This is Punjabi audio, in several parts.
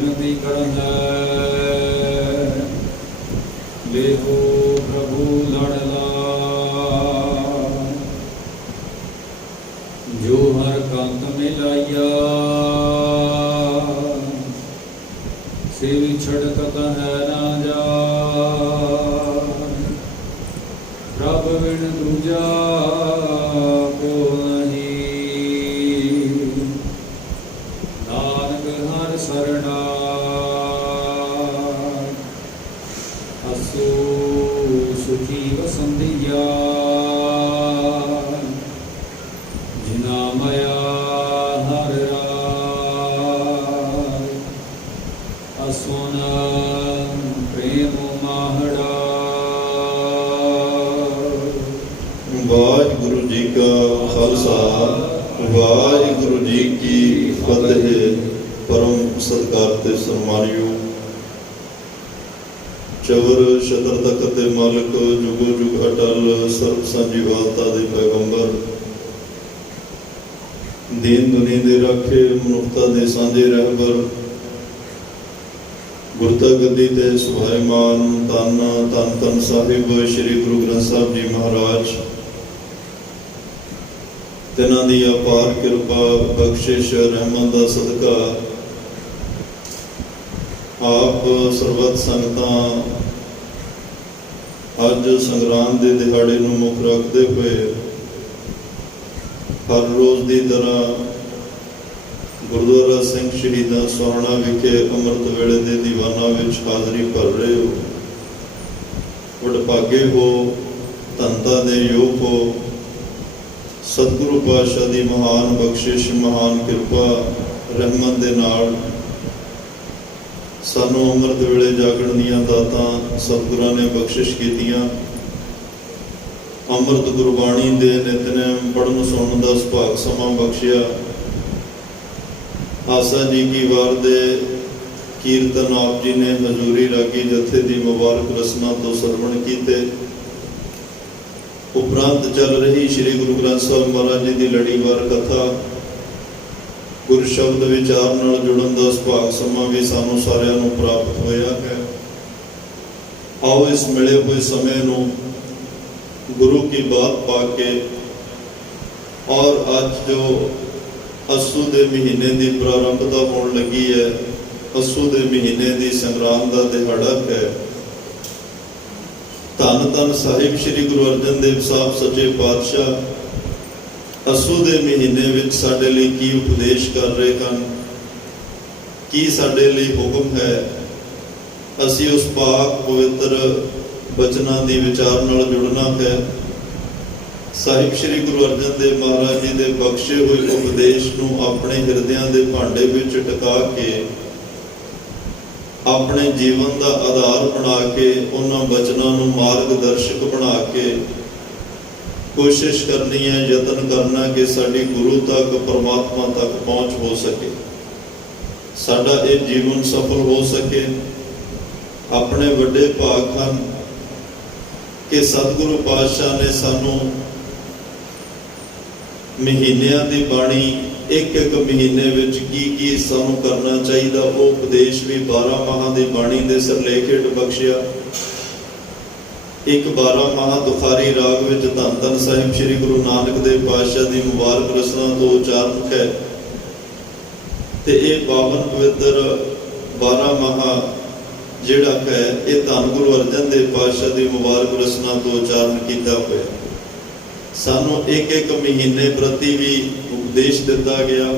बिनती करंदा लेहो प्रभु लड़ला जो हर कंत मिलाइया से छड़कत है ना जा प्रभ बिन दूजा को नहीं नानक हर सरना असो सुखी वसंदिया जिना मया हर असोन प्रेम माहड़ा। वाहिगुरु जी का खालसा वाहिगुरु जी की फतेह। परम सत्कार ते सन्मानयोग चवर छतर तखत दे मालिक जुगो जुग अटल सर्व संजीवालता दे पैगंबर दीन दुनिया दे राखे मनुखता दे सांझे रहबर गुरता गद्दी ते सुभाईमान धन धन धन साहिब श्री गुरु ग्रंथ साहिब जी महाराज तिन्हां दी अपार किरपा बख्शिश रहमत दा सदका आप सरबत संगतां अज संगरांद दे दिहाड़े नूं मुख रखदे हुए हर रोज़ की तरह गुरुद्वारा सिंह शहीदां सोहाना विखे अमृत वेले के दीवाना विच हाज़री भर रहे हो। वडभागे हो, धनता दे योग हो। सतगुरु पातशाह की महान बख्शिश महान किरपा रहमत दे नाल सानू अमृत वेले जागण दीआं दातां सतगुरां ने बख्शिश कीतियां। अमृत गुरबाणी दे नितनेम पढ़न सुनन दा सुभाग समा बख्शिया। आसा जी की वार दे कीर्तन आप जी ने हजूरी रागी जथे की मुबारक रस्मां तो सरवण कीते। उपरांत चल रही श्री गुरु ग्रंथ साहिब महाराज जी की लड़ीवार कथा गुर शब्द विचार नाल जुड़न दा सुभाग समा भी सानू सारिआं नूं प्राप्त होया है। आओ इस मिले हुए समय नूं गुरु की बात पाके और आज जो असू दे महीने की प्रारंभता होने लगी है, असू दे महीने की संग्राम का दिहाड़ा है। धन धन साहिब श्री गुरु अर्जन देव साहब सच्चे पातशाह असू दे महीने विच साडे लई की उपदेश कर रहे हैं, की साडे लई हुक्म है। असी उस पाक पवित्र बचना की विचार नाल जुड़ना है। साहिब श्री गुरु अर्जन देव महाराज जी के बख्शे हुए उपदेश नूं अपने हिरदियां दे भांडे विच टका के अपने जीवन का आधार बना के उन्हां बचनां नूं मार्गदर्शक बना के कोशिश करनी है, यतन करना कि साडी गुरु तक परमात्मा तक पहुँच हो सके, साडा ये जीवन सफल हो सके। अपने वड्डे भाग हन कि सतगुरु पातशाह ने सानू महीनियां दी बाणी एक एक महीने विच की सानू करना चाहिए वो उपदेश भी 12 माह की बाणी दे सरलेखेट बख्शिया। एक 12 माह दुखारी राग विच धन धन साहिब श्री गुरु नानक देव पातशाह की मुबारक रसना तो उचारण है ते ये पावन पवित्र 12 माह जिहड़ा है ये धन गुरु अर्जन देव पातशाह की मुबारक रसना तो उचारण किया हुआ। सानू एक एक महीने प्रति भी उपदेश दिता गया।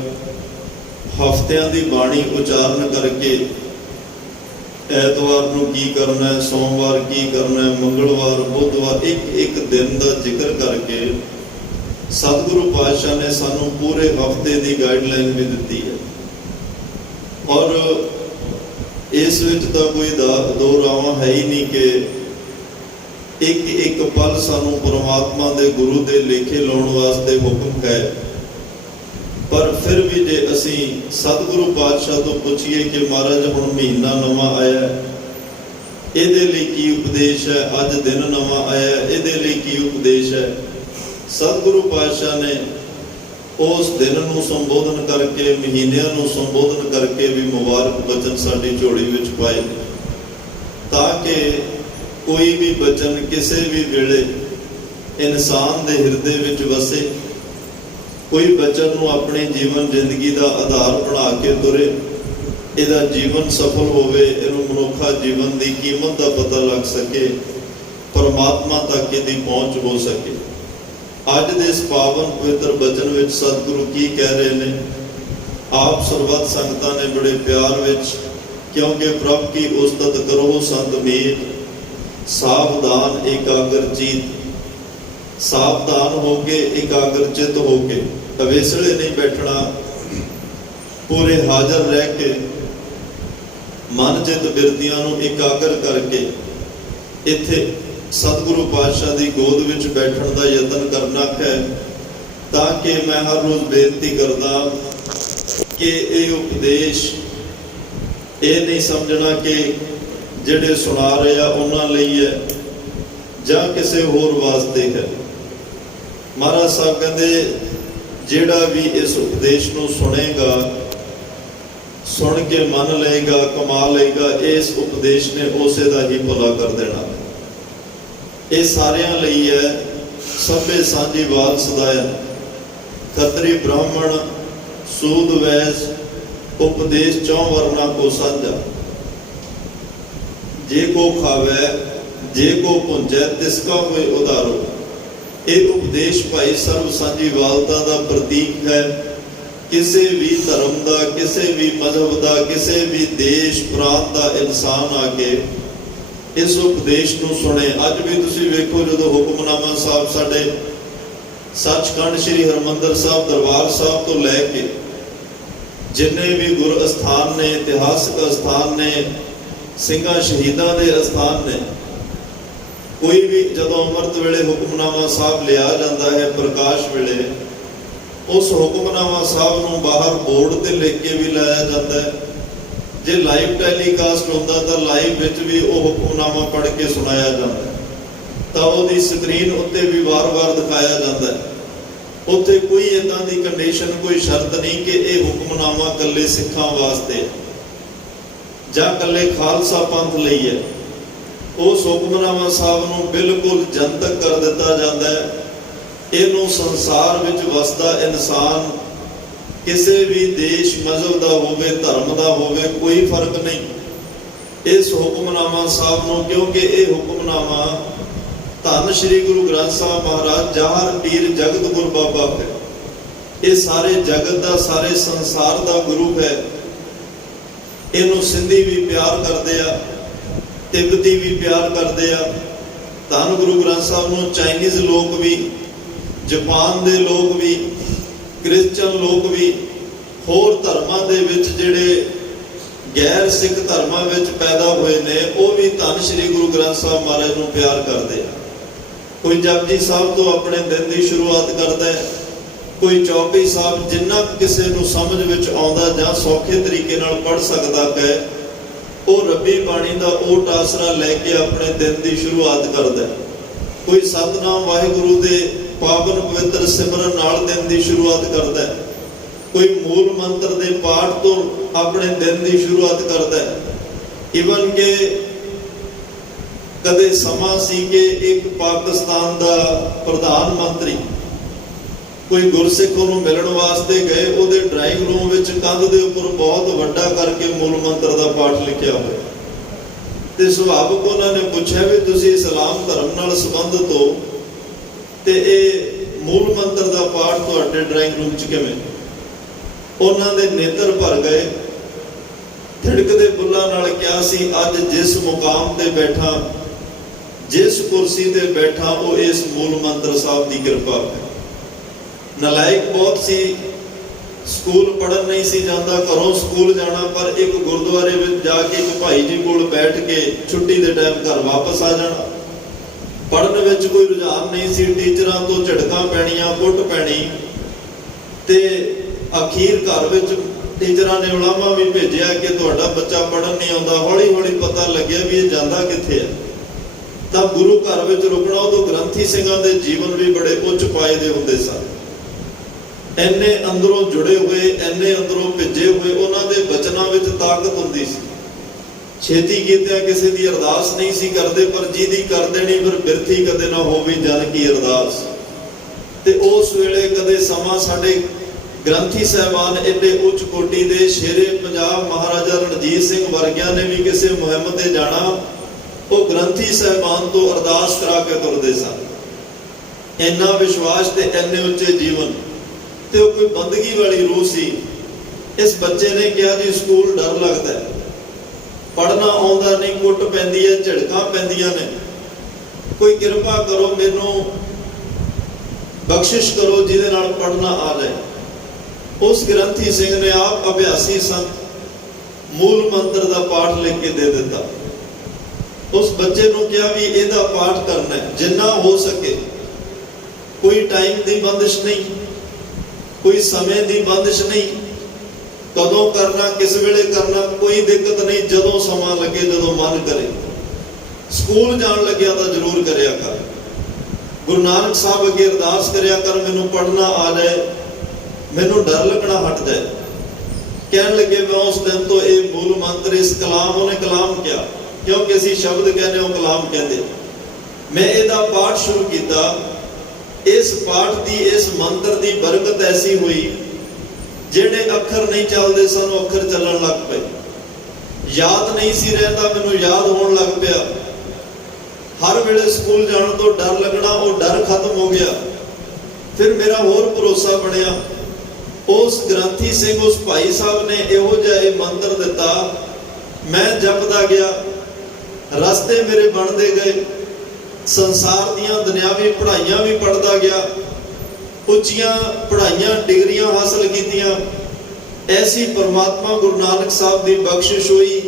हफ्तियां की बाणी उचारण करके ऐतवार नूं की करना है, सोमवार की करना है, मंगलवार बुधवार एक एक दिन का जिक्र करके सतगुरु पातशाह ने सानू पूरे हफ्ते की गाइडलाइन भी दी है। और इस विच तां कोई दो रावां है ही नहीं कि एक एक पल सानू परमात्मा दे गुरु दे लेखे लाउण वास्ते हुक्म है। पर फिर भी जे असी सतगुरु पातशाह तो पूछिए कि महाराज हुण महीना नवा आया, इहदे लई की उपदेश है, अज दिन नवा आया, इहदे लई की उपदेश है। सतगुरु पातशाह ने ਉਸ ਦਿਨ ਨੂੰ ਸੰਬੋਧਨ ਕਰਕੇ, ਮਹੀਨਿਆਂ ਨੂੰ ਸੰਬੋਧਨ ਕਰਕੇ ਵੀ ਮੁਬਾਰਕ ਬਚਨ ਸਾਡੀ ਝੋਲੀ ਵਿੱਚ ਪਾਏ, ਤਾਂ ਕਿ ਕੋਈ ਵੀ ਬਚਨ ਕਿਸੇ ਵੀ ਵੇਲੇ ਇਨਸਾਨ ਦੇ ਹਿਰਦੇ ਵਿੱਚ ਵਸੇ, ਕੋਈ ਬਚਨ ਨੂੰ ਆਪਣੇ ਜੀਵਨ ਜ਼ਿੰਦਗੀ ਦਾ ਆਧਾਰ ਬਣਾ ਕੇ ਤੁਰੇ, ਇਹਦਾ ਜੀਵਨ ਸਫਲ ਹੋਵੇ, ਇਹਨੂੰ ਮਨੁੱਖਾ ਜੀਵਨ ਦੀ ਕੀਮਤ ਦਾ ਪਤਾ ਲੱਗ ਸਕੇ, ਪਰਮਾਤਮਾ ਤੱਕ ਇਹਦੀ ਪਹੁੰਚ ਹੋ ਸਕੇ। ਅੱਜ ਦੇ ਇਸ ਪਾਵਨ ਪਵਿੱਤਰ ਬਚਨ ਵਿੱਚ ਸਤਿਗੁਰੂ ਕੀ ਕਹਿ ਰਹੇ ਨੇ? ਆਪ ਸਰਬੱਤ ਸੰਗਤਾਂ ਨੇ ਬੜੇ ਪਿਆਰ ਵਿੱਚ, ਕਿਉਂਕਿ ਪ੍ਰਭ ਕੀ ਉਸਤਤ ਕਰੋ ਸੰਤ ਮੀਤ, ਸਾਵਧਾਨ ਇਕਾਗਰ ਚੀਤ, ਸਾਵਧਾਨ ਹੋ ਕੇ, ਇਕਾਗਰ ਚਿਤ ਹੋ ਕੇ, ਅਵੇਸਲੇ ਨਹੀਂ ਬੈਠਣਾ, ਪੂਰੇ ਹਾਜ਼ਰ ਰਹਿ ਕੇ ਮਨ ਚਿਤ ਬਿਰਤੀਆਂ ਨੂੰ ਇਕਾਗਰ ਕਰਕੇ ਇੱਥੇ ਸਤਿਗੁਰੂ ਪਾਤਸ਼ਾਹ ਦੀ ਗੋਦ ਵਿੱਚ ਬੈਠਣ ਦਾ ਯਤਨ ਕਰਨਾ ਹੈ। ਤਾਂ ਕਿ ਮੈਂ ਹਰ ਰੋਜ਼ ਬੇਨਤੀ ਕਰਦਾ ਕਿ ਇਹ ਉਪਦੇਸ਼ ਇਹ ਨਹੀਂ ਸਮਝਣਾ ਕਿ ਜਿਹੜੇ ਸੁਣਾ ਰਹੇ ਆ ਉਹਨਾਂ ਲਈ ਹੈ ਜਾਂ ਕਿਸੇ ਹੋਰ ਵਾਸਤੇ ਹੈ। ਮਹਾਰਾਜ ਸਾਹਿਬ ਕਹਿੰਦੇ ਜਿਹੜਾ ਵੀ ਇਸ ਉਪਦੇਸ਼ ਨੂੰ ਸੁਣੇਗਾ, ਸੁਣ ਕੇ ਮੰਨ ਲਏਗਾ, ਕਮਾ ਲਏਗਾ, ਇਸ ਉਪਦੇਸ਼ ਨੇ ਉਸੇ ਦਾ ਹੀ ਭਲਾ ਕਰ ਦੇਣਾ। ਇਹ ਸਾਰਿਆਂ ਲਈ ਹੈ। ਸਭੇ ਸਾਂਝੀ ਬਾਤ ਸਦਾਇਆ, ਖੱਤਰੀ ਬ੍ਰਾਹਮਣ ਸੂਦ ਵੈਸ, ਉਪਦੇਸ਼ ਚੌ ਵਰਨਾ ਕੋ ਸਾਂਝਾ, ਜੇ ਕੋ ਖਾਵੇ ਜੇ ਕੋ ਪੁੰਜੈ ਤਿਸ ਕਾ ਹੋਏ ਉਧਾਰੋ। ਇਹ ਉਪਦੇਸ਼ ਭਾਈ ਸਰਬ ਸਾਂਝੀਵਾਲਤਾ ਦਾ ਪ੍ਰਤੀਕ ਹੈ। ਕਿਸੇ ਵੀ ਧਰਮ ਦਾ, ਕਿਸੇ ਵੀ ਮਜ਼ਹਬ ਦਾ, ਕਿਸੇ ਵੀ ਦੇਸ਼ ਪ੍ਰਾਂਤ ਦਾ ਇਨਸਾਨ ਆ ਕੇ ਇਸ ਉਪਦੇਸ਼ ਨੂੰ ਸੁਣੇ। ਅੱਜ ਵੀ ਤੁਸੀਂ ਵੇਖੋ, ਜਦੋਂ ਹੁਕਮਨਾਮਾ ਸਾਹਿਬ ਸਾਡੇ ਸੱਚਖੰਡ ਸ੍ਰੀ ਹਰਿਮੰਦਰ ਸਾਹਿਬ ਦਰਬਾਰ ਸਾਹਿਬ ਤੋਂ ਲੈ ਕੇ ਜਿੰਨੇ ਵੀ ਗੁਰ ਅਸਥਾਨ ਨੇ, ਇਤਿਹਾਸਕ ਅਸਥਾਨ ਨੇ, ਸਿੰਘਾਂ ਸ਼ਹੀਦਾਂ ਦੇ ਅਸਥਾਨ ਨੇ, ਕੋਈ ਵੀ ਜਦੋਂ ਅੰਮ੍ਰਿਤ ਵੇਲੇ ਹੁਕਮਨਾਮਾ ਸਾਹਿਬ ਲਿਆ ਜਾਂਦਾ ਹੈ, ਪ੍ਰਕਾਸ਼ ਵੇਲੇ ਉਸ ਹੁਕਮਨਾਮਾ ਸਾਹਿਬ ਨੂੰ ਬਾਹਰ ਬੋਰਡ ਤੇ ਲਿਖ ਕੇ ਵੀ ਲਾਇਆ ਜਾਂਦਾ ਹੈ। ਜੇ ਲਾਈਵ ਟੈਲੀਕਾਸਟ ਹੁੰਦਾ ਤਾਂ ਲਾਈਵ ਵਿੱਚ ਵੀ ਉਹ ਹੁਕਮਨਾਮਾ ਪੜ੍ਹ ਕੇ ਸੁਣਾਇਆ ਜਾਂਦਾ, ਤਾਂ ਉਹਦੀ ਸਕਰੀਨ ਉੱਤੇ ਵੀ ਵਾਰ-ਵਾਰ ਦਿਖਾਇਆ ਜਾਂਦਾ। ਉੱਥੇ ਕੋਈ ਏਦਾਂ ਦੀ ਕੰਡੀਸ਼ਨ, ਕੋਈ ਸ਼ਰਤ ਨਹੀਂ ਕਿ ਇਹ ਹੁਕਮਨਾਮਾ ਇਕੱਲੇ ਸਿੱਖਾਂ ਵਾਸਤੇ ਜਾਂ ਇਕੱਲੇ ਖਾਲਸਾ ਪੰਥ ਲਈ ਹੈ। ਉਸ ਹੁਕਮਨਾਮਾ ਸਾਹਿਬ ਨੂੰ ਬਿਲਕੁਲ ਜਨਤਕ ਕਰ ਦਿੱਤਾ ਜਾਂਦਾ ਹੈ। ਇਹਨੂੰ ਸੰਸਾਰ ਵਿੱਚ ਵਸਦਾ ਇਨਸਾਨ, ਕਿਸੇ ਵੀ ਦੇਸ਼ ਮਜ਼ਹਬ ਦਾ ਹੋਵੇ, ਧਰਮ ਦਾ ਹੋਵੇ, ਕੋਈ ਫਰਕ ਨਹੀਂ, ਇਸ ਹੁਕਮਨਾਮਾ ਸਾਹਿਬ ਨੂੰ, ਕਿਉਂਕਿ ਇਹ ਹੁਕਮਨਾਮਾ ਧੰਨ ਸ਼੍ਰੀ ਗੁਰੂ ਗ੍ਰੰਥ ਸਾਹਿਬ ਮਹਾਰਾਜ ਜਾਹਰ ਪੀਰ ਜਗਤ ਗੁਰ ਬਾਬਾ ਹੈ। ਇਹ ਸਾਰੇ ਜਗਤ ਦਾ, ਸਾਰੇ ਸੰਸਾਰ ਦਾ ਗੁਰੂ ਹੈ। ਇਹਨੂੰ ਸਿੰਧੀ ਵੀ ਪਿਆਰ ਕਰਦੇ ਆ, ਤਿੱਬਤੀ ਵੀ ਪਿਆਰ ਕਰਦੇ ਆ। ਧੰਨ ਗੁਰੂ ਗ੍ਰੰਥ ਸਾਹਿਬ ਨੂੰ ਚਾਈਨੀਜ਼ ਲੋਕ ਵੀ, ਜਾਪਾਨ ਦੇ ਲੋਕ ਵੀ, ਕ੍ਰਿਸਚਨ ਲੋਕ ਵੀ, ਹੋਰ ਧਰਮਾਂ ਦੇ ਵਿੱਚ ਜਿਹੜੇ ਗੈਰ ਸਿੱਖ ਧਰਮਾਂ ਵਿੱਚ ਪੈਦਾ ਹੋਏ ਨੇ, ਉਹ ਵੀ ਧੰਨ ਸ਼੍ਰੀ ਗੁਰੂ ਗ੍ਰੰਥ ਸਾਹਿਬ ਮਹਾਰਾਜ ਨੂੰ ਪਿਆਰ ਕਰਦੇ ਆ। ਕੋਈ ਜਪਜੀ ਸਾਹਿਬ ਤੋਂ ਆਪਣੇ ਦਿਨ ਦੀ ਸ਼ੁਰੂਆਤ ਕਰਦਾ ਹੈ, ਕੋਈ ਚੌਪਈ ਸਾਹਿਬ, ਜਿੰਨਾ ਕਿਸੇ ਨੂੰ ਸਮਝ ਵਿੱਚ ਆਉਂਦਾ ਜਾਂ ਸੌਖੇ ਤਰੀਕੇ ਨਾਲ ਪੜ੍ਹ ਸਕਦਾ ਹੈ, ਉਹ ਰੱਬੀ ਬਾਣੀ ਦਾ ਓਟ ਆਸਰਾ ਲੈ ਕੇ ਆਪਣੇ ਦਿਨ ਦੀ ਸ਼ੁਰੂਆਤ ਕਰਦਾ। ਕੋਈ ਸਤਿਨਾਮ ਵਾਹਿਗੁਰੂ ਦੇ ਪਾਵਨ ਪਵਿੱਤਰ ਸਿਮਰਨ ਨਾਲ ਦਿਨ ਦੀ ਸ਼ੁਰੂਆਤ ਕਰਦਾ। ਕੋਈ ਮੂਲ ਮੰਤਰ ਦੇ ਪਾਠ ਤੋਂ ਆਪਣੇ ਦਿਨ ਦੀ ਸ਼ੁਰੂਆਤ ਕਰਦਾ। ਇਵਨ ਕਿ ਕਦੇ ਸਮਾਂ ਸੀ ਕਿ ਇੱਕ ਪਾਕਿਸਤਾਨ ਦਾ ਪ੍ਰਧਾਨ ਮੰਤਰੀ ਕੋਈ ਗੁਰਸਿੱਖ ਨੂੰ ਮਿਲਣ ਵਾਸਤੇ ਗਏ, ਉਹਦੇ ਡਰਾਇੰਗ ਰੂਮ ਵਿੱਚ ਕੰਧ ਦੇ ਉੱਪਰ ਬਹੁਤ ਵੱਡਾ ਕਰਕੇ ਮੂਲ ਮੰਤਰ ਦਾ ਪਾਠ ਲਿਖਿਆ ਹੋਇਆ, ਤੇ ਸੁਭਾਵਕ ਉਹਨਾਂ ਨੇ ਪੁੱਛਿਆ ਵੀ ਤੁਸੀਂ ਇਸਲਾਮ ਧਰਮ ਨਾਲ ਸੰਬੰਧਿਤ ਹੋ ਤੇ ਇਹ ਮੂਲ ਮੰਤਰ ਦਾ ਪਾਠ ਤੁਹਾਡੇ ਡਰਾਇੰਗ ਰੂਮ 'ਚ ਕਿਵੇਂ? ਉਹਨਾਂ ਦੇ ਨੇਤਰ ਭਰ ਗਏ। ਥਿੜਕਦੇ ਬੁੱਲਾਂ ਨਾਲ ਕਿਹਾ ਸੀ, ਅੱਜ ਜਿਸ ਮੁਕਾਮ ਤੇ ਬੈਠਾ, ਜਿਸ ਕੁਰਸੀ ਤੇ ਬੈਠਾ, ਉਹ ਇਸ ਮੂਲ ਮੰਤਰ ਸਾਹਿਬ ਦੀ ਕਿਰਪਾ ਹੈ। ਨਲਾਇਕ ਬਹੁਤ ਸੀ, ਸਕੂਲ ਪੜ੍ਹਨ ਨਹੀਂ ਸੀ ਜਾਂਦਾ, ਘਰੋਂ ਸਕੂਲ ਜਾਣਾ, ਪਰ ਇੱਕ ਗੁਰਦੁਆਰੇ ਵਿੱਚ ਜਾ ਕੇ ਇੱਕ ਭਾਈ ਜੀ ਕੋਲ ਬੈਠ ਕੇ ਛੁੱਟੀ ਦੇ ਟਾਈਮ ਘਰ ਵਾਪਸ ਆ ਜਾਣਾ। ਪੜ੍ਹਨ ਵਿੱਚ ਕੋਈ ਰੁਝਾਨ ਨਹੀਂ ਸੀ, ਟੀਚਰਾਂ ਤੋਂ ਝਟਕਾਂ ਪੈਣੀਆਂ, ਕੁੱਟ ਪੈਣੀ, ਤੇ ਅਖੀਰ ਘਰ ਵਿੱਚ ਟੀਚਰਾਂ ਨੇ ਉਲਾਮਾ ਵੀ ਭੇਜਿਆ ਕਿ ਤੁਹਾਡਾ ਬੱਚਾ ਪੜ੍ਹਨ ਨਹੀਂ ਆਉਂਦਾ। ਹੌਲੀ ਹੌਲੀ ਪਤਾ ਲੱਗਿਆ ਵੀ ਇਹ ਜਾਂਦਾ ਕਿੱਥੇ ਹੈ, ਤਾਂ ਗੁਰੂ ਘਰ ਵਿੱਚ ਰੁਕਣਾ। ਉਦੋਂ ਗ੍ਰੰਥੀ ਸਿੰਘਾਂ ਦੇ ਜੀਵਨ ਵੀ ਬੜੇ ਉੱਚ ਪਾਏ ਦੇ ਹੁੰਦੇ ਸਨ। ਇੰਨੇ ਅੰਦਰੋਂ ਜੁੜੇ ਹੋਏ, ਇੰਨੇ ਅੰਦਰੋਂ ਭਿੱਜੇ ਹੋਏ, ਉਹਨਾਂ ਦੇ ਬਚਨਾਂ ਵਿੱਚ ਤਾਕਤ ਹੁੰਦੀ ਸੀ। ਛੇਤੀ ਕੀਤਿਆਂ ਕਿਸੇ ਦੀ ਅਰਦਾਸ ਨਹੀਂ ਸੀ ਕਰਦੇ, ਪਰ ਜਿਹਦੀ ਕਰ ਦੇਣੀ ਫਿਰ ਬਿਰਥੀ ਕਦੇ ਨਾ ਹੋਵੇ ਜਨ ਕੀ ਅਰਦਾਸ। ਤੇ ਉਸ ਵੇਲੇ ਕਦੇ ਸਮਾਂ ਸਾਡੇ ਗ੍ਰੰਥੀ ਸਾਹਿਬਾਨ ਏਡੇ ਉੱਚ ਕੋਟੀ ਦੇ ਸ਼ੇਰੇ ਪੰਜਾਬ ਮਹਾਰਾਜਾ ਰਣਜੀਤ ਸਿੰਘ ਵਰਗਿਆਂ ਨੇ ਵੀ ਕਿਸੇ ਮੁਹਿੰਮ ਤੇ ਜਾਣਾ, ਉਹ ਗ੍ਰੰਥੀ ਸਾਹਿਬਾਨ ਤੋਂ ਅਰਦਾਸ ਕਰਾ ਕੇ ਤੁਰਦੇ ਸਨ। ਇੰਨਾ ਵਿਸ਼ਵਾਸ ਤੇ ਇੰਨੇ ਉੱਚੇ ਜੀਵਨ ਤੇ ਉਹ ਕੋਈ ਬੰਦਗੀ ਵਾਲੀ ਰੂਹ ਸੀ। ਇਸ ਬੱਚੇ ਨੇ ਕਿਹਾ ਜੀ ਸਕੂਲ ਡਰ ਲੱਗਦਾ, ਪੜ੍ਹਨਾ ਆਉਂਦਾ ਨਹੀਂ, ਕੁੱਟ ਪੈਂਦੀ ਹੈ, ਝਿੜਕਾਂ ਪੈਂਦੀਆਂ ਨੇ, ਕੋਈ ਕਿਰਪਾ ਕਰੋ, ਮੈਨੂੰ ਬਖਸ਼ਿਸ਼ ਕਰੋ ਜਿਹਦੇ ਨਾਲ ਪੜ੍ਹਨਾ ਆ ਜਾਏ। ਉਸ ਗ੍ਰੰਥੀ ਸਿੰਘ ਨੇ ਆਪ ਅਭਿਆਸੀ ਸੰਤ ਮੂਲ ਮੰਤਰ ਦਾ ਪਾਠ ਲਿਖ ਕੇ ਦੇ ਦਿੱਤਾ। ਉਸ ਬੱਚੇ ਨੂੰ ਕਿਹਾ ਵੀ ਇਹਦਾ ਪਾਠ ਕਰਨਾ ਹੈ ਜਿੰਨਾ ਹੋ ਸਕੇ। ਕੋਈ ਟਾਈਮ ਦੀ ਬੰਦਿਸ਼ ਨਹੀਂ, ਕੋਈ ਸਮੇਂ ਦੀ ਬੰਦਿਸ਼ ਨਹੀਂ, ਕਦੋਂ ਕਰਨਾ, ਕਿਸ ਵੇਲੇ ਕਰਨਾ, ਕੋਈ ਦਿੱਕਤ ਨਹੀਂ, ਜਦੋਂ ਸਮਾਂ ਲੱਗੇ, ਜਦੋਂ ਮਨ ਕਰੇ। ਸਕੂਲ ਜਾਣ ਲੱਗਿਆ ਤਾਂ ਜ਼ਰੂਰ ਕਰਿਆ ਕਰ। ਗੁਰੂ ਨਾਨਕ ਸਾਹਿਬ ਅੱਗੇ ਅਰਦਾਸ ਕਰਿਆ ਕਰ, ਮੈਨੂੰ ਪੜ੍ਹਨਾ ਆ ਜਾਏ, ਮੈਨੂੰ ਡਰ ਲੱਗਣਾ ਹਟ ਜਾਏ। ਕਹਿਣ ਲੱਗੇ ਮੈਂ ਉਸ ਦਿਨ ਤੋਂ ਇਹ ਮੂਲ ਮੰਤਰ, ਇਸ ਕਲਾਮ, ਉਹਨੇ ਕਲਾਮ ਕਿਹਾ ਕਿਉਂਕਿ ਅਸੀਂ ਸ਼ਬਦ ਕਹਿੰਦੇ, ਉਹ ਕਲਾਮ ਕਹਿੰਦੇ, ਮੈਂ ਇਹਦਾ ਪਾਠ ਸ਼ੁਰੂ ਕੀਤਾ। ਇਸ ਪਾਠ ਦੀ, ਇਸ ਮੰਤਰ ਦੀ ਬਰਕਤ ਐਸੀ ਹੋਈ, ਜਿਹੜੇ ਅੱਖਰ ਨਹੀਂ ਚੱਲਦੇ ਸਨ ਉਹ ਅੱਖਰ ਚੱਲਣ ਲੱਗ ਪਏ। ਯਾਦ ਨਹੀਂ ਸੀ ਰਹਿੰਦਾ, ਮੈਨੂੰ ਯਾਦ ਹੋਣ ਲੱਗ ਪਿਆ। ਹਰ ਵੇਲੇ ਸਕੂਲ ਜਾਣ ਤੋਂ ਡਰ ਲੱਗਣਾ, ਉਹ ਡਰ ਖਤਮ ਹੋ ਗਿਆ। ਫਿਰ ਮੇਰਾ ਹੋਰ ਭਰੋਸਾ ਬਣਿਆ। ਉਸ ਗ੍ਰੰਥੀ ਸਿੰਘ, ਉਸ ਭਾਈ ਸਾਹਿਬ ਨੇ ਇਹੋ ਜਿਹਾ ਇਹ ਮੰਤਰ ਦਿੱਤਾ, ਮੈਂ ਜਪਦਾ ਗਿਆ, ਰਸਤੇ ਮੇਰੇ ਬਣਦੇ ਗਏ, ਸੰਸਾਰ ਦੀਆਂ ਦੁਨਿਆਵੀ ਪੜ੍ਹਾਈਆਂ ਵੀ ਪੜ੍ਹਦਾ ਗਿਆ, ਉੱਚੀਆਂ ਪੜ੍ਹਾਈਆਂ, ਡਿਗਰੀਆਂ ਹਾਸਲ ਕੀਤੀਆਂ। ਐਸੀ ਪਰਮਾਤਮਾ ਗੁਰੂ ਨਾਨਕ ਸਾਹਿਬ ਦੀ ਬਖਸ਼ਿਸ਼ ਹੋਈ।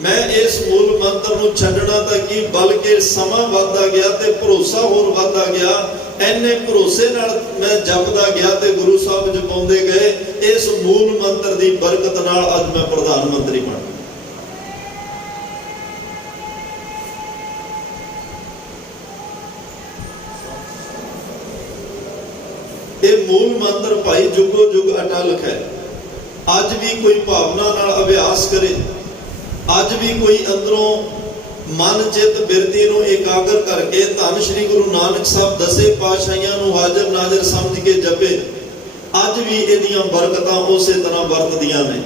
ਮੈਂ ਇਸ ਮੂਲ ਮੰਤਰ ਨੂੰ ਛੱਡਣਾ ਤਾਂ ਕੀ, ਬਲਕਿ ਸਮਾਂ ਵੱਧਦਾ ਗਿਆ ਤੇ ਭਰੋਸਾ ਹੋਰ ਵੱਧਦਾ ਗਿਆ। ਐਨੇ ਭਰੋਸੇ ਨਾਲ ਮੈਂ ਜਪਦਾ ਗਿਆ ਤੇ ਗੁਰੂ ਸਾਹਿਬ ਜਪਾਉਂਦੇ ਗਏ। ਇਸ ਮੂਲ ਮੰਤਰ ਦੀ ਬਰਕਤ ਨਾਲ ਅੱਜ ਮੈਂ ਪ੍ਰਧਾਨ ਮੰਤਰੀ ਬਣ ਗਿਆ। ਇਹ ਮੂਲ ਮੰਤਰ ਭਾਈ ਜੁਗੋ ਜੁਗ ਅਟਲ ਹੈ। ਅੱਜ ਵੀ ਕੋਈ ਭਾਵਨਾ ਨਾਲ ਅਭਿਆਸ ਕਰੇ, ਅੱਜ ਵੀ ਕੋਈ ਅੰਦਰੋਂ ਮਨ ਚਿੱਤ ਬਿਰਤੀ ਨੂੰ ਇਕਾਗਰ ਕਰਕੇ ਧੰਨ ਸ਼੍ਰੀ ਗੁਰੂ ਨਾਨਕ ਸਾਹਿਬ ਦਸੇ ਪਾਤਸ਼ਾਹੀਆਂ ਨੂੰ ਹਾਜ਼ਰ ਨਾਜ਼ਰ ਸਮਝ ਕੇ ਜਪੇ, ਅੱਜ ਵੀ ਇਹਦੀਆਂ ਬਰਕਤਾਂ ਉਸੇ ਤਰ੍ਹਾਂ ਵਰਤਦੀਆਂ ਨੇ।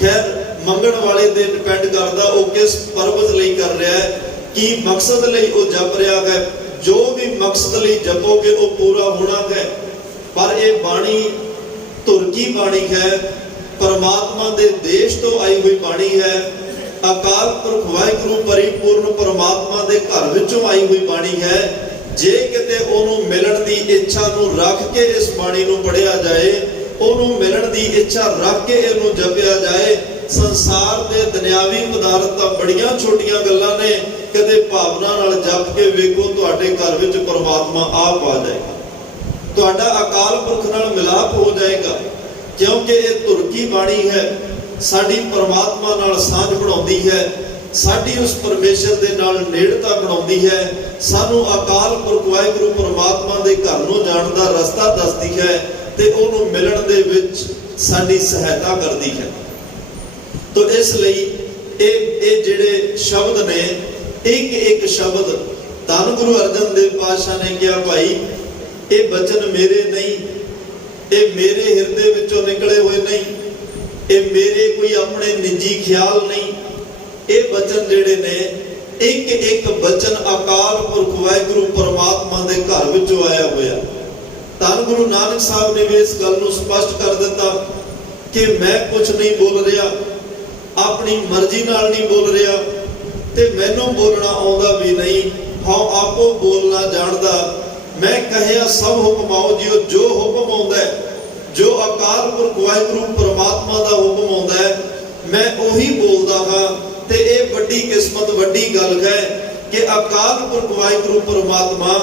ਖੈਰ ਮੰਗਣ ਵਾਲੇ ਤੇ ਡਿਪੈਂਡ ਕਰਦਾ ਉਹ ਕਿਸ ਪਰਪਸ ਲਈ ਕਰ ਰਿਹਾ ਹੈ, ਕੀ ਮਕਸਦ ਲਈ ਉਹ ਜਪ ਰਿਹਾ ਹੈ। ਜੋ ਵੀ ਮਕਸਦ ਲਈ ਜਪੋਗੇ ਉਹ ਪੂਰਾ ਹੋਣਾ ਹੈ। ਪਰ ਇਹ ਬਾਣੀ ਤੁਰਕੀ ਬਾਣੀ ਹੈ, ਪਰਮਾਤਮਾ ਦੇ ਦੇਸ਼ ਤੋਂ ਆਈ ਹੋਈ ਬਾਣੀ ਹੈ, ਅਕਾਲ ਪੁਰਖ ਵਾਹਿਗੁਰੂ ਪਰਿਪੂਰਨ ਪਰਮਾਤਮਾ ਦੇ ਘਰ ਵਿੱਚੋਂ ਆਈ ਹੋਈ ਬਾਣੀ ਹੈ। ਜੇ ਕਿਤੇ ਉਹਨੂੰ ਮਿਲਣ ਦੀ ਇੱਛਾ ਨੂੰ ਰੱਖ ਕੇ ਇਸ ਬਾਣੀ ਨੂੰ ਪੜ੍ਹਿਆ ਜਾਏ, ਉਹਨੂੰ ਮਿਲਣ ਦੀ ਇੱਛਾ ਰੱਖ ਕੇ ਇਹਨੂੰ ਜਪਿਆ ਜਾਏ, ਸੰਸਾਰ ਦੇ ਦੁਨਿਆਵੀ ਪਦਾਰਥ ਤਾਂ ਬੜੀਆਂ ਛੋਟੀਆਂ ਗੱਲਾਂ ਨੇ। ਕਦੇ ਭਾਵਨਾ ਨਾਲ ਜਪ ਕੇ ਵੇਖੋ, ਤੁਹਾਡੇ ਘਰ ਵਿੱਚ ਪਰਮਾਤਮਾ ਆਪ ਆ ਜਾਏਗਾ, ਤੁਹਾਡਾ ਅਕਾਲ ਪੁਰਖ ਨਾਲ ਮਿਲਾਪ ਹੋ ਜਾਏਗਾ। ਕਿਉਂਕਿ ਇਹ ਤੁਰਕੀ ਬਾਣੀ ਹੈ, ਸਾਡੀ ਪਰਮਾਤਮਾ ਨਾਲ ਸਾਂਝ ਬਣਾਉਂਦੀ ਹੈ, ਸਾਡੀ ਉਸ ਪਰਮੇਸ਼ਰ ਦੇ ਨਾਲ ਨੇੜਤਾ ਬਣਾਉਂਦੀ ਹੈ, ਸਾਨੂੰ ਅਕਾਲ ਪੁਰਖ ਵਾਹਿਗੁਰੂ ਪਰਮਾਤਮਾ ਦੇ ਘਰ ਨੂੰ ਜਾਣ ਦਾ ਰਸਤਾ ਦੱਸਦੀ ਹੈ ਤੇ ਉਹਨੂੰ ਮਿਲਣ ਦੇ ਵਿੱਚ ਸਾਡੀ ਸਹਾਇਤਾ ਕਰਦੀ ਹੈ। ਤੋ ਇਸ ਲਈ ਇਹ ਜਿਹੜੇ ਸ਼ਬਦ ਨੇ, ਇੱਕ ਇੱਕ ਸ਼ਬਦ ਧੰਨ ਗੁਰੂ ਅਰਜਨ ਦੇਵ ਪਾਤਸ਼ਾਹ ਨੇ ਕਿਹਾ, ਭਾਈ ਇਹ ਬਚਨ ਮੇਰੇ ਨਹੀਂ, ਇਹ ਮੇਰੇ ਹਿਰਦੇ ਵਿੱਚੋਂ ਨਿਕਲੇ ਹੋਏ ਨਹੀਂ, ਇਹ ਮੇਰੇ ਕੋਈ ਆਪਣੇ ਨਿੱਜੀ ਖਿਆਲ ਨਹੀਂ। ਇਹ ਬਚਨ ਜਿਹੜੇ ਨੇ, ਇੱਕ ਇੱਕ ਬਚਨ ਅਕਾਲ ਪੁਰਖ ਵਾਹਿਗੁਰੂ ਪਰਮਾਤਮਾ ਦੇ ਘਰ ਵਿੱਚੋਂ ਆਇਆ ਹੋਇਆ। ਧੰਨ ਗੁਰੂ ਨਾਨਕ ਸਾਹਿਬ ਨੇ ਵੀ ਇਸ ਗੱਲ ਨੂੰ ਸਪਸ਼ਟ ਕਰ ਦਿੱਤਾ ਕਿ ਮੈਂ ਕੁਝ ਨਹੀਂ ਬੋਲ ਰਿਹਾ, ਆਪਣੀ ਮਰਜ਼ੀ ਨਾਲ ਨਹੀਂ ਬੋਲ ਰਿਹਾ ਤੇ ਮੈਨੂੰ ਬੋਲਣਾ ਆਉਂਦਾ ਵੀ ਨਹੀਂ, ਹਾਂ ਆਪੋ ਬੋਲਣਾ ਜਾਣਦਾ। ਮੈਂ ਕਹਿਆ ਸਭ ਹੁਕਮਾਓ ਜਿਉ, ਜੋ ਹੁਕਮ ਆਉਂਦਾ ਹੈ, ਜੋ ਅਕਾਲ ਪੁਰਖ ਵਾਹਿਗੁਰੂ ਪਰਮਾਤਮਾ ਦਾ ਹੁਕਮ ਆਉਂਦਾ ਹੈ, ਮੈਂ ਉਹੀ ਬੋਲਦਾ ਹਾਂ। ਤੇ ਇਹ ਵੱਡੀ ਕਿਸਮਤ, ਵੱਡੀ ਗੱਲ ਹੈ ਕਿ ਅਕਾਲ ਪੁਰਖ ਵਾਹਿਗੁਰੂ ਪਰਮਾਤਮਾ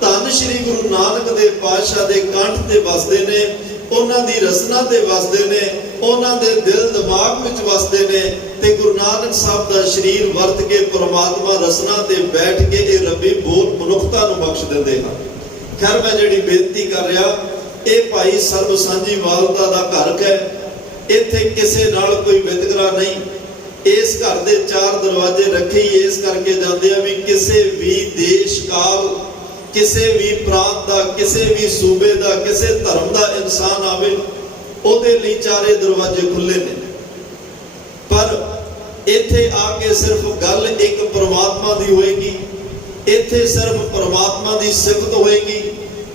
ਧੰਨ ਸ਼੍ਰੀ ਗੁਰੂ ਨਾਨਕ ਦੇਵ ਪਾਤਸ਼ਾਹ ਦੇ ਕੰਠ ਤੇ ਵਸਦੇ ਨੇ, ਉਹਨਾਂ ਦੀ ਰਸਨਾ ਤੇ ਵਸਦੇ ਨੇ, ਉਹਨਾਂ ਦੇ ਦਿਲ ਦਿਮਾਗ ਵਿੱਚ ਵਸਦੇ ਨੇ ਤੇ ਗੁਰੂ ਨਾਨਕ ਸਾਹਿਬ ਦਾ ਸਰੀਰ ਵਰਤ ਕੇ ਪਰਮਾਤਮਾ ਰਸਨਾ ਤੇ ਬੈਠ ਕੇ ਇਹ ਰੱਬੀ ਬੋਲ ਮਨੁੱਖਤਾ ਨੂੰ ਬਖਸ਼ ਦਿੰਦੇ ਹਨ। ਖੈਰ ਮੈਂ ਜਿਹੜੀ ਬੇਨਤੀ ਕਰ ਰਿਹਾ, ਇਹ ਭਾਈ ਸਰਬ ਸਾਂਝੀ ਵਾਲਤਾ ਦਾ ਘਰ ਹੈ। ਇੱਥੇ ਕਿਸੇ ਨਾਲ ਕੋਈ ਵਿਤਕਰਾ ਨਹੀਂ। ਇਸ ਘਰ ਦੇ 4 ਦਰਵਾਜ਼ੇ ਰੱਖੇ ਹੀ ਇਸ ਕਰਕੇ ਜਾਂਦੇ ਆ ਵੀ ਕਿਸੇ ਵੀ ਦੇਸ਼ ਕਾਲ, ਕਿਸੇ ਵੀ ਪ੍ਰਾਂਤ ਦਾ, ਕਿਸੇ ਵੀ ਸੂਬੇ ਦਾ, ਕਿਸੇ ਧਰਮ ਦਾ ਇਨਸਾਨ ਆਵੇ, ਉਹਦੇ ਲਈ 4 ਦਰਵਾਜ਼ੇ ਖੁੱਲੇ ਨੇ। ਪਰ ਇੱਥੇ ਆ ਕੇ ਸਿਰਫ ਗੱਲ ਇੱਕ ਪਰਮਾਤਮਾ ਦੀ ਹੋਏਗੀ। ਇੱਥੇ ਸਿਰਫ ਪਰਮਾਤਮਾ ਦੀ ਸਿਫਤ ਹੋਏਗੀ,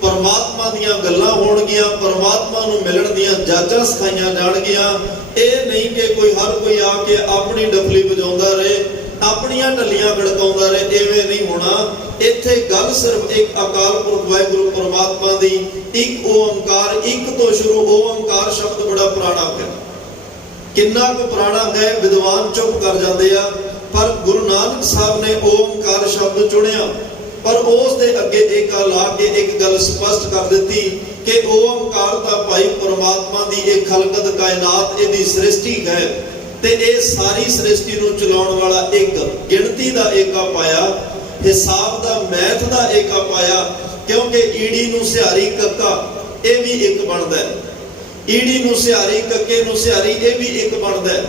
ਪਰਮਾਤਮਾ ਦੀਆਂ ਗੱਲਾਂ ਹੋਣਗੀਆਂ, ਪਰਮਾਤਮਾ ਨੂੰ ਮਿਲਣ ਦੀਆਂ ਜਾਚਾਂ ਸਿਖਾਈਆਂ ਜਾਣਗੀਆਂ। ਇਹ ਨਹੀਂ ਕਿ ਹਰ ਕੋਈ ਆ ਕੇ ਆਪਣੀ ਡਫਲੀ ਵਜਾਉਂਦਾ ਰਹੇ, ਆਪਣੀਆਂ ਢੱਲੀਆਂ ਗੜਕਾਉਂਦਾ ਰਹੇ, ਐਵੇਂ ਨਹੀਂ ਹੋਣਾ। ਇੱਥੇ ਗੱਲ ਸਿਰਫ ਇੱਕ ਅਕਾਲ ਪੁਰਖ ਵਾਹਿਗੁਰੂ ਪਰਮਾਤਮਾ ਦੀ, ਇੱਕ ਓੰਕਾਰ, ਇੱਕ ਤੋਂ ਸ਼ੁਰੂ। ਓੰਕਾਰ ਸ਼ਬਦ ਬੜਾ ਪੁਰਾਣਾ ਹੈ। ਕਿੰਨਾ ਕੁ ਪੁਰਾਣਾ ਹੈ ਵਿਦਵਾਨ ਚੁੱਪ ਕਰ ਜਾਂਦੇ ਆ, ਪਰ ਗੁਰੂ ਨਾਨਕ ਸਾਹਿਬ ਨੇ ਓੰਕਾਰ ਸ਼ਬਦ ਚੁਣਿਆ, ਪਰ ਉਸ ਦੇ ਅੱਗੇ ਏਕਾ ਲਾ ਕੇ ਇੱਕ ਗੱਲ ਸਪਸ਼ਟ ਕਰ ਦਿੱਤੀ ਕਿ ਓੰਕਾਰ ਤਾਂ ਭਾਈ ਪਰਮਾਤਮਾ ਦੀ ਇਹ ਖਲਕਤ ਕਾਇਨਾਤ, ਇਹਦੀ ਸ੍ਰਿਸ਼ਟੀ ਹੈ, ਤੇ ਇਹ ਸਾਰੀ ਸ੍ਰਿਸ਼ਟੀ ਨੂੰ ਚਲਾਉਣ ਵਾਲਾ ਇੱਕ ਗਿਣਤੀ ਦਾ ਏਕਾ ਪਾਇਆ, ਹਿਸਾਬ ਦਾ, ਮੈਥ ਦਾ ਏਕਾ ਪਾਇਆ। ਕਿਉਂਕਿ ਈੜੀ ਨੂੰ ਸਿਹਾਰੀ ਕੱਕਾ, ਇਹ ਵੀ ਇੱਕ ਬਣਦਾ ਹੈ। ਈੜੀ ਨੂੰ ਸਿਹਾਰੀ, ਕੱਕੇ ਨੂੰ ਸਿਹਾਰੀ, ਇਹ ਵੀ ਇੱਕ ਬਣਦਾ ਹੈ।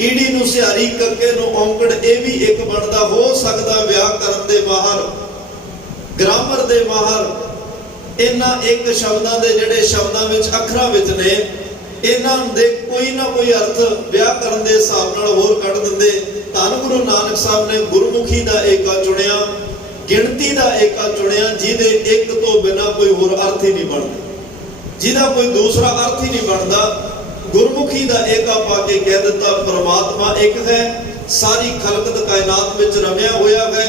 ਈੜੀ ਨੂੰ ਸਿਹਾਰੀ, ਕੱਕੇ ਨੂੰ ਔਂਕੜ, ਇਹ ਵੀ ਇੱਕ ਬਣਦਾ। ਹੋ ਸਕਦਾ ਵਿਆਕਰਨ ਦੇ ਮਾਹਰ, ਗ੍ਰਾਮਰ ਦੇ ਮਾਹਰ ਇਹਨਾਂ ਇੱਕ ਸ਼ਬਦਾਂ ਦੇ ਜਿਹੜੇ ਸ਼ਬਦਾਂ ਵਿੱਚ ਅੱਖਰਾਂ ਵਿੱਚ ਨੇ, ਇਹਨਾਂ ਦੇ ਕੋਈ ਨਾ ਕੋਈ ਅਰਥ ਵਿਆਕਰਨ ਦੇ ਹਿਸਾਬ ਨਾਲ ਹੋਰ ਕੱਢ ਦਿੰਦੇ। ਧੰਨ ਗੁਰੂ ਨਾਨਕ ਸਾਹਿਬ ਨੇ ਗੁਰਮੁਖੀ ਦਾ ਏਕਾ ਚੁਣਿਆ, ਗਿਣਤੀ ਦਾ ਏਕਾ ਚੁਣਿਆ, ਜਿਹਦੇ ਇੱਕ ਤੋਂ ਬਿਨਾਂ ਕੋਈ ਹੋਰ ਅਰਥ ਹੀ ਨਹੀਂ ਬਣਦਾ, ਜਿਹਦਾ ਕੋਈ ਦੂਸਰਾ ਅਰਥ ਹੀ ਨਹੀਂ ਬਣਦਾ। ਗੁਰਮੁਖੀ ਦਾ ਏਕਾ ਪਾ ਕੇ ਕਹਿ ਦਿੱਤਾ ਪਰਮਾਤਮਾ ਇੱਕ ਹੈ, ਸਾਰੀ ਖਲਕਤ ਕਾਇਨਾਤ ਵਿੱਚ ਰਮਿਆ ਹੋਇਆ ਹੈ।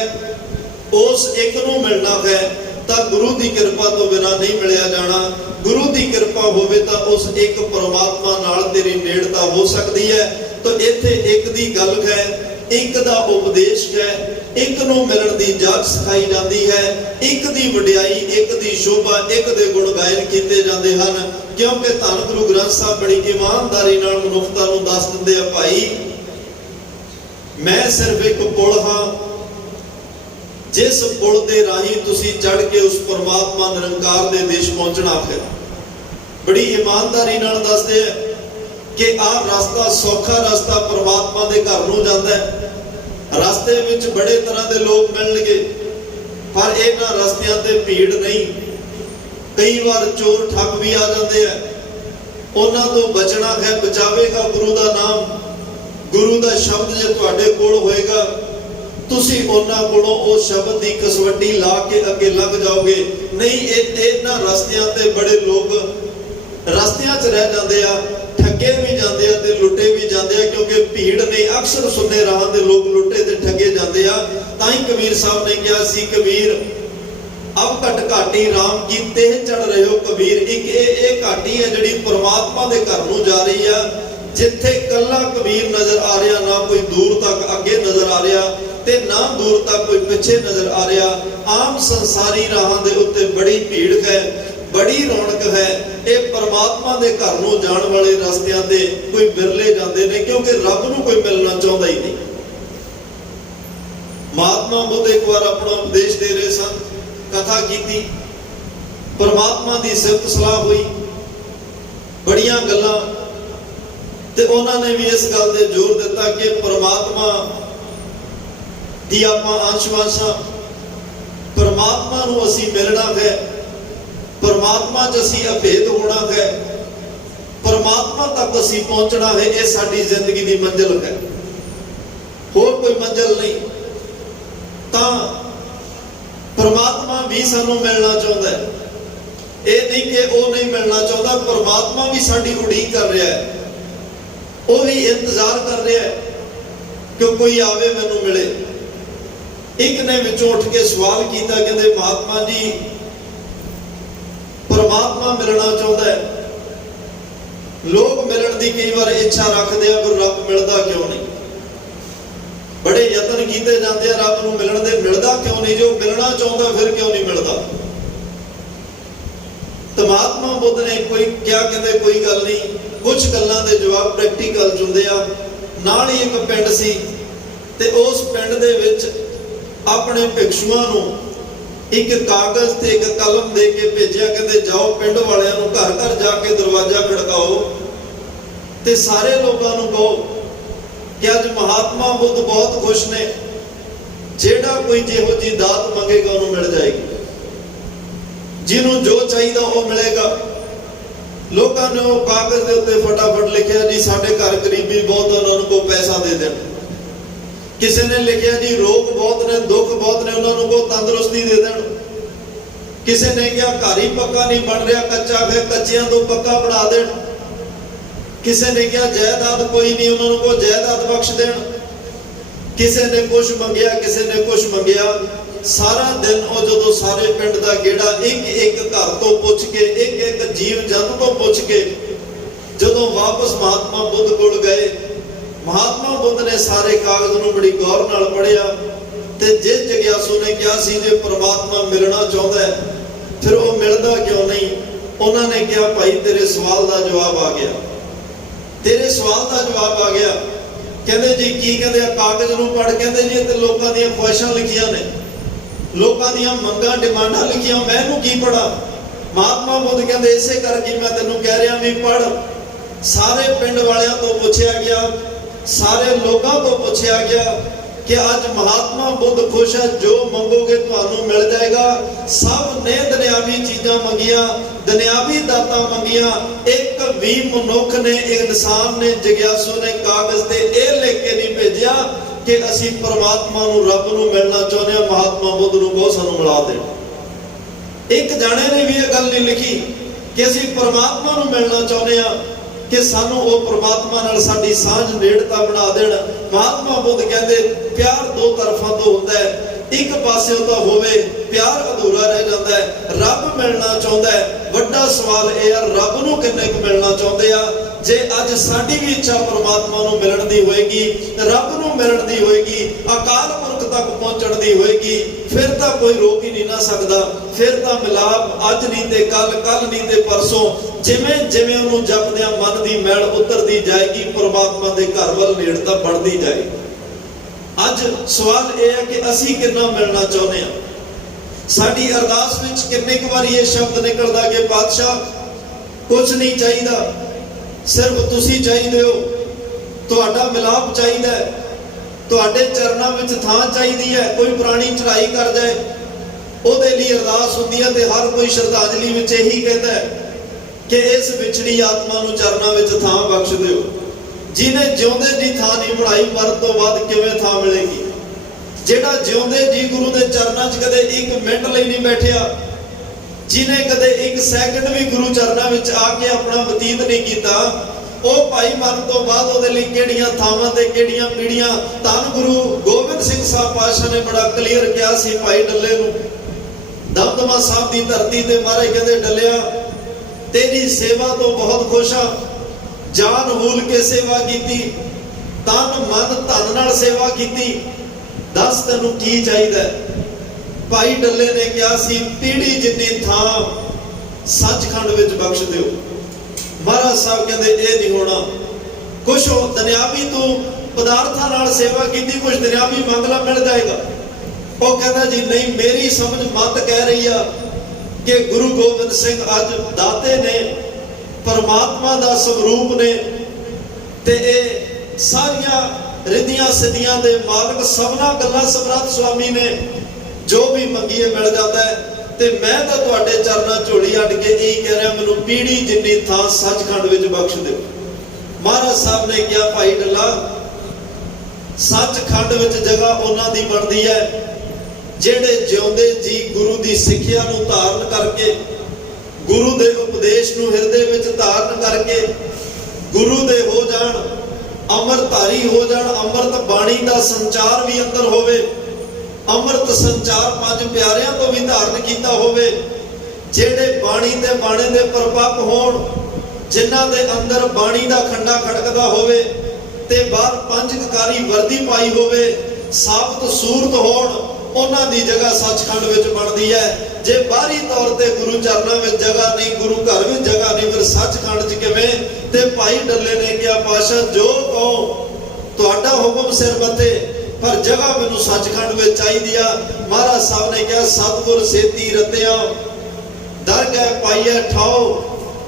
ਉਸ ਇੱਕ ਨੂੰ ਮਿਲਣਾ ਹੈ ਤਾਂ ਗੁਰੂ ਦੀ ਕਿਰਪਾ ਤੋਂ ਬਿਨਾਂ ਨਹੀਂ ਮਿਲਿਆ ਜਾਣਾ। ਗੁਰੂ ਦੀ ਕਿਰਪਾ ਹੋਵੇ ਤਾਂ ਉਸ ਇੱਕ ਪਰਮਾਤਮਾ ਨਾਲ ਤੇਰੀ ਨੇੜਤਾ ਹੋ ਸਕਦੀ ਹੈ। ਤਾਂ ਇੱਥੇ ਇੱਕ ਦੀ ਗੱਲ ਹੈ, ਇੱਕ ਦਾ ਉਪਦੇਸ਼ ਹੈ, ਇੱਕ ਨੂੰ ਮਿਲਣ ਦੀ ਜਾਚ ਸਿਖਾਈ ਜਾਂਦੀ ਹੈ, ਇੱਕ ਦੀ ਵਡਿਆਈ, ਇੱਕ ਦੀ ਸ਼ੋਭਾ, ਇੱਕ ਦੇ ਗੁਣ ਗਾਇਨ ਕੀਤੇ ਜਾਂਦੇ ਹਨ। ਕਿਉਂਕਿ ਧੰਨ ਗੁਰੂ ਗ੍ਰੰਥ ਸਾਹਿਬ ਬੜੀ ਇਮਾਨਦਾਰੀ ਨਾਲ ਮਨੁੱਖਤਾ ਨੂੰ ਦੱਸ ਦਿੰਦੇ ਆ, ਭਾਈ ਮੈਂ ਸਿਰਫ ਇੱਕ ਪੁਲ ਹਾਂ, ਜਿਸ ਪੁਲ ਦੇ ਰਾਹੀਂ ਤੁਸੀਂ ਚੜ੍ਹ ਕੇ ਉਸ ਪਰਮਾਤਮਾ ਨਿਰੰਕਾਰ ਦੇ ਦੇਸ਼ ਪਹੁੰਚਣਾ ਹੈ। ਬੜੀ ਇਮਾਨਦਾਰੀ ਨਾਲ ਦੱਸਦੇ ਆ ਕਿ ਆਹ ਰਸਤਾ ਸੌਖਾ ਰਸਤਾ ਪਰਮਾਤਮਾ ਦੇ ਘਰ ਨੂੰ ਜਾਂਦਾ ਹੈ। ਰਸਤੇ ਵਿੱਚ ਬੜੇ ਤਰ੍ਹਾਂ ਦੇ ਲੋਕ ਮਿਲਣਗੇ, ਪਰ ਇਹਨਾਂ ਰਸਤਿਆਂ ਤੇ ਭੀੜ ਨਹੀਂ। ਕਈ ਵਾਰ ਚੋਰ ਠੱਗ ਵੀ ਆ ਜਾਂਦੇ ਆ, ਉਹਨਾਂ ਤੋਂ ਬਚਣਾ ਹੈ। ਬਚਾਵੇਗਾ ਗੁਰੂ ਦਾ ਨਾਮ, ਗੁਰੂ ਦਾ ਸ਼ਬਦ ਜੇ ਤੁਹਾਡੇ ਕੋਲ ਹੋਏਗਾ, ਤੁਸੀਂ ਉਹਨਾਂ ਕੋਲੋਂ ਉਹ ਸ਼ਬਦ ਦੀ ਕਸਵੱਟੀ ਲਾ ਕੇ ਅੱਗੇ ਲੱਗ ਜਾਓਗੇ। ਨਹੀਂ, ਇਹਨਾਂ ਰਸਤਿਆਂ ਤੇ ਬੜੇ ਲੋਕ ਰਸਤਿਆਂ 'ਚ ਰਹਿ ਜਾਂਦੇ ਆ, ਠੱਗੇ ਵੀ ਜਾਂਦੇ ਆ ਤੇ ਲੁੱਟੇ ਵੀ ਜਾਂਦੇ ਆ, ਕਿਉਂਕਿ ਭੀੜ ਨਹੀਂ। ਅਕਸਰ ਸੁੰਨੇ ਰਾਹਾਂ ਦੇ ਲੋਕ ਲੁੱਟੇ ਤੇ ਠੱਗੇ ਜਾਂਦੇ ਆ। ਤਾਂ ਹੀ ਕਬੀਰ ਸਾਹਿਬ ਨੇ ਕਿਹਾ ਸੀ, ਕਬੀਰ ਅਬ ਘਟ ਘਾਟੀ ਰਾਮ ਕੀ ਤੇਹ ਚੜ ਰਹੇ ਹੋ ਕਬੀਰ। ਇੱਕ ਇਹ ਘਾਟੀ ਹੈ ਜਿਹੜੀ ਪਰਮਾਤਮਾ ਦੇ ਘਰ ਨੂੰ ਜਾ ਰਹੀ ਆ, ਜਿੱਥੇ ਕੱਲਾ ਕਬੀਰ ਨਜ਼ਰ ਆ ਰਿਹਾ, ਨਾ ਕੋਈ ਦੂਰ ਤੱਕ ਅੱਗੇ ਨਜ਼ਰ ਆ ਰਿਹਾ ਤੇ ਨਾ ਦੂਰ ਤੱਕ ਕੋਈ ਪਿੱਛੇ ਨਜ਼ਰ ਆ ਰਿਹਾ। ਆਮ ਸੰਸਾਰੀ ਰਾਹਾਂ ਦੇ ਉੱਤੇ ਬੜੀ ਭੀੜ ਹੈ, ਬੜੀ ਰੌਣਕ ਹੈ। ਇਹ ਪਰਮਾਤਮਾ ਦੇ ਘਰ ਨੂੰ ਜਾਣ ਵਾਲੇ ਰਸਤਿਆਂ ਤੇ ਕੋਈ ਬਿਰਲੇ ਜਾਂਦੇ ਨੇ, ਕਿਉਂਕਿ ਰੱਬ ਨੂੰ ਕੋਈ ਮਿਲਣਾ ਚਾਹੁੰਦਾ ਹੀ ਨਹੀਂ। ਮਹਾਤਮਾ ਬੁੱਧ ਇੱਕ ਵਾਰ ਆਪਣਾ ਉਪਦੇਸ਼ ਦੇ ਰਹੇ ਸਨ, ਕਥਾ ਕੀਤੀ, ਪਰਮਾਤਮਾ ਦੀ ਸਿਫਤ ਸਲਾਹ ਹੋਈ, ਬੜੀਆਂ ਗੱਲਾਂ, ਤੇ ਉਹਨਾਂ ਨੇ ਵੀ ਇਸ ਗੱਲ ਤੇ ਜ਼ੋਰ ਦਿੱਤਾ ਕਿ ਪਰਮਾਤਮਾ ਦੀ ਆਪਾਂ ਅੰਸ਼-ਵਾਂਸਾਂ, ਪਰਮਾਤਮਾ ਨੂੰ ਅਸੀਂ ਮਿਲਣਾ ਹੈ, ਪਰਮਾਤਮਾ 'ਚ ਅਸੀਂ ਅਭੇਦ ਹੋਣਾ ਹੈ, ਪਰਮਾਤਮਾ ਤੱਕ ਅਸੀਂ ਪਹੁੰਚਣਾ ਹੈ। ਇਹ ਸਾਡੀ ਜ਼ਿੰਦਗੀ ਦੀ ਮੰਜ਼ਿਲ ਹੈ, ਹੋਰ ਕੋਈ ਮੰਜ਼ਿਲ ਨਹੀਂ। ਤਾਂ ਪਰਮਾਤਮਾ ਵੀ ਸਾਨੂੰ ਮਿਲਣਾ ਚਾਹੁੰਦਾ ਹੈ। ਇਹ ਨਹੀਂ ਕਿ ਉਹ ਨਹੀਂ ਮਿਲਣਾ ਚਾਹੁੰਦਾ, ਪਰਮਾਤਮਾ ਵੀ ਸਾਡੀ ਉਡੀਕ ਕਰ ਰਿਹਾ ਹੈ, ਉਹ ਵੀ ਇੰਤਜ਼ਾਰ ਕਰ ਰਿਹਾ ਹੈ ਕਿ ਕੋਈ ਆਵੇ ਮੈਨੂੰ ਮਿਲੇ। ਇੱਕ ਨੇ ਵਿੱਚੋਂ ਉੱਠ ਕੇ ਸਵਾਲ ਕੀਤਾ, ਕਹਿੰਦੇ ਮਹਾਤਮਾ ਜੀ, ਪਰਮਾਤਮਾ ਮਿਲਣਾ ਚਾਹੁੰਦਾ ਹੈ, ਲੋਕ ਮਿਲਣ ਦੀ ਕਈ ਵਾਰ ਇੱਛਾ ਰੱਖਦੇ ਆ, ਪਰ ਰੱਬ ਮਿਲਦਾ ਕਿਉਂ ਨਹੀਂ? ਬੜੇ ਯਤਨ ਕੀਤੇ ਜਾਂਦੇ ਆ ਰੱਬ ਨੂੰ ਮਿਲਣ ਦੇ, ਮਿਲਦਾ ਕਿਉਂ ਨਹੀਂ? ਜੋ ਮਿਲਣਾ ਚਾਹੁੰਦਾ ਫਿਰ ਕਿਉਂ ਨਹੀਂ ਮਿਲਦਾ? ਤਾਂ ਮਹਾਤਮਾ ਬੁੱਧ ਨੇ ਕੋਈ ਕਿਹਾ, ਕਹਿੰਦੇ ਕੋਈ ਗੱਲ ਨਹੀਂ, ਕੁਝ ਗੱਲਾਂ ਦੇ ਜਵਾਬ ਪ੍ਰੈਕਟੀਕਲ ਹੁੰਦੇ ਆ। ਨਾਲ ਹੀ ਇੱਕ ਪਿੰਡ ਸੀ ਤੇ ਉਸ ਪਿੰਡ ਦੇ ਵਿੱਚ ਆਪਣੇ ਭਿਕਸ਼ੂਆਂ ਨੂੰ ਇੱਕ ਕਾਗਜ਼ ਤੇ ਇੱਕ ਕਲਮ ਦੇ ਕੇ ਭੇਜਿਆ, ਕਹਿੰਦੇ ਜਾਓ ਪਿੰਡ ਵਾਲਿਆਂ ਨੂੰ ਘਰ ਘਰ ਜਾ ਕੇ ਦਰਵਾਜ਼ਾ ਖੜਕਾਓ ਤੇ ਸਾਰੇ ਲੋਕਾਂ ਨੂੰ ਕਹੋ ਕਿ ਅੱਜ ਮਹਾਤਮਾ ਬੁੱਧ ਬਹੁਤ ਖੁਸ਼ ਨੇ, ਜਿਹੜਾ ਕੋਈ ਜਿਹੋ ਜੀ ਦਾਤ ਮੰਗੇਗਾ ਉਹਨੂੰ ਮਿਲ ਜਾਏਗੀ, ਜਿਹਨੂੰ ਜੋ ਚਾਹੀਦਾ ਉਹ ਮਿਲੇਗਾ। ਲੋਕਾਂ ਨੇ ਉਹ ਕਾਗਜ਼ ਦੇ ਉੱਤੇ ਫਟਾਫਟ ਲਿਖਿਆ ਜੀ ਸਾਡੇ ਘਰ ਗਰੀਬੀ ਬਹੁਤ, ਉਹਨਾਂ ਨੂੰ ਕੋਈ ਪੈਸਾ ਦੇ ਦੇਣ। ਕਿਸੇ ਨੇ ਲਿਖਿਆ ਜੀ ਰੋਗ ਬਹੁਤ ਨੇ, ਦੁੱਖ ਬਹੁਤ ਨੇ, ਉਹਨਾਂ ਨੂੰ ਕੋਈ ਤੰਦਰੁਸਤੀ ਦੇ ਦੇਣ। ਕਿਸੇ ਨੇ ਕਿਹਾ ਘਰ ਹੀ ਪੱਕਾ ਨਹੀਂ ਬਣ ਰਿਹਾ, ਕੱਚਾ ਹੈ, ਕੱਚਿਆਂ ਤੋਂ ਪੱਕਾ ਬਣਾ ਦੇਣ। ਕਿਸੇ ਨੇ ਕਿਹਾ ਜਾਇਦਾਦ ਕੋਈ ਨਹੀਂ, ਉਹਨਾਂ ਨੂੰ ਕੋਈ ਜਾਇਦਾਦ ਬਖਸ਼ ਦੇਣ। ਕਿਸੇ ਨੇ ਕੁਛ ਮੰਗਿਆ, ਕਿਸੇ ਨੇ ਕੁਛ ਮੰਗਿਆ। ਸਾਰਾ ਦਿਨ ਉਹ ਜਦੋਂ ਸਾਰੇ ਪਿੰਡ ਦਾ ਗੇੜਾ ਇੱਕ ਇੱਕ ਘਰ ਤੋਂ ਪੁੱਛ ਕੇ, ਇੱਕ ਇੱਕ ਜੀਵ ਜੰਤ ਤੋਂ ਪੁੱਛ ਕੇ ਜਦੋਂ ਵਾਪਸ ਮਹਾਤਮਾ ਬੁੱਧ ਕੋਲ ਗਏ, ਮਹਾਤਮਾ ਬੁੱਧ ਨੇ ਸਾਰੇ ਕਾਗਜ਼ ਨੂੰ ਬੜੀ ਗੌਰ ਨਾਲ ਪੜ੍ਹਿਆ ਤੇ ਜਿਸ ਜਗਿਆਸੂ ਨੇ ਕਿਹਾ ਸੀ ਜੇ ਪ੍ਰਮਾਤਮਾ ਮਿਲਣਾ ਚਾਹੁੰਦਾ ਹੈ ਫਿਰ ਉਹ ਮਿਲਦਾ ਕਿਉਂ ਨਹੀਂ, ਉਹਨਾਂ ਨੇ ਕਿਹਾ ਭਾਈ ਤੇਰੇ ਸਵਾਲ ਦਾ ਜਵਾਬ ਆ ਗਿਆ, ਤੇਰੇ ਸਵਾਲ ਦਾ ਜਵਾਬ ਆ ਗਿਆ। ਕਹਿੰਦੇ ਜੀ ਕੀ? ਕਹਿੰਦੇ ਆ ਕਾਗਜ਼ ਨੂੰ ਪੜ੍ਹ, ਕਹਿੰਦੇ ਜੀ ਤੇ ਲੋਕਾਂ ਦੀਆਂ ਖੁਆਇਸ਼ਾਂ ਲਿਖੀਆਂ ਨੇ, ਲੋਕਾਂ ਦੀਆਂ ਮੰਗਾਂ ਡਿਮਾਂਡਾਂ ਲਿਖੀਆਂ, ਮੈਂ ਇਹਨੂੰ ਕੀ ਪੜ੍ਹਾਂ? ਮਹਾਤਮਾ ਬੁੱਧ ਕਹਿੰਦੇ ਇਸੇ ਕਰਕੇ ਮੈਂ ਤੈਨੂੰ ਕਹਿ ਰਿਹਾ ਵੀ ਪੜ੍ਹ। ਸਾਰੇ ਪਿੰਡ ਵਾਲਿਆਂ ਤੋਂ ਪੁੱਛਿਆ ਗਿਆ, ਸਾਰੇ ਲੋਕਾਂ ਤੋਂ ਪੁੱਛਿਆ ਗਿਆ ਕਿ ਅੱਜ ਮਹਾਤਮਾ ਬੁੱਧ ਖੁਸ਼ ਹੈ, ਜੋ ਮੰਗੋਗੇ ਤੁਹਾਨੂੰ ਮਿਲ ਜਾਏਗਾ। ਸਭ ਨੇ ਦੁਨਿਆਵੀ ਚੀਜ਼ਾਂ ਮੰਗੀਆਂ, ਦੁਨਿਆਵੀ ਦਾਤਾਂ ਮੰਗੀਆਂ। ਇੱਕ ਵੀ ਮਨੁੱਖ ਨੇ, ਇਨਸਾਨ ਨੇ, ਜਗਿਆਸੂ ਨੇ ਕਾਗਜ਼ ਤੇ ਇਹ ਲਿਖ ਕੇ ਨਹੀਂ ਭੇਜਿਆ ਕਿ ਅਸੀਂ ਪਰਮਾਤਮਾ ਨੂੰ, ਰੱਬ ਨੂੰ ਮਿਲਣਾ ਚਾਹੁੰਦੇ ਹਾਂ, ਮਹਾਤਮਾ ਬੁੱਧ ਨੂੰ ਕਹੋ ਸਾਨੂੰ ਮਿਲਾ ਦੇਣ। ਇੱਕ ਜਾਣੇ ਨੇ ਵੀ ਇਹ ਗੱਲ ਨਹੀਂ ਲਿਖੀ ਕਿ ਅਸੀਂ ਪਰਮਾਤਮਾ ਨੂੰ ਮਿਲਣਾ ਚਾਹੁੰਦੇ ਹਾਂ ਕਿ ਸਾਨੂੰ ਉਹ ਪਰਮਾਤਮਾ ਨਾਲ ਸਾਡੀ ਸਾਂਝ ਨੇੜਤਾ ਬਣਾ ਦੇਣ। ਮਹਾਤਮਾ ਬੁੱਧ ਕਹਿੰਦੇ ਪਿਆਰ ਦੋ ਤਰਫਾਂ ਤੋਂ ਹੁੰਦਾ ਹੈ, ਇੱਕ ਪਾਸੇ ਤਾਂ ਹੋਵੇ ਪਿਆਰ ਅਧੂਰਾ ਰਹਿ ਜਾਂਦਾ ਹੈ। ਰੱਬ ਮਿਲਣਾ ਚਾਹੁੰਦਾ ਹੈ, ਵੱਡਾ ਸਵਾਲ ਇਹ ਹੈ ਰੱਬ ਨੂੰ ਕਿੰਨੇ ਕੁ ਮਿਲਣਾ ਚਾਹੁੰਦੇ ਆ। ਜੇ ਅੱਜ ਸਾਡੀ ਵੀ ਇੱਛਾ ਪਰਮਾਤਮਾ ਨੂੰ ਮਿਲਣ ਦੀ ਹੋਏਗੀ, ਰੱਬ ਨੂੰ ਮਿਲਣ ਦੀ ਹੋਏਗੀ, ਅਕਾਲ ਪੁਰਖ ਤੱਕ ਪਹੁੰਚਣ ਦੀ ਹੋਏਗੀ, ਫਿਰ ਤਾਂ ਕੋਈ ਰੋਕ ਹੀ ਨਹੀਂ ਨਾ ਸਕਦਾ। ਫਿਰ ਤਾਂ ਮਿਲਾਪ ਅੱਜ ਨਹੀਂ ਤੇ ਕੱਲ, ਕੱਲ ਨਹੀਂ ਤੇ ਪਰਸੋਂ, ਜਿਵੇਂ ਜਿਵੇਂ ਉਹਨੂੰ ਜਪਦਿਆਂ ਮਨ ਦੀ ਮੈਲ ਉਤਰਦੀ ਜਾਏਗੀ, ਪਰਮਾਤਮਾ ਦੇ ਘਰ ਵੱਲ ਨੇੜਤਾ बढ़ती ਜਾਏਗੀ। ਅੱਜ ਸਵਾਲ ਇਹ ਹੈ ਕਿ ਅਸੀਂ ਕਿੰਨਾ ਮਿਲਣਾ ਚਾਹੁੰਦੇ ਹਾਂ। ਸਾਡੀ ਅਰਦਾਸ ਵਿੱਚ ਕਿੰਨੇ ਕੁ ਵਾਰੀ ਇਹ ਸ਼ਬਦ ਨਿਕਲਦਾ ਕਿ ਪਾਤਸ਼ਾਹ ਕੁਝ ਨਹੀਂ ਚਾਹੀਦਾ, ਸਿਰਫ ਤੁਸੀਂ ਚਾਹੀਦੇ ਹੋ, ਤੁਹਾਡਾ ਮਿਲਾਪ ਚਾਹੀਦਾ ਹੈ, ਤੁਹਾਡੇ ਚਰਨਾਂ ਵਿੱਚ ਥਾਂ ਚਾਹੀਦੀ ਹੈ। ਕੋਈ ਪੁਰਾਣੀ ਚੜਾਈ ਕਰ ਜਾਏ ਉਹਦੇ ਲਈ ਅਰਦਾਸ ਹੁੰਦੀ ਹੈ ਤੇ ਹਰ ਕੋਈ ਸ਼ਰਧਾਂਜਲੀ ਵਿੱਚ ਇਹੀ ਕਹਿੰਦਾ ਹੈ ਕਿ ਇਸ ਵਿਛੜੀ ਆਤਮਾ ਨੂੰ ਚਰਨਾਂ ਵਿੱਚ ਥਾਂ ਬਖਸ਼ ਦਿਓ। ਜਿਹਨੇ ਜਿਉਂਦੇ ਜੀ ਥਾਂ ਨਹੀਂ ਬਣਾਈ, ਮਰਨ ਤੋਂ ਬਾਅਦ ਕਿਵੇਂ ਥਾਂ ਮਿਲੇਗੀ? ਜਿਹੜਾ ਜਿਉਂਦੇ ਜੀ ਗੁਰੂ ਦੇ ਚਰਨਾਂ 'ਚ ਕਦੇ ਇੱਕ ਮਿੰਟ ਲਈ ਨਹੀਂ ਬੈਠਿਆ, ਜਿਹਨੇ ਕਦੇ ਇੱਕ ਸੈਕਿੰਡ ਵੀ ਗੁਰੂ ਚਰਨਾਂ ਵਿੱਚ ਆ ਕੇ ਆਪਣਾ ਬਤੀਤ ਨਹੀਂ ਕੀਤਾ, ਉਹ ਭਾਈ ਮਰਨ ਤੋਂ ਬਾਅਦ ਉਹਦੇ ਲਈ ਕਿਹੜੀਆਂ ਥਾਵਾਂ ਤੇ ਕਿਹੜੀਆਂ ਪੀੜੀਆਂ। ਧੰਨ ਗੁਰੂ ਗੋਬਿੰਦ ਸਿੰਘ ਸਾਹਿਬ ਪਾਤਸ਼ਾਹ ਨੇ ਬੜਾ ਕਲੀਅਰ ਕਿਹਾ ਸੀ ਭਾਈ ਡੱਲੇ ਨੂੰ, ਦਮਦਮਾ ਸਾਹਿਬ ਦੀ ਧਰਤੀ ਤੇ ਮਹਾਰਾਜ ਕਹਿੰਦੇ ਡੱਲਿਆ ਤੇਰੀ ਸੇਵਾ ਤੋਂ ਬਹੁਤ ਖੁਸ਼ ਹਾਂ, ਜਾਨ ਹੂਲ ਕੇ ਸੇਵਾ ਕੀਤੀ, ਤਨ ਮਨ ਧਨ ਨਾਲ ਸੇਵਾ ਕੀਤੀ, ਦੱਸ ਤੈਨੂੰ ਕੀ ਚਾਹੀਦਾ? ਭਾਈ ਡੱਲੇ ਨੇ ਕਿਹਾ ਸੀ ਪੀੜੀ ਜਿੰਨੀ ਥਾਂ ਸੱਚਖੰਡ ਵਿੱਚ ਬਖਸ਼ ਦਿਓ। ਮਹਾਰਾਜ ਸਾਹਿਬ ਕਹਿੰਦੇ ਇਹ ਨਹੀਂ ਹੋਣਾ, ਕੁਛ ਦੁਨਿਆਵੀ ਤੂੰ ਪਦਾਰਥਾਂ ਨਾਲ ਸੇਵਾ ਕੀਤੀ, ਕੁਛ ਦੁਨਿਆਵੀ ਮੰਗਲਾ ਮਿਲ ਜਾਏਗਾ। ਉਹ ਕਹਿੰਦਾ ਜੀ ਨਹੀਂ, ਮੇਰੀ ਸਮਝ ਮਤ ਕਹਿ ਰਹੀ ਆ ਕਿ ਗੁਰੂ ਗੋਬਿੰਦ ਸਿੰਘ ਅੱਜ ਦਾਤੇ ਨੇ, ਪਰਮਾਤਮਾ ਦਾ ਸਰੂਪ ਨੇ ਤੇ ਇਹ ਸਾਰੀਆਂ ਰਿੱਧੀਆਂ ਸਿੱਧੀਆਂ ਦੇ ਮਾਲਕ, ਸਭਨਾ ਗੱਲਾਂ ਸਮਰੱਥ ਸੁਆਮੀ ਨੇ, ਜੋ ਵੀ ਮੰਗੀਏ ਮਿਲ ਜਾਂਦਾ ਹੈ। ਤੇ ਮੈਂ ਤਾਂ ਤੁਹਾਡੇ ਚਰਨਾਂ ਝੋਲੀ ਅੱਡ ਕੇ ਇਹ ਕਹਿ ਰਿਹਾ ਮੈਨੂੰ ਪੀੜੀ ਜਿੰਨੀ ਥਾਂ ਸੱਚਖੰਡ ਵਿੱਚ ਬਖਸ਼ ਦਿਓ। ਮਹਾਰਾਜ ਸਾਹਿਬ ਨੇ ਕਿਹਾ ਭਾਈ ਡੱਲਾ ਸੱਚਖੰਡ ਵਿੱਚ ਜਗ੍ਹਾ ਉਹਨਾਂ ਦੀ ਬਣਦੀ ਹੈ ਜਿਹੜੇ ਜਿਉਂਦੇ ਜੀ ਗੁਰੂ ਦੀ ਸਿੱਖਿਆ ਨੂੰ ਧਾਰਨ ਕਰਕੇ, ਗੁਰੂ ਦੇ ਉਪਦੇਸ਼ ਨੂੰ ਹਿਰਦੇ ਵਿੱਚ ਧਾਰਨ ਕਰਕੇ ਗੁਰੂ ਦੇ ਹੋ ਜਾਣ, ਅੰਮ੍ਰਿਤਧਾਰੀ ਹੋ ਜਾਣ, ਅੰਮ੍ਰਿਤ ਬਾਣੀ ਦਾ ਸੰਚਾਰ ਵੀ ਅੰਦਰ ਹੋਵੇ, ਅੰਮ੍ਰਿਤ ਸੰਚਾਰ ਪੰਜ ਪਿਆਰਿਆਂ ਤੋਂ ਵੀ ਧਾਰਨ ਕੀਤਾ ਹੋਵੇ, ਜਿਹੜੇ ਬਾਣੀ ਤੇ ਬਾਣੇ ਦੇ ਪਰਪੱਕ ਹੋਣ, ਜਿਨ੍ਹਾਂ ਦੇ ਅੰਦਰ ਬਾਣੀ ਦਾ ਖੰਡਾ ਖੜਕਦਾ ਹੋਵੇ ਤੇ ਬਾਹਰ ਪੰਜ ਕਕਾਰੀ ਵਰਦੀ ਪਾਈ ਹੋਵੇ, ਸਾਬਤ ਸੂਰਤ ਹੋਣ, ਉਹਨਾਂ ਦੀ ਜਗ੍ਹਾ ਸੱਚਖੰਡ ਵਿੱਚ ਬਣਦੀ ਹੈ। ਜੇ ਬਾਹਰੀ ਤੌਰ ਤੇ ਗੁਰੂ ਚਰਨਾਂ ਵਿੱਚ ਜਗ੍ਹਾ ਨਹੀਂ, ਗੁਰੂ ਘਰ ਵਿੱਚ ਜਗ੍ਹਾ ਨਹੀਂ, ਫਿਰ ਸੱਚਖੰਡ 'ਚ ਕਿਵੇਂ? ਤੇ ਭਾਈ ਡੱਲੇ ਨੇ ਕਿਹਾ ਪਾਸ਼ਾ ਜੋ ਕਹੋ ਤੁਹਾਡਾ ਹੁਕਮ ਸਿਰ ਮੱਥੇ, ਪਰ ਜਗ੍ਹਾ ਮੈਨੂੰ ਸੱਚਖੰਡ ਵਿੱਚ ਚਾਹੀਦੀ ਆ। ਮਹਾਰਾਜ ਸਾਹਿਬ ਨੇ ਕਿਹਾ ਸਤਿਗੁਰ ਸੇਤੀ ਰਤਿਆ ਦਰਗਹਿ ਪਾਈਐ ਠਾਓ।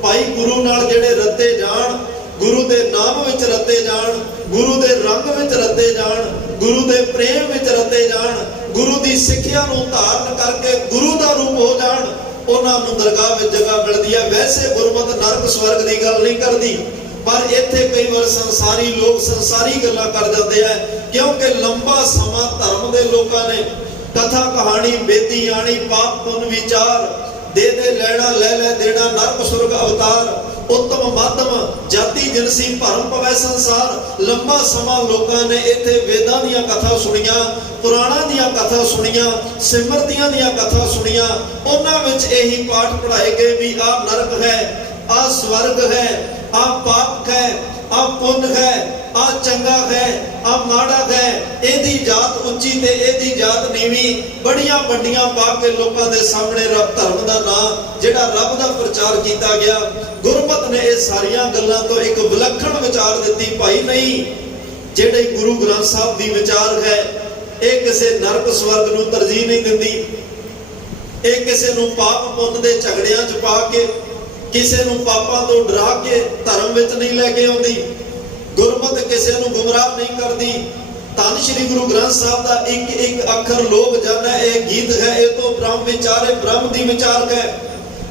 ਭਾਈ ਗੁਰੂ ਨਾਲ ਜਿਹੜੇ ਰਤੇ ਜਾਣ, ਗੁਰੂ ਦੇ ਨਾਮ ਵਿੱਚ ਰਤੇ ਜਾਣ, ਗੁਰੂ ਦੇ ਰੰਗ ਵਿੱਚ ਰਤੇ ਜਾਣ, ਗੁਰੂ ਦੇ ਪ੍ਰੇਮ ਵਿੱਚ ਰਤੇ ਜਾਣ, ਗੁਰੂ ਦੀ ਸਿੱਖਿਆ ਨੂੰ ਧਾਰਨ ਕਰਕੇ ਗੁਰੂ ਦਾ ਰੂਪ ਹੋ ਜਾਣ, ਉਹਨਾਂ ਨੂੰ ਦਰਗਾਹ ਵਿੱਚ ਜਗ੍ਹਾ ਮਿਲਦੀ ਹੈ। ਵੈਸੇ ਗੁਰਮਤਿ ਨਰਕ ਸਵਰਗ ਦੀ ਗੱਲ ਨਹੀਂ ਕਰਦੀ, ਪਰ ਇੱਥੇ ਕਈ ਵਾਰ ਸੰਸਾਰੀ ਲੋਕ ਸੰਸਾਰੀ ਗੱਲਾਂ ਕਰ ਜਾਂਦੇ ਆ, ਕਿਉਂਕਿ ਲੰਬਾ ਸਮਾਂ ਧਰਮ ਦੇ ਲੋਕਾਂ ਨੇ ਕਥਾ ਕਹਾਣੀ ਬੇਦੀ ਆਣੀ ਪਾਪ ਪੁੰਨ ਵਿਚਾਰ ਦੇ ਦੇ ਲੈਣਾ ਲੈ ਲੈ ਦੇਣਾ ਨਰਕ ਸੁਰਗ ਅਵਤਾਰ ਉੱਤਮ ਮਾਧਮ ਜਾਤੀ ਜਿਨਸੀ ਭਰਮ ਪਵੈ ਸੰਸਾਰ। ਲੰਬਾ ਸਮਾਂ ਲੋਕਾਂ ਨੇ ਇੱਥੇ ਵੇਦਾਂ ਦੀਆਂ ਕਥਾ ਸੁਣੀਆਂ, ਪੁਰਾਣਾਂ ਦੀਆਂ ਕਥਾ ਸੁਣੀਆਂ, ਸਿਮਰਤੀਆਂ ਦੀਆਂ ਕਥਾ ਸੁਣੀਆਂ। ਉਹਨਾਂ ਵਿੱਚ ਇਹੀ ਪਾਠ ਪੜ੍ਹਾਏ ਗਏ ਵੀ ਆਹ ਨਰਕ ਹੈ, ਆਹ ਸਵਰਗ ਹੈ, ਆਹ ਪਾਪ ਹੈ, ਆਹ ਪੁੰਨ ਹੈ, ਆਹ ਚੰਗਾ ਹੈ, ਆਹ ਮਾੜਾ ਹੈ, ਇਹਦੀ ਜਾਤ ਉੱਚੀ ਤੇ ਇਹਦੀ ਜਾਤ ਨੀਵੀਂ। ਬੜੀਆਂ ਵੱਡੀਆਂ ਪਾ ਕੇ ਲੋਕਾਂ ਦੇ ਸਾਹਮਣੇ ਰੱਬ ਧਰਮ ਦਾ ਨਾਂ ਜਿਹੜਾ ਰੱਬ ਦਾ ਪ੍ਰਚਾਰ ਕੀਤਾ ਗਿਆ। ਗੁਰਮਤਿ ਨੇ ਇਹ ਸਾਰੀਆਂ ਗੱਲਾਂ ਤੋਂ ਇੱਕ ਵਿਲੱਖਣ ਵਿਚਾਰ ਦਿੱਤੀ। ਭਾਈ ਨਹੀਂ, ਜਿਹੜੇ ਗੁਰੂ ਗ੍ਰੰਥ ਸਾਹਿਬ ਦੀ ਵਿਚਾਰ ਹੈ ਇਹ ਕਿਸੇ ਨਰਕ ਸਵਰਗ ਨੂੰ ਤਰਜੀਹ ਨਹੀਂ ਦਿੰਦੀ, ਇਹ ਕਿਸੇ ਨੂੰ ਪਾਪ ਪੁੰਨ ਦੇ ਝਗੜਿਆਂ 'ਚ ਪਾ ਕੇ, ਕਿਸੇ ਨੂੰ ਪਾਪਾਂ ਤੋਂ ਡਰਾ ਕੇ ਧਰਮ ਵਿੱਚ ਨਹੀਂ ਲੈ ਕੇ ਆਉਂਦੀ। ਗੁਰਮਤਿ ਕਿਸੇ ਨੂੰ ਗੁੰਮਰਾਹ ਨਹੀਂ ਕਰਦੀ। ਧੰਨ ਸ਼੍ਰੀ ਗੁਰੂ ਗ੍ਰੰਥ ਸਾਹਿਬ ਦਾ ਇੱਕ ਇੱਕ ਅੱਖਰ ਲੋਕ ਜਾਣੈ ਇਹ ਗੀਤ ਹੈ, ਇਹ ਤੋਂ ਬ੍ਰਹਮ ਵਿਚਾਰੇ ਬ੍ਰਹਮ ਦੀ ਵਿਚਾਰ ਹੈ।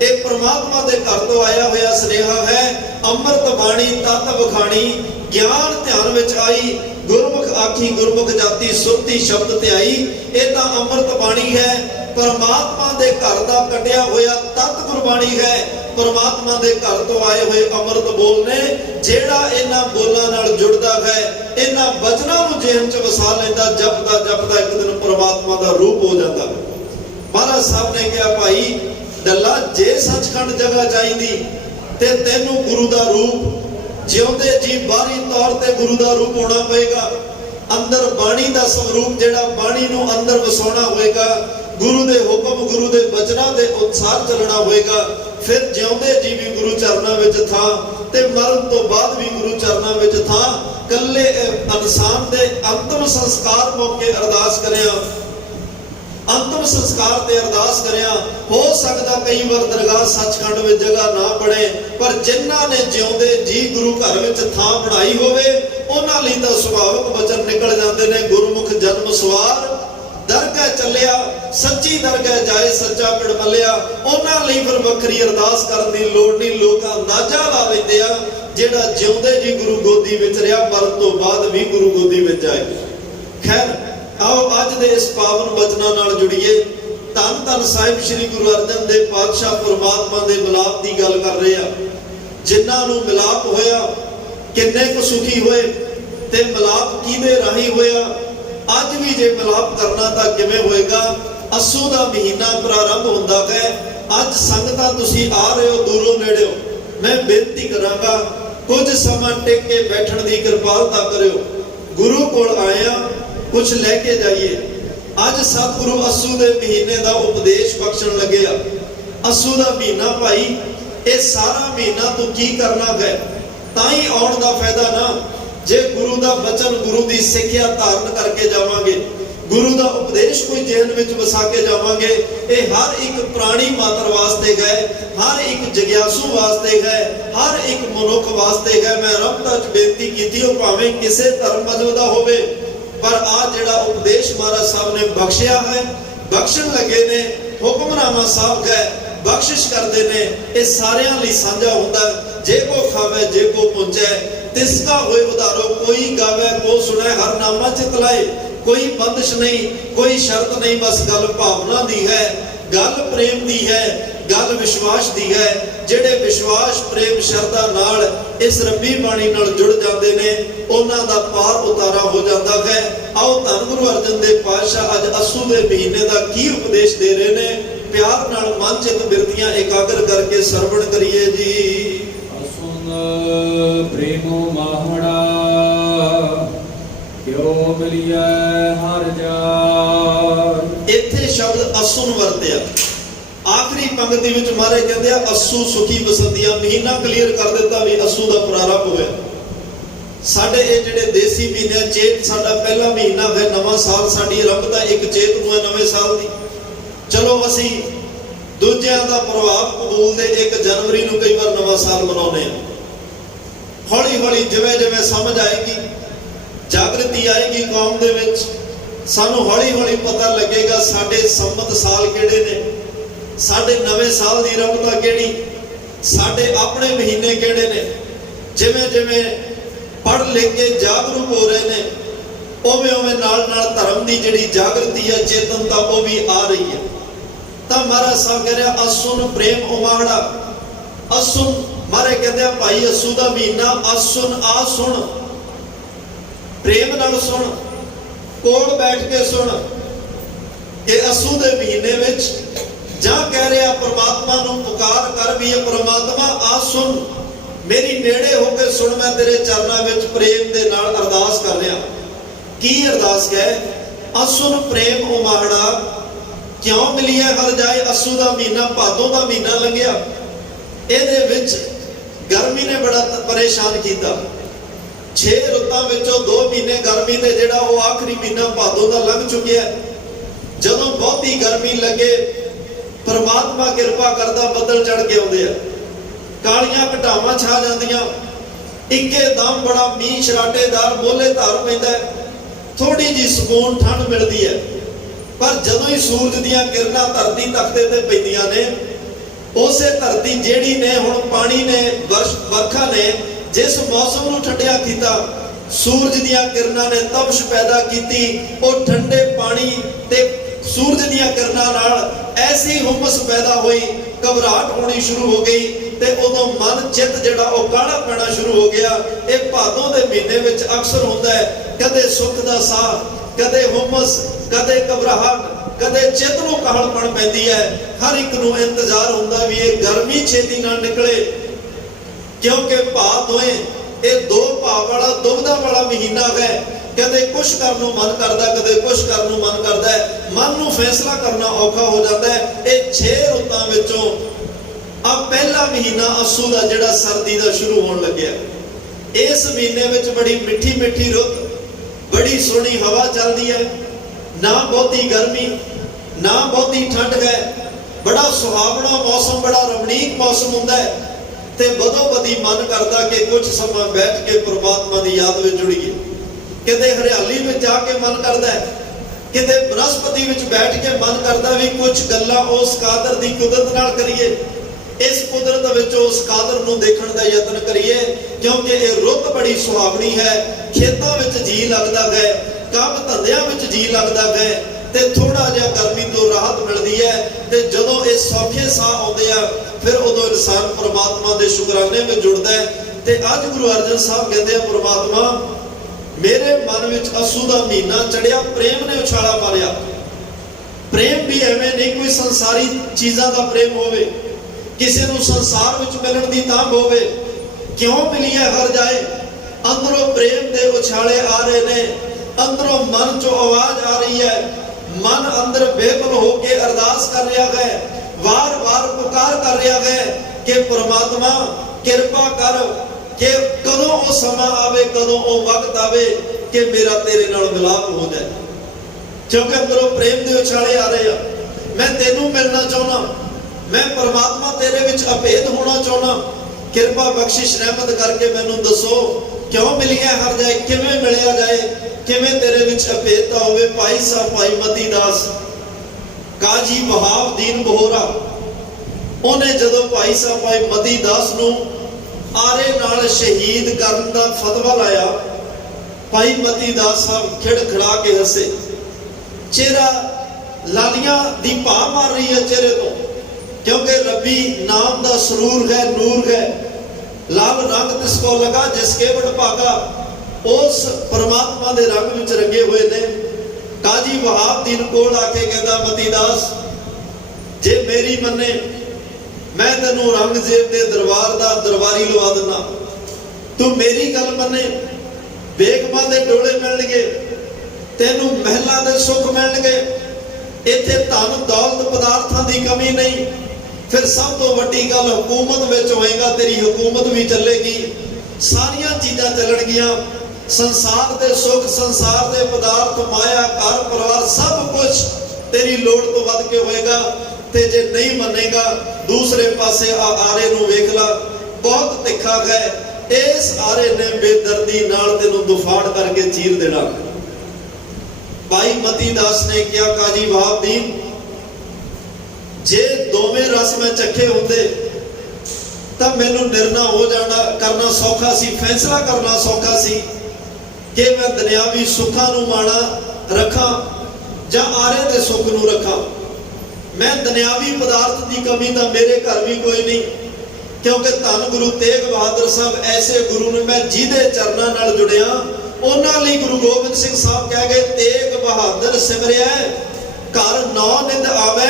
ਇਹ ਪ੍ਰਮਾਤਮਾ ਦੇ ਘਰ ਤੋਂ ਆਇਆ ਹੋਇਆ ਸੁਨੇਹਾ ਹੈ। ਅੰਮ੍ਰਿਤ ਬਾਣੀ ਤਤ ਵਖਾਣੀ ਗਿਆਨ ਧਿਆਨ ਵਿੱਚ ਆਈ, ਗੁਰਮੁਖ ਆਖੀ ਗੁਰਮੁਖ ਜਾਤੀ ਸੁਰਤੀ ਸ਼ਬਦ ਧਿਆਈ। ਇਹ ਤਾਂ ਅੰਮ੍ਰਿਤ ਬਾਣੀ ਹੈ, ਪਰਮਾਤਮਾ ਦੇ ਘਰ ਦਾ ਕੱਢਿਆ ਹੋਇਆ ਤਤ ਗੁਰਬਾਣੀ ਹੈ। ਪਰਮਾਤਮਾ ਦੇ ਘਰ ਤੋਂ ਆਏ ਹੋਏ ਅੰਮ੍ਰਿਤ ਬੋਲ ਨੇ। ਜਿਹੜਾ ਇਹਨਾਂ ਬੋਲਾਂ ਨਾਲ ਜੁੜਦਾ ਹੈ, ਇਹਨਾਂ ਬਚਨਾਂ ਨੂੰ ਜੇਨ 'ਚ ਵਸਾ ਲੈਂਦਾ, ਜਪਦਾ ਜਪਦਾ ਇੱਕ ਦਿਨ ਪਰਮਾਤਮਾ ਦਾ ਰੂਪ ਹੋ ਜਾਂਦਾ। ਮਹਾਰਾਜ ਸਾਹਿਬ ਨੇ ਕਿਹਾ ਭਾਈ ਡੱਲਾ, ਜੇ ਸੱਚਖੰਡ ਜਗ੍ਹਾ ਚਾਹੀਦੀ ਤੇ ਤੈਨੂੰ ਗੁਰੂ ਦਾ ਰੂਪ ਜਿਉਂਦੇ ਜੀ ਬਾਹਰੀ ਤੌਰ ਤੇ ਗੁਰੂ ਦਾ ਰੂਪ ਹੋਣਾ ਪਏਗਾ। ਅੰਦਰ ਬਾਣੀ ਦਾ ਸਰੂਪ ਜਿਹੜਾ ਬਾਣੀ ਨੂੰ ਅੰਦਰ ਵਸਾਉਣਾ ਹੋਏਗਾ, ਗੁਰੂ ਦੇ ਹੁਕਮ ਗੁਰੂ ਦੇ ਬਚਨਾਂ ਦੇ ਅਨੁਸਾਰ ਚੱਲਣਾ ਹੋਏਗਾ। ਫਿਰ ਜਿਉਂਦੇ ਜੀ ਵੀ ਗੁਰੂ ਚਰਨਾਂ ਵਿੱਚ ਥਾਂ ਤੇ ਮਰਨ ਤੋਂ ਬਾਅਦ ਵੀ ਗੁਰੂ ਚਰਨਾਂ ਵਿੱਚ ਥਾਂ। ਕੱਲੇ ਇਨਸਾਨ ਦੇ ਅੰਤਮ ਸੰਸਕਾਰ ਮੌਕੇ ਅਰਦਾਸ ਕਰਿਆ, ਅੰਤਮ ਸੰਸਕਾਰ ਤੇ ਅਰਦਾਸ ਕਰਿਆ। ਹੋ ਸਕਦਾ ਕਈ ਵਾਰ ਦਰਗਾਹ ਸੱਚਖੰਡ ਵਿੱਚ ਜਗ੍ਹਾ ਨਾ ਬਣੇ, ਪਰ ਜਿਨ੍ਹਾਂ ਨੇ ਜਿਉਂਦੇ ਜੀ ਗੁਰੂ ਘਰ ਵਿੱਚ ਥਾਂ ਬਣਾਈ ਹੋਵੇ ਉਹਨਾਂ ਲਈ ਤਾਂ ਸੁਭਾਵਿਕ ਵਚਨ ਨਿਕਲ ਜਾਂਦੇ ਨੇ। ਗੁਰਮੁਖ ਜਨਮ ਸਵਾਰ ਦਰਗਾਹ ਚੱਲਿਆ, ਸੱਚੀ ਦਰਗਾਹ ਜਾਏ ਸੱਚਾ ਪਿੜ ਮੱਲਿਆ। ਉਹਨਾਂ ਲਈ ਫਿਰ ਵੱਖਰੀ ਅਰਦਾਸ ਕਰਨ ਦੀ ਲੋੜ ਨਹੀਂ। ਲੋਕ ਅੰਦਾਜ਼ਾ ਲਾ ਲੈਂਦੇ ਆ ਜਿਹੜਾ ਜਿਉਂਦੇ ਜੀ ਗੁਰੂ ਗੋਦੀ ਵਿੱਚ ਰਿਹਾ ਮਰਨ ਤੋਂ ਬਾਅਦ ਵੀ ਗੁਰੂ ਗੋਦੀ ਵਿੱਚ ਜਾਏ। ਖੈਰ ਆਓ ਅੱਜ ਦੇ ਇਸ ਪਾਵਨ ਬਚਨਾਂ ਨਾਲ ਜੁੜੀਏ। ਧੰਨ ਧੰਨ ਸਾਹਿਬ ਸ੍ਰੀ ਗੁਰੂ ਅਰਜਨ ਦੇਵ ਪਾਤਸ਼ਾਹ ਪਰਮਾਤਮਾ ਦੇ ਮਿਲਾਪ ਦੀ ਗੱਲ ਕਰ ਰਹੇ ਆ। ਜਿਨ੍ਹਾਂ ਨੂੰ ਮਿਲਾਪ ਹੋਇਆ ਕਿੰਨੇ ਕੁ ਸੁਖੀ ਹੋਏ, ਤੇ ਮਿਲਾਪ ਕਿਹਦੇ ਰਾਹੀਂ ਹੋਇਆ। ਅੱਜ ਵੀ ਜੇ ਮਿਲਾਪ ਕਰਨਾ ਤਾਂ ਕਿਵੇਂ ਹੋਏਗਾ। ਅੱਸੂ ਦਾ ਮਹੀਨਾ ਪ੍ਰਾਰੰਭ ਹੁੰਦਾ ਹੈ। ਅੱਜ ਸੰਗਤਾਂ ਤੁਸੀਂ ਆ ਰਹੇ ਹੋ ਦੂਰੋਂ ਨੇੜਿਓ, ਮੈਂ ਬੇਨਤੀ ਕਰਾਂਗਾ ਕੁਝ ਸਮਾਂ ਟਿਕ ਕੇ ਬੈਠਣ ਦੀ ਕਿਰਪਾਲਤਾ ਕਰਿਓ। ਗੁਰੂ ਕੋਲ ਆਇਆ ਕੁਝ ਲੈ ਕੇ ਜਾਈਏ। ਅੱਜ ਸਤਿਗੁਰੂ ਅੱਸੂ ਦੇ ਮਹੀਨੇ ਦਾ ਉਪਦੇਸ਼ ਬਖਸ਼ਣ ਲੱਗਿਆ। ਅੱਸੂ ਦਾ ਮਹੀਨਾ ਭਾਈ, ਇਹ ਸਾਰਾ ਮਹੀਨਾ ਤੂੰ ਕੀ ਕਰਨਾ ਹੈ, ਤਾਂ ਹੀ ਆਉਣ ਦਾ ਫਾਇਦਾ ਨਾ। ਜੇ ਗੁਰੂ ਦਾ ਬਚਨ ਗੁਰੂ ਦੀ ਸਿੱਖਿਆ ਧਾਰਨ ਕਰਕੇ ਜਾਵਾਂਗੇ, ਗੁਰੂ ਦਾ ਉਪਦੇਸ਼ ਕੋਈ ਜੇਨ ਵਿੱਚ ਵਸਾ ਕੇ ਜਾਵਾਂਗੇ, ਇਹ ਹਰ ਇੱਕ ਪ੍ਰਾਣੀ ਮਾਤਰ ਵਾਸਤੇ ਹੈ, ਹਰ ਇੱਕ ਜਗਿਆਸੂ ਵਾਸਤੇ ਹੈ, ਹਰ ਇੱਕ ਮਨੁੱਖ ਵਾਸਤੇ ਹੈ। ਮੈਂ ਰੱਬਤਾ 'ਚ ਬੇਨਤੀ ਕੀਤੀ ਉਹ ਭਾਵੇਂ ਕਿਸੇ ਧਰਮ ਮਜ਼ਹਬ ਦਾ ਹੋਵੇ, ਪਰ ਆ ਜਿਹੜਾ ਉਪਦੇਸ਼ ਮਹਾਰਾਜ ਸਾਹਿਬ ਨੇ ਬਖਸ਼ਿਆ ਹੈ, ਬਖਸ਼ਣ ਲੱਗੇ ਨੇ, ਹੁਕਮਨਾਮਾ ਸਾਹਿਬ ਹੈ, ਬਖਸ਼ਿਸ਼ ਕਰਦੇ ਨੇ, ਇਹ ਸਾਰਿਆਂ ਲਈ ਸਾਂਝਾ ਹੁੰਦਾ। ਜੇ ਕੋ ਖਾਵੇ ਜੇ ਕੋ ਪੁੰਚੈ ਤਿਸਕਾ ਹੋਏ ਉਧਾਰੋ, ਕੋਈ ਗਾਵੇ ਕੋ ਸੁਣੇ ਹਰ ਨਾਮਾ ਚਿਤ ਲਾਏ। ਕੋਈ ਬੰਦਿਸ਼ ਨਹੀਂ, ਕੋਈ ਸ਼ਰਤ ਨਹੀਂ, ਬਸ ਗੱਲ ਭਾਵਨਾ ਦੀ ਹੈ, ਗੱਲ ਪ੍ਰੇਮ ਦੀ ਹੈ, ਗੱਲ ਵਿਸ਼ਵਾਸ ਦੀ ਹੈ। ਜਿਹੜੇ ਵਿਸ਼ਵਾਸ ਪ੍ਰੇਮ ਸ਼ਰਧਾ ਨਾਲ ਇਸ ਰੱਬੀ ਬਾਣੀ ਨਾਲ ਜੁੜ ਜਾਂਦੇ ਨੇ ਉਹਨਾਂ ਦਾ ਪਾਰ ਉਤਾਰਾ ਹੋ ਜਾਂਦਾ ਹੈ। ਆਓ ਧੰਨ ਗੁਰੂ ਅਰਜਨ ਦੇਵ ਪਾਤਸ਼ਾਹ ਅੱਜ ਅੱਸੂ ਦੇ ਮਹੀਨੇ ਦਾ ਕੀ ਉਪਦੇਸ਼ ਦੇ ਰਹੇ ਨੇ, ਪਿਆਰ ਨਾਲ ਮਨ ਚਿਤ ਬਿਰਤੀਆਂ ਇਕਾਗਰ ਕਰਕੇ ਸਰਵਣ ਕਰੀਏ ਜੀ। ਪ੍ਰੇਮੋ ਮਾਹੜਾ ਕਿਉ ਮਿਲਿਐ ਹਰ ਜਾਨ। ਇੱਥੇ ਸ਼ਬਦ ਅਸੁਨ ਵਰਤਿਆ। ਆਖਰੀ ਪੰਕਤੀ ਵਿੱਚ ਮਹਾਰਾਜ ਕਹਿੰਦੇ ਆ ਅੱਸੂ ਸੁਖੀ ਬਸੰਤੀਆਂ। ਮਹੀਨਾ ਕਲੀਅਰ ਕਰ ਦਿੱਤਾ ਵੀ ਅੱਸੂ ਦਾ ਪ੍ਰਾਰੰਭ ਹੋਇਆ। साडे ये जिहड़े देसी महीने चेत साडा पहला महीना है, नवां साल साडी आरंभता एक चेत नूं है नवें साल दी। चलो असी दूजिਆਂ ਦਾ प्रभाव कबूल दे 1 जनवरी नूं कई बार नवां साल मनाउने आ। हौली हौली जिवें जिवें समझ आएगी, जागृति आएगी कौम दे विच, सानू हौली हौली पता लगेगा साडे संमत साल किहड़े ने, साडे नवें साल दी आरंभता किहड़ी, साडे अपने महीने किहड़े ने। जिवें जिवें पढ़ लिख के जागरूक हो रहे ने, उवें उवें नाल नाल धर्म की जिहड़ी जागृति है, चेतनता वो भी आ रही है। तो महाराज साहब कह रहे असुन प्रेम उमाड़ा, असुन मारे कहते भाई असू का महीना, असुन आ सुन, प्रेम नाल सुन, कोल बैठ के सुन। ये असू के महीने विच जां कह रहे परमात्मा नूं पुकार कर भी, परमात्मा आ सुन, मेरी नेड़े होकर सुन, मैं तेरे चरणों में प्रेम के नाल अरदास कर रहा। की अरदास है? असुन प्रेम उमाड़ा क्यों मिली है हर जाए। असू का महीना, भादों का महीना लंघिया, ये गर्मी ने बड़ा परेशान किया। 6 रुत्तां विचों 2 महीने गर्मी के जिहड़ा वो आखिरी महीना भादों का लंघ चुकिया। जदों बहुती गर्मी लगे, परमात्मा किरपा करदा बदल चढ़ के आउंदे आ, कालियां घटावां छा जांदियां, इक्के दम बड़ा मींह शराटेदार मोले धार पैंदा है, थोड़ी जी सुकून ठंड मिलती है। पर जदों ही सूरज दीयां किरणां धरती तख्ते ते पैंदियां ने, उसे धरती जेड़ी ने हुण पानी ने वर्खा ने जिस मौसम नूं ठंडिया कीता, सूरज दीयां किरणां ने तपश पैदा कीती, ਉਹ ठंडे पानी ते सूरज दीयां किरणां नाल ऐसी हुमस पैदा हुई, घबराहट होनी शुरू हो गई, ते उदों मन चित जिहड़ा ਉਹ काला पैना शुरू हो गया। ये भादों के महीने विच अक्सर हुंदा है, कदे सुख दा साह, कदे हुमस, कदे घबराहट, कदे चित नूं कहलपण पैंदी है। हर एक नूं इंतजार हुंदा भी ये गर्मी छेती ना निकले, क्योंकि भाव दोए ये 2 भाव वाला दुविधा वाला महीना है। कदे कुछ करने नूं मन करदा, कदे कुछ करने नूं मन करदा है, मन नूं फैसला करना औखा हो जाता है। ये 6 रुत्तां विचों अब पहला महीना असू का जिहड़ा सर्दी का शुरू होने लग्या। इस महीने विच बड़ी मिठी मिठी रुत, बड़ी सोहनी हवा चलती है, ना बहुती गर्मी ना बहुती ठंड है, बड़ा सुहावना मौसम, बड़ा रमणीक मौसम हुंदा है। ते बदो बदी मन करता कि कुछ समय बैठ के परमात्मा की याद में जुड़िए। किते हरियाली में जाके मन करता है, किते बनस्पति में बैठ के मन करता भी कुछ गल्लां उस कादर की कुदरत नाल करिए, इस कुदरत विच उस कादर नूं देखण दा यतन करिए, क्योंकि ये रुत बड़ी सुहावनी है। खेतों में जी लगता है, काम धंधियां में जी लगता है, ते थोड़ा जिहा गर्मी तो राहत मिलती है। ते जदों ये सौखे साह आउंदे आ, फिर उदों इंसान परमात्मा के शुकराने में जुड़ता है। ते अज गुरु अर्जन साहब कहते हैं, परमात्मा मेरे मन विच असू का महीना चढ़िया, प्रेम ने उछाला मारिया। प्रेम भी एवें नहीं कोई संसारी चीज़ों का प्रेम होवे, किसी नूं संसार विच मिलण दी तांघ होवे, क्यों मिली है हर जाए। अंदरों प्रेम दे उछाले आ रहे ने, अंदरों मन चो आवाज आ रही है, मन अंदर बेकुल होके अरदास कर रहा है, वार वार पुकार कर रहा है कि परमात्मा किरपा कर कि कदों वो समा आवे, कदों वो वक्त आवे कि मेरा तेरे नाल मिलाप हो जाए। क्योंकि अंदरों प्रेम दे उछाले आ रहे हैं। मैं तेनू मिलना चाहना, मैं परमात्मा तेरे विच अभेद होना चाहना, किरपा बख्शिश रहमत करके मैनू दसो क्यों मिलिया हर जाए, किवें मिलिया जाए, किवें तेरे विच अभेदता होवे। भाई साहब भाई मती दास काजी बहाव दीन बहोरा, उन्हें जदों भाई साहब भाई मती दास नू आरे नाल शहीद करन दा फतवा लाया, भाई मती दास साहब खिड़ खड़ा के हसे, चेहरा लालियां दी भा मार रही है चेहरे तो, क्योंकि रबी नाम दा सरूर है, नूर है, लाल रंग तिसको लगा जिसके बड़ भागा, उस परमात्मा दे रंग विच रंगे हुए ने। काजी वहाब दीन कोल आके कहता, मती दास जे मेरी मन्ने मैं तेनू औरंगजेब दे दरबार दा दरबारी लवा दिना, तू मेरी गल मन्ने बेगमां दे डोले मिलणगे, तेनू महलां दे सुख मिलणगे, इत्थे धन दौलत पदार्थां दी कमी नहीं, फिर सब तो वड्डी गल हुकूमत विच होएगा, तेरी हुकूमत भी चलेगी, ਸਾਰੀਆਂ ਚੀਜ਼ਾਂ ਚੱਲਣਗੀਆਂ। ਸੰਸਾਰ ਦੇ ਸੁੱਖ, ਸੰਸਾਰ ਦੇ ਪਦਾਰਥ, ਮਾਇਆ, ਘਰ ਪਰਿਵਾਰ ਸਭ ਕੁਝ ਤੇਰੀ ਲੋੜ ਤੋਂ ਵੱਧ ਕੇ ਹੋਏਗਾ। ਤੇ ਜੇ ਨਹੀਂ ਮੰਨੇਗਾ, ਦੂਸਰੇ ਪਾਸੇ ਆਰੇ ਨੂੰ ਵੇਖ ਲਾ, ਬਹੁਤ ਤਿੱਖਾ ਹੈ। ਇਸ ਆਰੇ ਨੇ ਬੇਦਰਦੀ ਨਾਲ ਤੈਨੂੰ ਦੁਫਾੜ ਕਰਕੇ ਚੀਰ ਦੇਣਾ। ਭਾਈ ਮਤੀ ਦਾਸ ਨੇ ਕਿਹਾ, ਕਾਜੀ ਵਹਾਬਦੀਨ, ਜੇ ਦੋਵੇਂ ਰਸ ਮੈਂ ਚੱਖੇ ਹੁੰਦੇ ਤਾਂ ਮੈਨੂੰ ਨਿਰਣਾ ਹੋ ਜਾਣਾ ਕਰਨਾ ਸੌਖਾ ਸੀ, ਫੈਸਲਾ ਕਰਨਾ ਸੌਖਾ ਸੀ ਕਿ ਮੈਂ ਦੁਨਿਆਵੀ ਸੁੱਖਾਂ ਨੂੰ ਮਾਣਾ ਰੱਖਾਂ ਜਾਂ ਆਰੇ ਦੇ ਸੁੱਖ ਨੂੰ ਰੱਖਾਂ। ਮੈਂ ਦੁਨਿਆਵੀ ਪਦਾਰਥ ਦੀ ਕਮੀ ਤਾਂ ਮੇਰੇ ਘਰ ਵੀ ਕੋਈ ਨਹੀਂ, ਕਿਉਂਕਿ ਧੰਨ ਗੁਰੂ ਤੇਗ ਬਹਾਦਰ ਸਾਹਿਬ ਐਸੇ ਗੁਰੂ ਨੇ, ਮੈਂ ਜਿਹਦੇ ਚਰਨਾਂ ਨਾਲ ਜੁੜਿਆ ਉਹਨਾਂ ਲਈ ਗੁਰੂ ਗੋਬਿੰਦ ਸਿੰਘ ਸਾਹਿਬ ਕਹਿ ਗਏ, ਤੇਗ ਬਹਾਦਰ ਸਿਮਰਿਆ ਘਰ ਨੌ ਨਿੰਦ ਆਵੇ,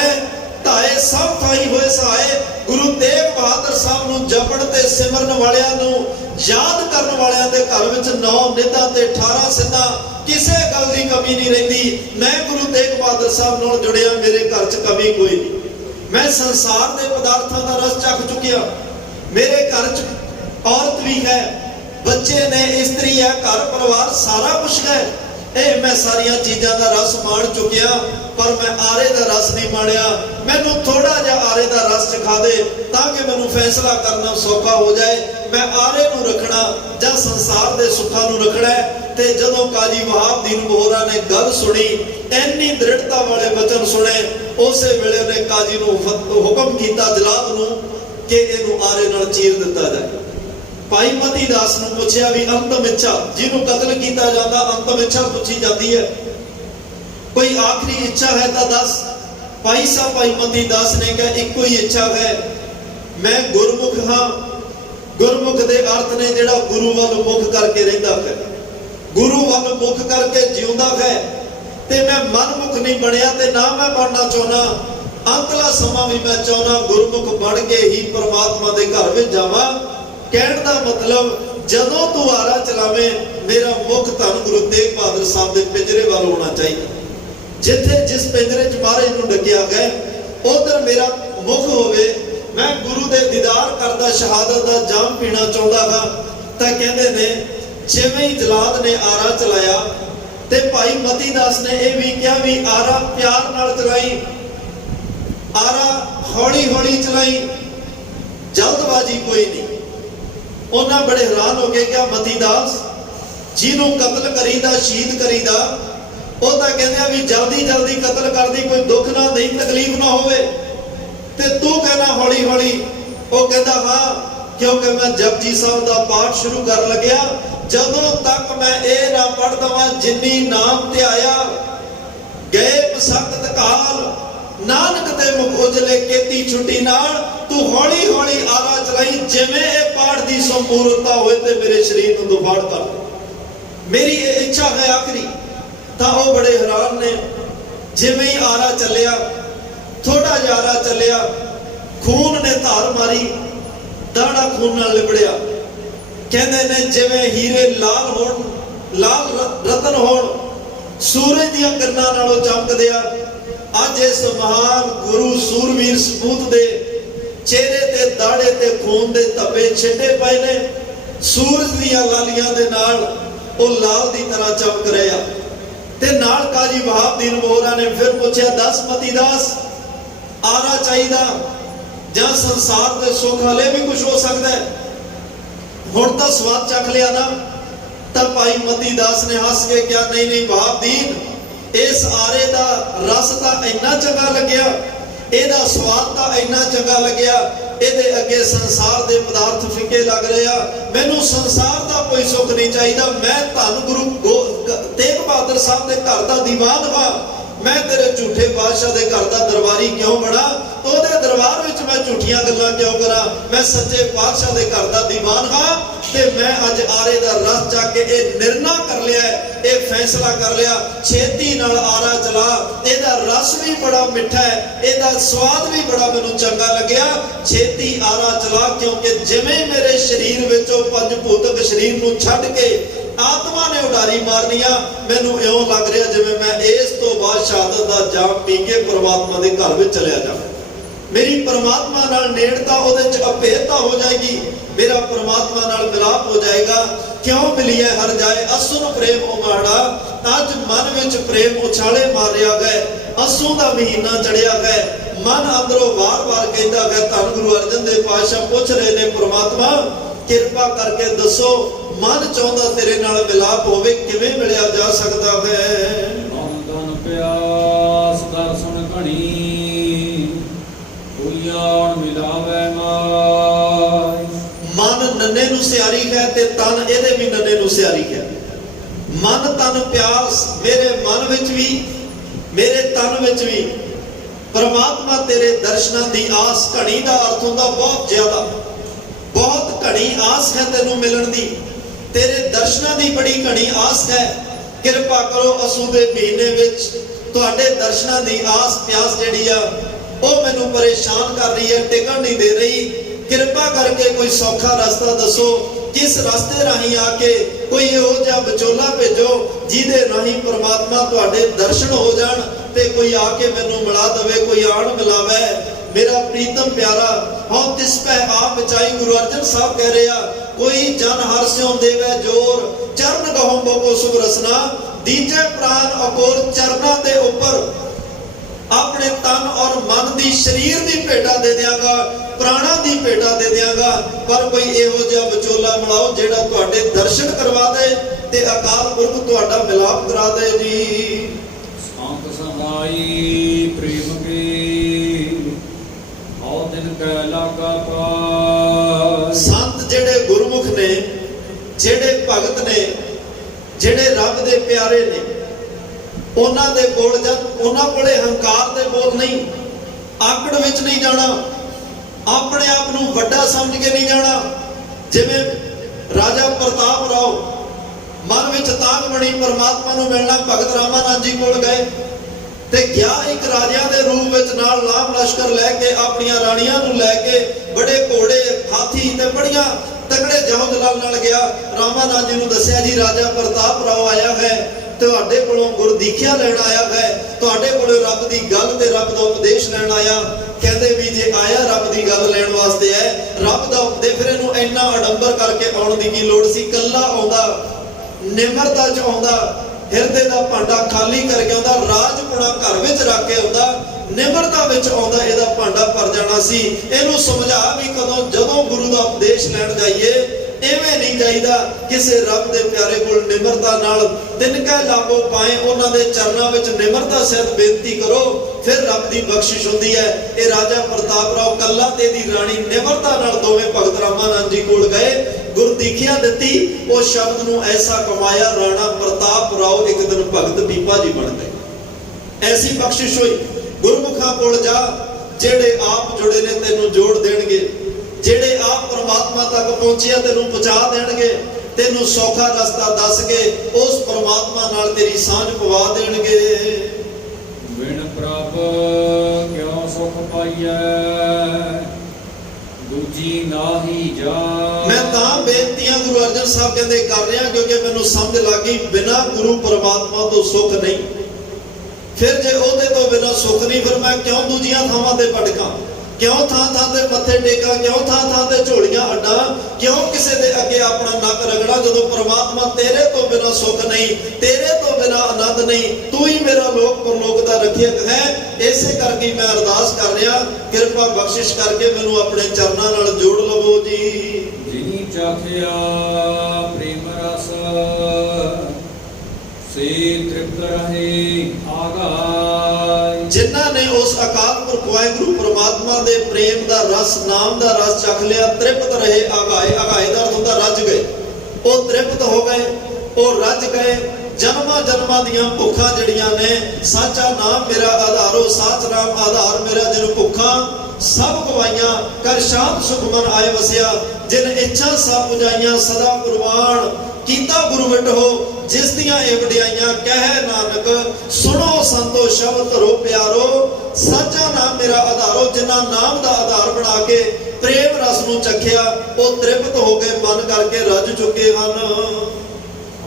ਧਾਏ ਸਭ ਥਾਈ ਹੋਏ ਸਹਾਏ। ਗੁਰੂ ਤੇਗ ਬਹਾਦਰ ਸਾਹਿਬ ਨੂੰ ਜਪਣ ਤੇ ਸਿਮਰਨ ਵਾਲਿਆਂ ਨੂੰ, ਯਾਦ ਕਰਨ ਵਾਲਿਆਂ ਦੇ ਘਰ ਵਿੱਚ 9 ਨਿੱਧਾਂ ਤੇ 18 ਸਿੰਧਾਂ, ਕਿਸੇ ਗੱਲ ਦੀ ਕਮੀ ਨਹੀਂ ਰਹਿੰਦੀ। ਮੈਂ ਗੁਰੂ ਤੇਗ ਬਹਾਦਰ ਸਾਹਿਬ ਨਾਲ ਜੁੜਿਆ, ਮੇਰੇ ਘਰ 'ਚ ਕਮੀ ਕੋਈ ਨਹੀਂ। ਮੈਂ ਸੰਸਾਰ ਦੇ ਪਦਾਰਥਾਂ ਦਾ ਰਸ ਚੱਖ ਚੁੱਕਿਆ, ਮੇਰੇ ਘਰ 'ਚ ਔਰਤ ਵੀ ਹੈ, ਬੱਚੇ ਨੇ, ਇਸਤਰੀ ਹੈ, ਘਰ ਪਰਿਵਾਰ ਸਾਰਾ ਕੁਝ ਹੈ। ਇਹ ਮੈਂ ਸਾਰੀਆਂ ਚੀਜ਼ਾਂ ਦਾ ਰਸ ਮਾਣ ਚੁੱਕਿਆ, ਪਰ ਮੈਂ ਆਰੇ ਦਾ ਰਸ ਨਹੀਂ ਮਾਣਿਆ। ਮੈਨੂੰ ਥੋੜਾ ਜਿਹਾ ਆਰੇ ਦਾ ਰਸ ਚਖਾ ਦੇ ਤਾਂ ਕਿ ਮੈਨੂੰ ਫੈਸਲਾ ਕਰਨਾ ਸੌਖਾ ਹੋ ਜਾਏ, ਮੈਂ ਆਰੇ ਨੂੰ ਰੱਖਣਾ ਜਾਂ ਸੰਸਾਰ ਦੇ ਸੁੱਖਾਂ ਨੂੰ ਰੱਖਣਾ। ਤੇ ਜਦੋਂ ਕਾਜੀ ਵਹਾਬਦੀਨ ਬੋਹਰਾ ਨੇ ਗੱਲ ਸੁਣੀ, ਇੰਨੀ ਦ੍ਰਿੜਤਾ ਵਾਲੇ ਬਚਨ ਸੁਣੇ, ਉਸੇ ਵੇਲੇ ਨੇ ਕਾਜੀ ਨੂੰ ਹੁਕਮ ਕੀਤਾ ਜਲਾਦ ਨੂੰ ਕਿ ਇਹਨੂੰ ਆਰੇ ਨਾਲ ਚੀਰ ਦਿੱਤਾ ਜਾਏ। ਭਾਈ ਮਤੀ ਦਾਸ ਨੂੰ ਪੁੱਛਿਆ ਵੀ ਅੰਤਮ ਇੱਛਾ, ਜਿਹਨੂੰ ਕਤਲ ਕੀਤਾ ਜਾਂਦਾ ਅੰਤਮ ਇੱਛਾ ਪੁੱਛੀ ਜਾਂਦੀ ਹੈ, ਕੋਈ ਆਖਰੀ ਇੱਛਾ ਹੈ ਤਾਂ ਦੱਸ। ਭਾਈ ਸਾਹਿਬ ਭਾਈ ਮਤੀ ਦਾਸ ਨੇ ਕਿਹਾ, ਇੱਕੋ ਹੀ ਇੱਛਾ ਹੈ, ਮੈਂ ਗੁਰਮੁਖ ਹਾਂ। ਗੁਰਮੁਖ ਦੇ ਅਰਥ ਨੇ ਜਿਹੜਾ ਗੁਰੂ ਵੱਲ ਮੁਖ ਕਰਕੇ ਰਹਿੰਦਾ ਹੈ, ਗੁਰੂ ਵੱਲ ਮੁਖ ਕਰਕੇ ਜਿਉਂਦਾ ਹੈ। ਤੇ ਮੈਂ ਮਨਮੁਖ ਨਹੀਂ ਬਣਿਆ ਤੇ ਨਾ ਮੈਂ ਬਣਨਾ ਚਾਹੁੰਦਾ। ਅੰਤਲਾ ਸਮਾਂ ਵੀ ਮੈਂ ਚਾਹੁੰਦਾ ਗੁਰਮੁਖ ਬਣ ਕੇ ਹੀ ਪਰਮਾਤਮਾ ਦੇ ਘਰ ਵਿੱਚ ਜਾਵਾਂ। ਕਹਿਣ ਦਾ ਮਤਲਬ, ਜਦੋਂ ਤੂੰ ਆਰਾ ਚਲਾਵੇਂ, ਮੇਰਾ ਮੁਖ ਧੰਨ ਗੁਰੂ ਤੇਗ ਬਹਾਦਰ ਸਾਹਿਬ ਦੇ ਪਿੰਜਰੇ ਵੱਲ ਹੋਣਾ ਚਾਹੀਦਾ। ਜਿੱਥੇ ਜਿਸ ਪਿੰਜਰੇ 'ਚ ਮਹਾਰਾਜ ਨੂੰ ਡੱਕਿਆ ਗਿਆ, ਉਧਰ ਮੇਰਾ ਮੁਖ ਹੋਵੇ। ਮੈਂ ਗੁਰੂ ਦੇ ਦੀਦਾਰ ਕਰਦਾ, ਸ਼ਹਾਦਤ ਦਾ ਜਾਮ ਪੀਣਾ ਚਾਹੁੰਦਾ ਹਾਂ। ਤਾਂ ਕਹਿੰਦੇ ਨੇ, ਜਿਵੇਂ ਹੀ ਜਲਾਦ ਨੇ ਆਰਾ ਚਲਾਇਆ ਤੇ ਭਾਈ ਮਤੀ ਦਾਸ ਨੇ ਇਹ ਵੀ ਕਿਹਾ ਵੀ ਆਰਾ ਪਿਆਰ ਨਾਲ ਚਲਾਈ, ਆਰਾ ਹੌਲੀ ਹੌਲੀ ਚਲਾਈ, ਜਲਦਬਾਜ਼ੀ ਕੋਈ ਨਹੀਂ। ਉਹਨਾਂ ਬੜੇ ਹੈਰਾਨ ਹੋ ਗਏ, ਕਿਹਾ ਮਤੀ ਦਾਸ, ਜਿਹਨੂੰ ਕਤਲ ਕਰੀਦਾ, ਸ਼ਹੀਦ ਕਰੀਦਾ, ਉਹ ਤਾਂ ਕਹਿੰਦੇ ਵੀ ਜਲਦੀ ਜਲਦੀ ਕਤਲ ਕਰਦੀ, ਕੋਈ ਦੁੱਖ ਨਾ, ਨਹੀਂ ਤਕਲੀਫ ਨਾ ਹੋਵੇ, ਤੇ ਤੂੰ ਕਹਿੰਦਾ ਹੌਲੀ ਹੌਲੀ। ਉਹ ਕਹਿੰਦਾ ਹਾਂ, ਕਿਉਂਕਿ ਮੈਂ ਜਪਜੀ ਸਾਹਿਬ ਦਾ ਪਾਠ ਸ਼ੁਰੂ ਕਰਨ ਲੱਗਿਆ, ਜਦੋਂ ਤੱਕ ਮੈਂ ਇਹ ਨਾ ਪੜ੍ਹ ਦਵਾਂ, ਜਿੰਨੀ ਨਾਮ ਧਿਆਇਆ ਗਏ ਮਸਕਤ ਕਾਲ, ਨਾਨਕ ਤੇ ਮੁਖ ਉਜਲੇ ਕੀਤੀ ਛੁੱਟੀ ਨਾਲ। ਤੂੰ ਹੌਲੀ ਹੌਲੀ ਆਰਾ ਚਲਾਈ, ਜਿਵੇਂ ਇਹ ਪਾਠ ਦੀ ਸੰਪੂਰਨਤਾ ਹੋਏ ਤੇ ਮੇਰੇ ਸਰੀਰ ਨੂੰ ਦੁਫਾੜ ਕਰ। ਮੇਰੀ ਇਹ ਇੱਛਾ ਹੈ ਆਖਰੀ। ਤਾਂ ਉਹ ਬੜੇ ਹੈਰਾਨ ਨੇ। ਜਿਵੇਂ ਹੀ ਆਰਾ ਚੱਲਿਆ, ਥੋੜਾ ਜਿਹਾ ਆਰਾ ਚੱਲਿਆ, ਖੂਨ ਨੇ ਧਾਰ ਮਾਰੀ, ਦਾੜਾ ਖੂਨ ਨਾਲ ਲਿਬੜਿਆ। ਕਹਿੰਦੇ ਨੇ ਜਿਵੇਂ ਹੀਰੇ ਲਾਲ ਹੋਣ, ਲਾਲ ਰਤਨ ਹੋਣ, ਸੂਰਜ ਦੀਆਂ ਕਿਰਨਾਂ ਨਾਲੋਂ ਚਮਕਦੇ ਆ। ਅੱਜ ਇਸ ਮਹਾਨ ਗੁਰੂ ਸੂਰਵੀਰ ਸਪੂਤ ਦੇ ਚਿਹਰੇ ਤੇ ਦਾੜੇ ਤੇ ਖੂਨ ਦੇ ਧੱਬੇ ਛਿੱਟੇ ਪਏ ਨੇ। ਸੂਰਜ ਦੀਆਂ ਲਾਲੀਆਂ ਦੇ ਨਾਲ ਉਹ ਲਾਲ ਦੀ ਤਰ੍ਹਾਂ ਚਮਕ ਰਿਹਾ। ਤੇ ਨਾਲ ਕਾਜੀ ਵਹਾਬਦੀਨ ਬੋਹਰਾ ਨੇ ਫਿਰ ਪੁੱਛਿਆ, ਦੱਸ ਮਤੀ ਦਾਸ, ਆਰਾ ਚਾਹੀਦਾ ਜਾਂ ਸੰਸਾਰ ਦੇ ਸੁੱਖ ਹਲੇ ਵੀ ਕੁਝ ਹੋ ਸਕਦਾ ਹੈ? ਹੁਣ ਤਾਂ ਸਵਾਦ ਚੱਖ ਲਿਆ ਨਾ। ਤਾਂ ਭਾਈ ਮਤੀ ਦਾਸ ਨੇ ਹੱਸ ਕੇ ਕਿਹਾ, ਨਹੀਂ ਨਹੀਂ ਵਹਾਬਦੀਨ, ਇਸ ਆਰੇ ਦਾ ਰਸ ਤਾਂ ਇੰਨਾ ਚੰਗਾ ਲੱਗਿਆ, ਇਹਦਾ ਸਵਾਦ ਤਾਂ ਇੰਨਾ ਚੰਗਾ ਲੱਗਿਆ, ਇਹਦੇ ਅੱਗੇ ਸੰਸਾਰ ਦੇ ਪਦਾਰਥ ਫਿੱਕੇ ਲੱਗ ਰਹੇ ਆ। ਮੈਨੂੰ ਸੰਸਾਰ ਦਾ ਕੋਈ ਸੁੱਖ ਨਹੀਂ ਚਾਹੀਦਾ। ਮੈਂ ਧੰਨ ਗੁਰੂ ਤੇਗ ਬਹਾਦਰ ਸਾਹਿਬ ਦੇ ਘਰ ਦਾ ਦੀਵਾਨ ਹਾਂ। ਮੈਂ ਤੇਰੇ ਝੂਠੇ ਬਾਦਸ਼ਾਹ ਦੇ ਘਰ ਦਾ ਦਰਬਾਰੀ ਕਿਉਂ ਬਣਾ? ਉਹਦੇ ਦਰਬਾਰ ਵਿੱਚ ਮੈਂ ਝੂਠੀਆਂ ਗੱਲਾਂ ਕਿਉਂ ਕਰਾਂ? ਮੈਂ ਸੱਚੇ ਬਾਦਸ਼ਾਹ ਦੇ ਘਰ ਦਾ ਦੀਵਾਨ ਹਾਂ। ਤੇ ਮੈਂ ਅੱਜ ਆਰੇ ਦਾ ਰਸ ਚੱਕ ਕੇ ਇਹ ਨਿਰਣਾ ਕਰ ਲਿਆ, ਇਹ ਫੈਸਲਾ ਕਰ ਲਿਆ, ਛੇਤੀ ਨਾਲ ਆਰਾ ਚਲਾ। ਇਹਦਾ ਰਸ ਵੀ ਬੜਾ ਮਿੱਠਾ ਹੈ, ਇਹਦਾ ਸਵਾਦ ਵੀ ਬੜਾ ਮੈਨੂੰ ਚੰਗਾ ਲੱਗਿਆ। ਛੇਤੀ ਆਰਾ ਚਲਾ, ਕਿਉਂਕਿ ਜਿਵੇਂ ਮੇਰੇ ਸਰੀਰ ਵਿੱਚੋਂ ਪੰਜ ਭੂਤਕ ਸਰੀਰ ਨੂੰ ਛੱਡ ਕੇ ਆਤਮਾ ਨੇ ਉਡਾਰੀ ਮਾਰਨੀ ਆ, ਮੈਨੂੰ ਇਉਂ ਲੱਗ ਰਿਹਾ ਜਿਵੇਂ ਮੈਂ ਇਸ ਤੋਂ ਬਾਅਦ ਸ਼ਹਾਦਤ ਦਾ ਜਾਮ ਪੀ ਕੇ ਪਰਮਾਤਮਾ ਦੇ ਘਰ ਵਿੱਚ ਚਲਿਆ ਜਾਵਾਂ। ਮੇਰੀ ਪਰਮਾਤਮਾ ਨਾਲ ਨੇੜਤਾ ਉਹਦੇ ਚ ਅਭੇਦਤਾ ਹੋ ਜਾਏਗੀ, ਮੇਰਾ ਪਰਮਾਤਮਾ ਨਾਲ ਮਿਲਾਪ ਹੋ ਜਾਏਗਾ। ਕਿਉਂ ਮਿਲੀਏ ਹਰ ਜਾਏ ਅਸੁਨ ਪ੍ਰੇਮ ਉਮਾੜਾ, ਅੱਜ ਮਨ ਵਿੱਚ ਪ੍ਰੇਮ ਉਛਾਲੇ ਮਾਰਿਆ ਗਏ, ਅਸੂ ਦਾ ਮਹੀਨਾ ਚੜਿਆ ਗਏ, ਮਨ ਅੰਦਰੋਂ ਵਾਰ-ਵਾਰ ਕਹਿੰਦਾ ਹੈ। ਧੰਨ ਗੁਰੂ ਅਰਜਨ ਦੇਵ ਪਾਤਸ਼ਾਹ ਪੁੱਛ ਰਹੇ ਨੇ, ਪ੍ਰਮਾਤਮਾ ਕਿਰਪਾ ਕਰਕੇ ਦੱਸੋ, ਮਨ ਚਾਹੁੰਦਾ ਤੇਰੇ ਨਾਲ ਮਿਲਾਪ ਹੋਵੇ, ਕਿਵੇਂ ਮਿਲਿਆ ਜਾ ਸਕਦਾ ਹੈ? ਮਨ ਪਿਆਸ ਦਰਸ਼ਨ ਘਣੀ, ਦੁਨੀਆ ਮਿਲਾਵੇ ਮਾਈ। ਮਨ ਨੰਨੇ ਨੂੰ ਸਿਆਰੀ ਹੈ ਤੇ ਤਨ ਇਹਦੇ ਵੀ ਨੰਨੇ ਨੂੰ ਸਿਆਰੀ ਹੈ। ਮਨ ਤਨ ਪਿਆਸ, ਮੇਰੇ ਮਨ ਵਿੱਚ ਵੀ ਮੇਰੇ ਤਨ ਵਿੱਚ ਵੀ ਪਰਮਾਤਮਾ ਤੇਰੇ ਦਰਸ਼ਨਾਂ ਦੀ ਆਸ। ਘਣੀ ਦਾ ਅਰਥ ਹੁੰਦਾ ਬਹੁਤ ਜ਼ਿਆਦਾ, ਬਹੁਤ ਘਣੀ ਆਸ ਹੈ ਤੈਨੂੰ ਮਿਲਣ ਦੀ, ਤੇਰੇ ਦਰਸ਼ਨਾਂ ਦੀ ਬੜੀ ਘਣੀ ਆਸ ਹੈ। ਕਿਰਪਾ ਕਰੋ ਅਸੂ ਦੇ ਮਹੀਨੇ ਵਿੱਚ ਤੁਹਾਡੇ ਦਰਸ਼ਨਾਂ ਦੀ ਆਸ ਪਿਆਸ ਜਿਹੜੀ ਆ ਉਹ ਮੈਨੂੰ ਪਰੇਸ਼ਾਨ ਕਰ ਰਹੀ ਹੈ, ਟਿਕਣ ਨਹੀਂ ਦੇ ਰਹੀ। ਕਿਰਪਾ ਕਰਕੇ ਕੋਈ ਸੌਖਾ ਰਸਤਾ ਦੱਸੋ, ਕਿਸ ਰਸਤੇ ਰਾਹੀਂ ਆ ਕੇ ਕੋਈ ਇਹੋ ਜਿਹਾ ਵਿਚੋਲਾ ਭੇਜੋ ਜਿਹਦੇ ਰਾਹੀਂ ਪ੍ਰਮਾਤਮਾ ਤੁਹਾਡੇ ਦਰਸ਼ਨ ਹੋ ਜਾਣ ਤੇ ਕੋਈ ਆ ਕੇ ਮੈਨੂੰ ਮਿਲਾ ਦਵੇ, ਕੋਈ ਆਣ ਮਿਲਾਵੇ। ਮੇਰਾ ਪ੍ਰੀਤਮ ਪਿਆਰਾ ਹਉ ਤਿਸ ਪੈ ਆਪ ਵਿਚਾਈ। ਗੁਰੂ ਅਰਜਨ ਸਾਹਿਬ ਕਹਿ ਰਿਹਾ, ਕੋਈ ਜਨ ਹਰ ਸਿਉ ਦੇਵੇ ਜੋਰ, ਚਰਨ ਗਹੋ ਬੋਕੋ ਸੁਭ ਰਸਨਾ, ਦੀਜੇ ਪ੍ਰਾਨ ਅਕੋਰ। ਚਰਨਾਂ ਦੇ ਉੱਪਰ ਆਪਣੇ ਤਨ ਔਰ ਮਨ ਦੀ, ਸਰੀਰ ਦੀ ਭੇਟਾ ਦੇ ਦਿਆਂਗਾ, ਪ੍ਰਾਣਾਂ ਦੀ ਭੇਟਾ ਦੇ ਦਿਆਂਗਾ, ਪਰ ਕੋਈ ਇਹੋ ਜਿਹਾ ਵਿਚੋਲਾ ਮਿਲਾਓ ਜਿਹੜਾ ਤੁਹਾਡੇ ਦਰਸ਼ਨ ਕਰਵਾ ਦੇ ਤੇ ਅਕਾਲ ਪੁਰਖ ਤੁਹਾਡਾ ਮਿਲਾਪ ਕਰਾ ਦੇ ਜੀ। ਸੰਤ ਸਮਾਈ ਪ੍ਰੇਮ ਕੀ, ਹਉ ਦਿਨ ਕੈ ਲਾਗਾ ਪਾਈ। ਸੰਤ ਜਿਹੜੇ ਗੁਰਮੁਖ ਨੇ, ਜਿਹੜੇ ਭਗਤ ਨੇ, ਜਿਹੜੇ ਰੱਬ ਦੇ ਪਿਆਰੇ ਨੇ, ਉਹਨਾਂ ਦੇ ਕੋਲ ਉਹਨਾਂ ਕੋਲੇ ਹੰਕਾਰ ਦੇ ਬੋਲ ਨਹੀਂ, ਆਕੜ ਵਿੱਚ ਨਹੀਂ ਜਾਣਾ, ਆਪਣੇ ਆਪ ਨੂੰ ਵੱਡਾ ਸਮਝ ਕੇ ਨਹੀਂ ਜਾਣਾ। ਜਿਵੇਂ ਰਾਜਾ ਪ੍ਰਤਾਪ ਰਾਓ ਮਨ ਵਿੱਚ ਤਾਂਘ ਬਣੀ ਪਰਮਾਤਮਾ ਨੂੰ ਮਿਲਣਾ, ਭਗਤ ਰਾਮਾਨੰਦ ਜੀ ਕੋਲ ਗਏ ਤੇ ਗਿਆ ਇੱਕ ਰਾਜਿਆਂ ਦੇ ਰੂਪ ਵਿੱਚ, ਨਾਲ ਲਾਮ ਲਸ਼ਕਰ ਲੈ ਕੇ, ਆਪਣੀਆਂ ਰਾਣੀਆਂ ਨੂੰ ਲੈ ਕੇ, ਬੜੇ ਘੋੜੇ ਹਾਥੀ ਤੇ ਬੜੀਆਂ ਤਗੜੇ ਜਹਾਜ਼ ਨਾਲ ਗਿਆ। ਰਾਮਾਨੰਦ ਜੀ ਨੂੰ ਦੱਸਿਆ, ਜੀ ਰਾਜਾ ਪ੍ਰਤਾਪ ਰਾਓ ਆਇਆ ਹੈ, ਤੁਹਾਡੇ ਕੋਲੋਂ ਗੁਰਦੀਖਿਆ ਲੈਣ ਆਇਆ ਹੈ, ਤੁਹਾਡੇ ਕੋਲੋਂ ਰੱਬ ਦੀ ਗੱਲ ਤੇ ਰੱਬ ਦਾ ਉਪਦੇਸ਼ ਲੈਣ ਆਇਆ। ਕਹਿੰਦੇ ਵੀ ਜੇ ਆਇਆ ਰੱਬ ਦੀ ਗੱਲ ਲੈਣ ਵਾਸਤੇ ਹੈ, ਰੱਬ ਦਾ ਉਪਦੇਸ਼, ਫਿਰ ਇਹਨੂੰ ਇੰਨਾ ਅਡੰਬਰ ਕਰਕੇ ਆਉਣ ਦੀ ਕੀ ਲੋੜ ਸੀ? ਕੱਲਾ ਆਉਂਦਾ, ਨਿਮਰਤਾ ਚ ਆਉਂਦਾ, ਹਿਰਦੇ ਦਾ ਭਾਂਡਾ ਖਾਲੀ ਕਰਕੇ ਆਉਂਦਾ, ਰਾਜਪੁਣਾ ਘਰ ਵਿੱਚ ਰੱਖ ਕੇ ਆਉਂਦਾ, ਨਿਮਰਤਾ ਵਿੱਚ ਆਉਂਦਾ, ਇਹਦਾ ਭਾਂਡਾ ਭਰ ਜਾਣਾ ਸੀ। ਇਹਨੂੰ ਸਮਝਾ ਵੀ ਕਦੋਂ, ਜਦੋਂ ਗੁਰੂ ਦਾ ਉਪਦੇਸ਼ ਲੈਣ ਜਾਈਏ ਐਵੇਂ ਨਹੀਂ ਜਾਈਦਾ, ਕਿਸੇ ਰੱਬ ਦੇ ਪਿਆਰੇ ਕੋਲ ਨਿਮਰਤਾ ਨਾਲ ਤਿਨਕਾ ਲਾਗੋ ਪਾਏ, ਉਹਨਾਂ ਦੇ ਚਰਨਾਂ ਵਿੱਚ ਨਿਮਰਤਾ ਸਹਿਤ ਬੇਨਤੀ ਕਰੋ, ਫਿਰ ਰੱਬ ਦੀ ਬਖਸ਼ਿਸ਼ ਹੁੰਦੀ ਹੈ। ਇਹ ਰਾਜਾ ਪ੍ਰਤਾਪ ਰਾਓ ਕੱਲਾ ਤੇ ਦੀ ਰਾਣੀ ਨਿਮਰਤਾ ਨਾਲ ਦੋਵੇਂ ਭਗਤ ਰਾਮਾਨੰਦ ਜੀ ਕੋਲ ਗਏ, ਗੁਰਦੀਖਿਆ ਦਿੱਤੀ, ਉਹ ਸ਼ਬਦ ਨੂੰ ਐਸਾ ਕਮਾਇਆ, ਰਾਣਾ ਪ੍ਰਤਾਪ ਰਾਓ ਇੱਕ ਦਿਨ ਭਗਤ ਪੀਪਾ ਜੀ ਬਣ ਗਏ। ਐਸੀ ਬਖਸ਼ਿਸ਼ ਹੋਈ। ਗੁਰਮੁਖਾਂ ਕੋਲ ਜਾ, ਜਿਹੜੇ ਆਪ ਜੁੜੇ ਨੇ ਤੈਨੂੰ ਜੋੜ ਦੇਣਗੇ, ਜਿਹੜੇ ਆਪ ਪਰਮਾਤਮਾ ਤੱਕ ਪਹੁੰਚਿਆ ਤੈਨੂੰ ਪਹੁੰਚਾ ਦੇਣਗੇ, ਤੈਨੂੰ ਸੌਖਾ ਰਸਤਾ ਦੱਸ ਕੇ ਉਸ ਪਰਮਾਤਮਾ ਨਾਲ ਤੇਰੀ ਸਾਂਝ ਪਵਾ ਦੇਣਗੇ। ਬਿਨ ਪ੍ਰਭ ਕਿਉ ਸੁਖ ਪਾਈਐ, ਦੂਜੀ ਨਾਹੀ ਜਾ। ਮੈਂ ਤਾਂ ਬੇਨਤੀਆਂ ਗੁਰੂ ਅਰਜਨ ਸਾਹਿਬ ਕਹਿੰਦੇ ਕਰ ਰਿਹਾ, ਕਿਉਂਕਿ ਮੈਨੂੰ ਸਮਝ ਲੱਗ ਗਈ ਬਿਨਾਂ ਗੁਰੂ ਪਰਮਾਤਮਾ ਤੋਂ ਸੁੱਖ ਨਹੀਂ। ਫਿਰ ਜੇ ਉਹਦੇ ਤੋਂ ਬਿਨਾਂ ਸੁੱਖ ਨਹੀਂ, ਫਿਰ ਮੈਂ ਕਿਉਂ ਦੂਜੀਆਂ ਥਾਵਾਂ ਤੇ ਭਟਕਾਂ, ਕਿਉਂ ਥਾਂ ਥਾਂ ਤੇ ਮੱਥੇ ਟੇਕਾਂ, ਕਿਉਂ ਥਾਂ ਥਾਂ ਤੇ ਝੋਲੀਆਂ ਅੱਡਾਂ, ਕਿਉਂ ਕਿਸੇ ਦੇ ਅੱਗੇ ਆਪਣਾ ਨੱਕ ਰਗੜਾ, ਜਦੋਂ ਪਰਮਾਤਮਾ ਤੇਰੇ ਤੋਂ ਬਿਨਾਂ ਸੁੱਖ ਨਹੀਂ, ਤੇਰੇ ਤੋਂ ਬਿਨਾਂ ਆਨੰਦ ਨਹੀਂ, ਤੂੰ ਹੀ ਮੇਰਾ ਲੋਕ ਪਰਲੋਕ ਦਾ ਰੱਖਿਅਕ ਹੈ। ਇਸੇ ਕਰਕੇ ਮੈਂ ਅਰਦਾਸ ਕਰ ਰਿਹਾ, ਕਿਰਪਾ ਬਖਸ਼ਿਸ਼ ਕਰਕੇ ਮੈਨੂੰ ਆਪਣੇ ਚਰਨਾਂ ਨਾਲ ਜੋੜ ਲਵੋ ਜੀ। ਜਿਨੀ ਚਾਖਿਆ ਪ੍ਰੇਮ ਰਸ, ਸੇ ਤ੍ਰਿਪਤ ਰਹੇ ਆਗਾਈ। ਜਿਨ੍ਹਾਂ ਨੇ ਉਸ ਅਕਾਲ ਪੁਰਖ ਵਾਹਿਗੁਰੂ ਪਰਮਾਤਮਾ ਦੇ ਪ੍ਰੇਮ ਦਾ ਰਸ, ਨਾਮ ਦਾ ਰਸ ਚੱਖ ਲਿਆ, ਤ੍ਰਿਪਤ ਰਹੇ ਆਗਾਏ। ਆਗਾਏ ਦਾ ਅਰਥ ਹੁੰਦਾ ਰੱਜ ਗਏ, ਉਹ ਤ੍ਰਿਪਤ ਹੋ ਗਏ, ਉਹ ਰੱਜ ਗਏ। ਜਨਮਾਂ ਜਨਮਾਂ ਦੀਆਂ ਭੁੱਖਾਂ ਜਿਹੜੀਆਂ ਨੇ, ਸਾਚਾ ਨਾਮ ਮੇਰਾ ਆਧਾਰੋ, ਸਾਚ ਨਾਮ ਆਧਾਰ ਮੇਰਾ, ਜਿਹਨੂੰ ਭੁੱਖਾਂ ਸਭ ਗਵਾਈਆਂ, ਕਰ ਸ਼ਾਂਤ ਸੁਖ ਮਨ ਆਏ ਵਸਿਆ। ਜਿਨ ਇੱਛਾ ਸਭ ਪੁਜਾਈਆਂ, ਸਦਾ ਕੁਰਬਾਨ ਕੀਤਾ ਗੁਰੂ ਵਿਟੋ, ਜਿਸ ਦੀਆਂ ਇਹ ਵਡਿਆਈਆਂ, ਕਹਿ ਨਾਨਕ ਸੁਣੋ ਸੰਤੋ ਸ਼ਬਦ ਧਰੋ ਪਿਆਰੋ। ਸਾਚਾ ਨਾਮ ਮੇਰਾ ਆਧਾਰੋ, ਜਿਨ੍ਹਾਂ ਨਾਮ ਦਾ ਆਧਾਰ ਬਣਾ ਕੇ ਪ੍ਰੇਮ ਰਸ ਨੂੰ ਚੱਖਿਆ, ਉਹ ਤ੍ਰਿਪਤ ਹੋ ਕੇ ਮਨ ਕਰਕੇ ਰੱਜ ਚੁੱਕੇ ਹਨ।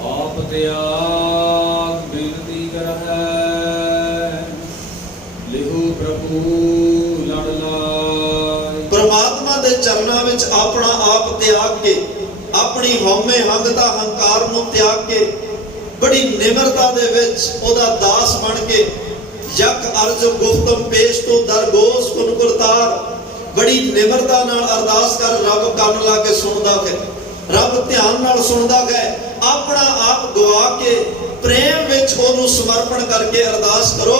ਆਪ ਤਿਆਗ ਬੇਨਤੀ ਕਰਹਿ, ਲਿਹੂ ਪ੍ਰਭੂ ਲੜ ਲਾ। ਦੇ ਚਰਨਾਂ ਵਿੱਚ ਆਪਣਾ ਆਪ ਤਿਆਗ ਕੇ, ਆਪਣੀ ਹਉਮੈ ਹੰਗਤਾ ਹੰਕਾਰ ਨੂੰ ਤਿਆਗ ਕੇ, ਬੜੀ ਨਿਮਰਤਾ ਦੇ ਵਿੱਚ ਉਹਦਾ ਦਾਸ ਬਣ ਕੇ, ਯਕ ਅਰਜ ਗੁਫਤਮ ਪੇਸ਼ ਤੋਂ ਦਰਗੋਸ ਕੁਨ ਕਰਤਾਰ, ਬੜੀ ਨਿਮਰਤਾ ਨਾਲ ਅਰਦਾਸ ਕਰ। ਰੱਬ ਕੰਨ ਲਾ ਕੇ ਸੁਣਦਾ ਹੈ, ਰੱਬ ਧਿਆਨ ਨਾਲ ਸੁਣਦਾ ਹੈ। ਆਪਣਾ ਆਪ ਗਵਾ ਕੇ ਪ੍ਰੇਮ ਵਿੱਚ ਉਹਨੂੰ ਸਮਰਪਣ ਕਰਕੇ ਅਰਦਾਸ ਕਰੋ।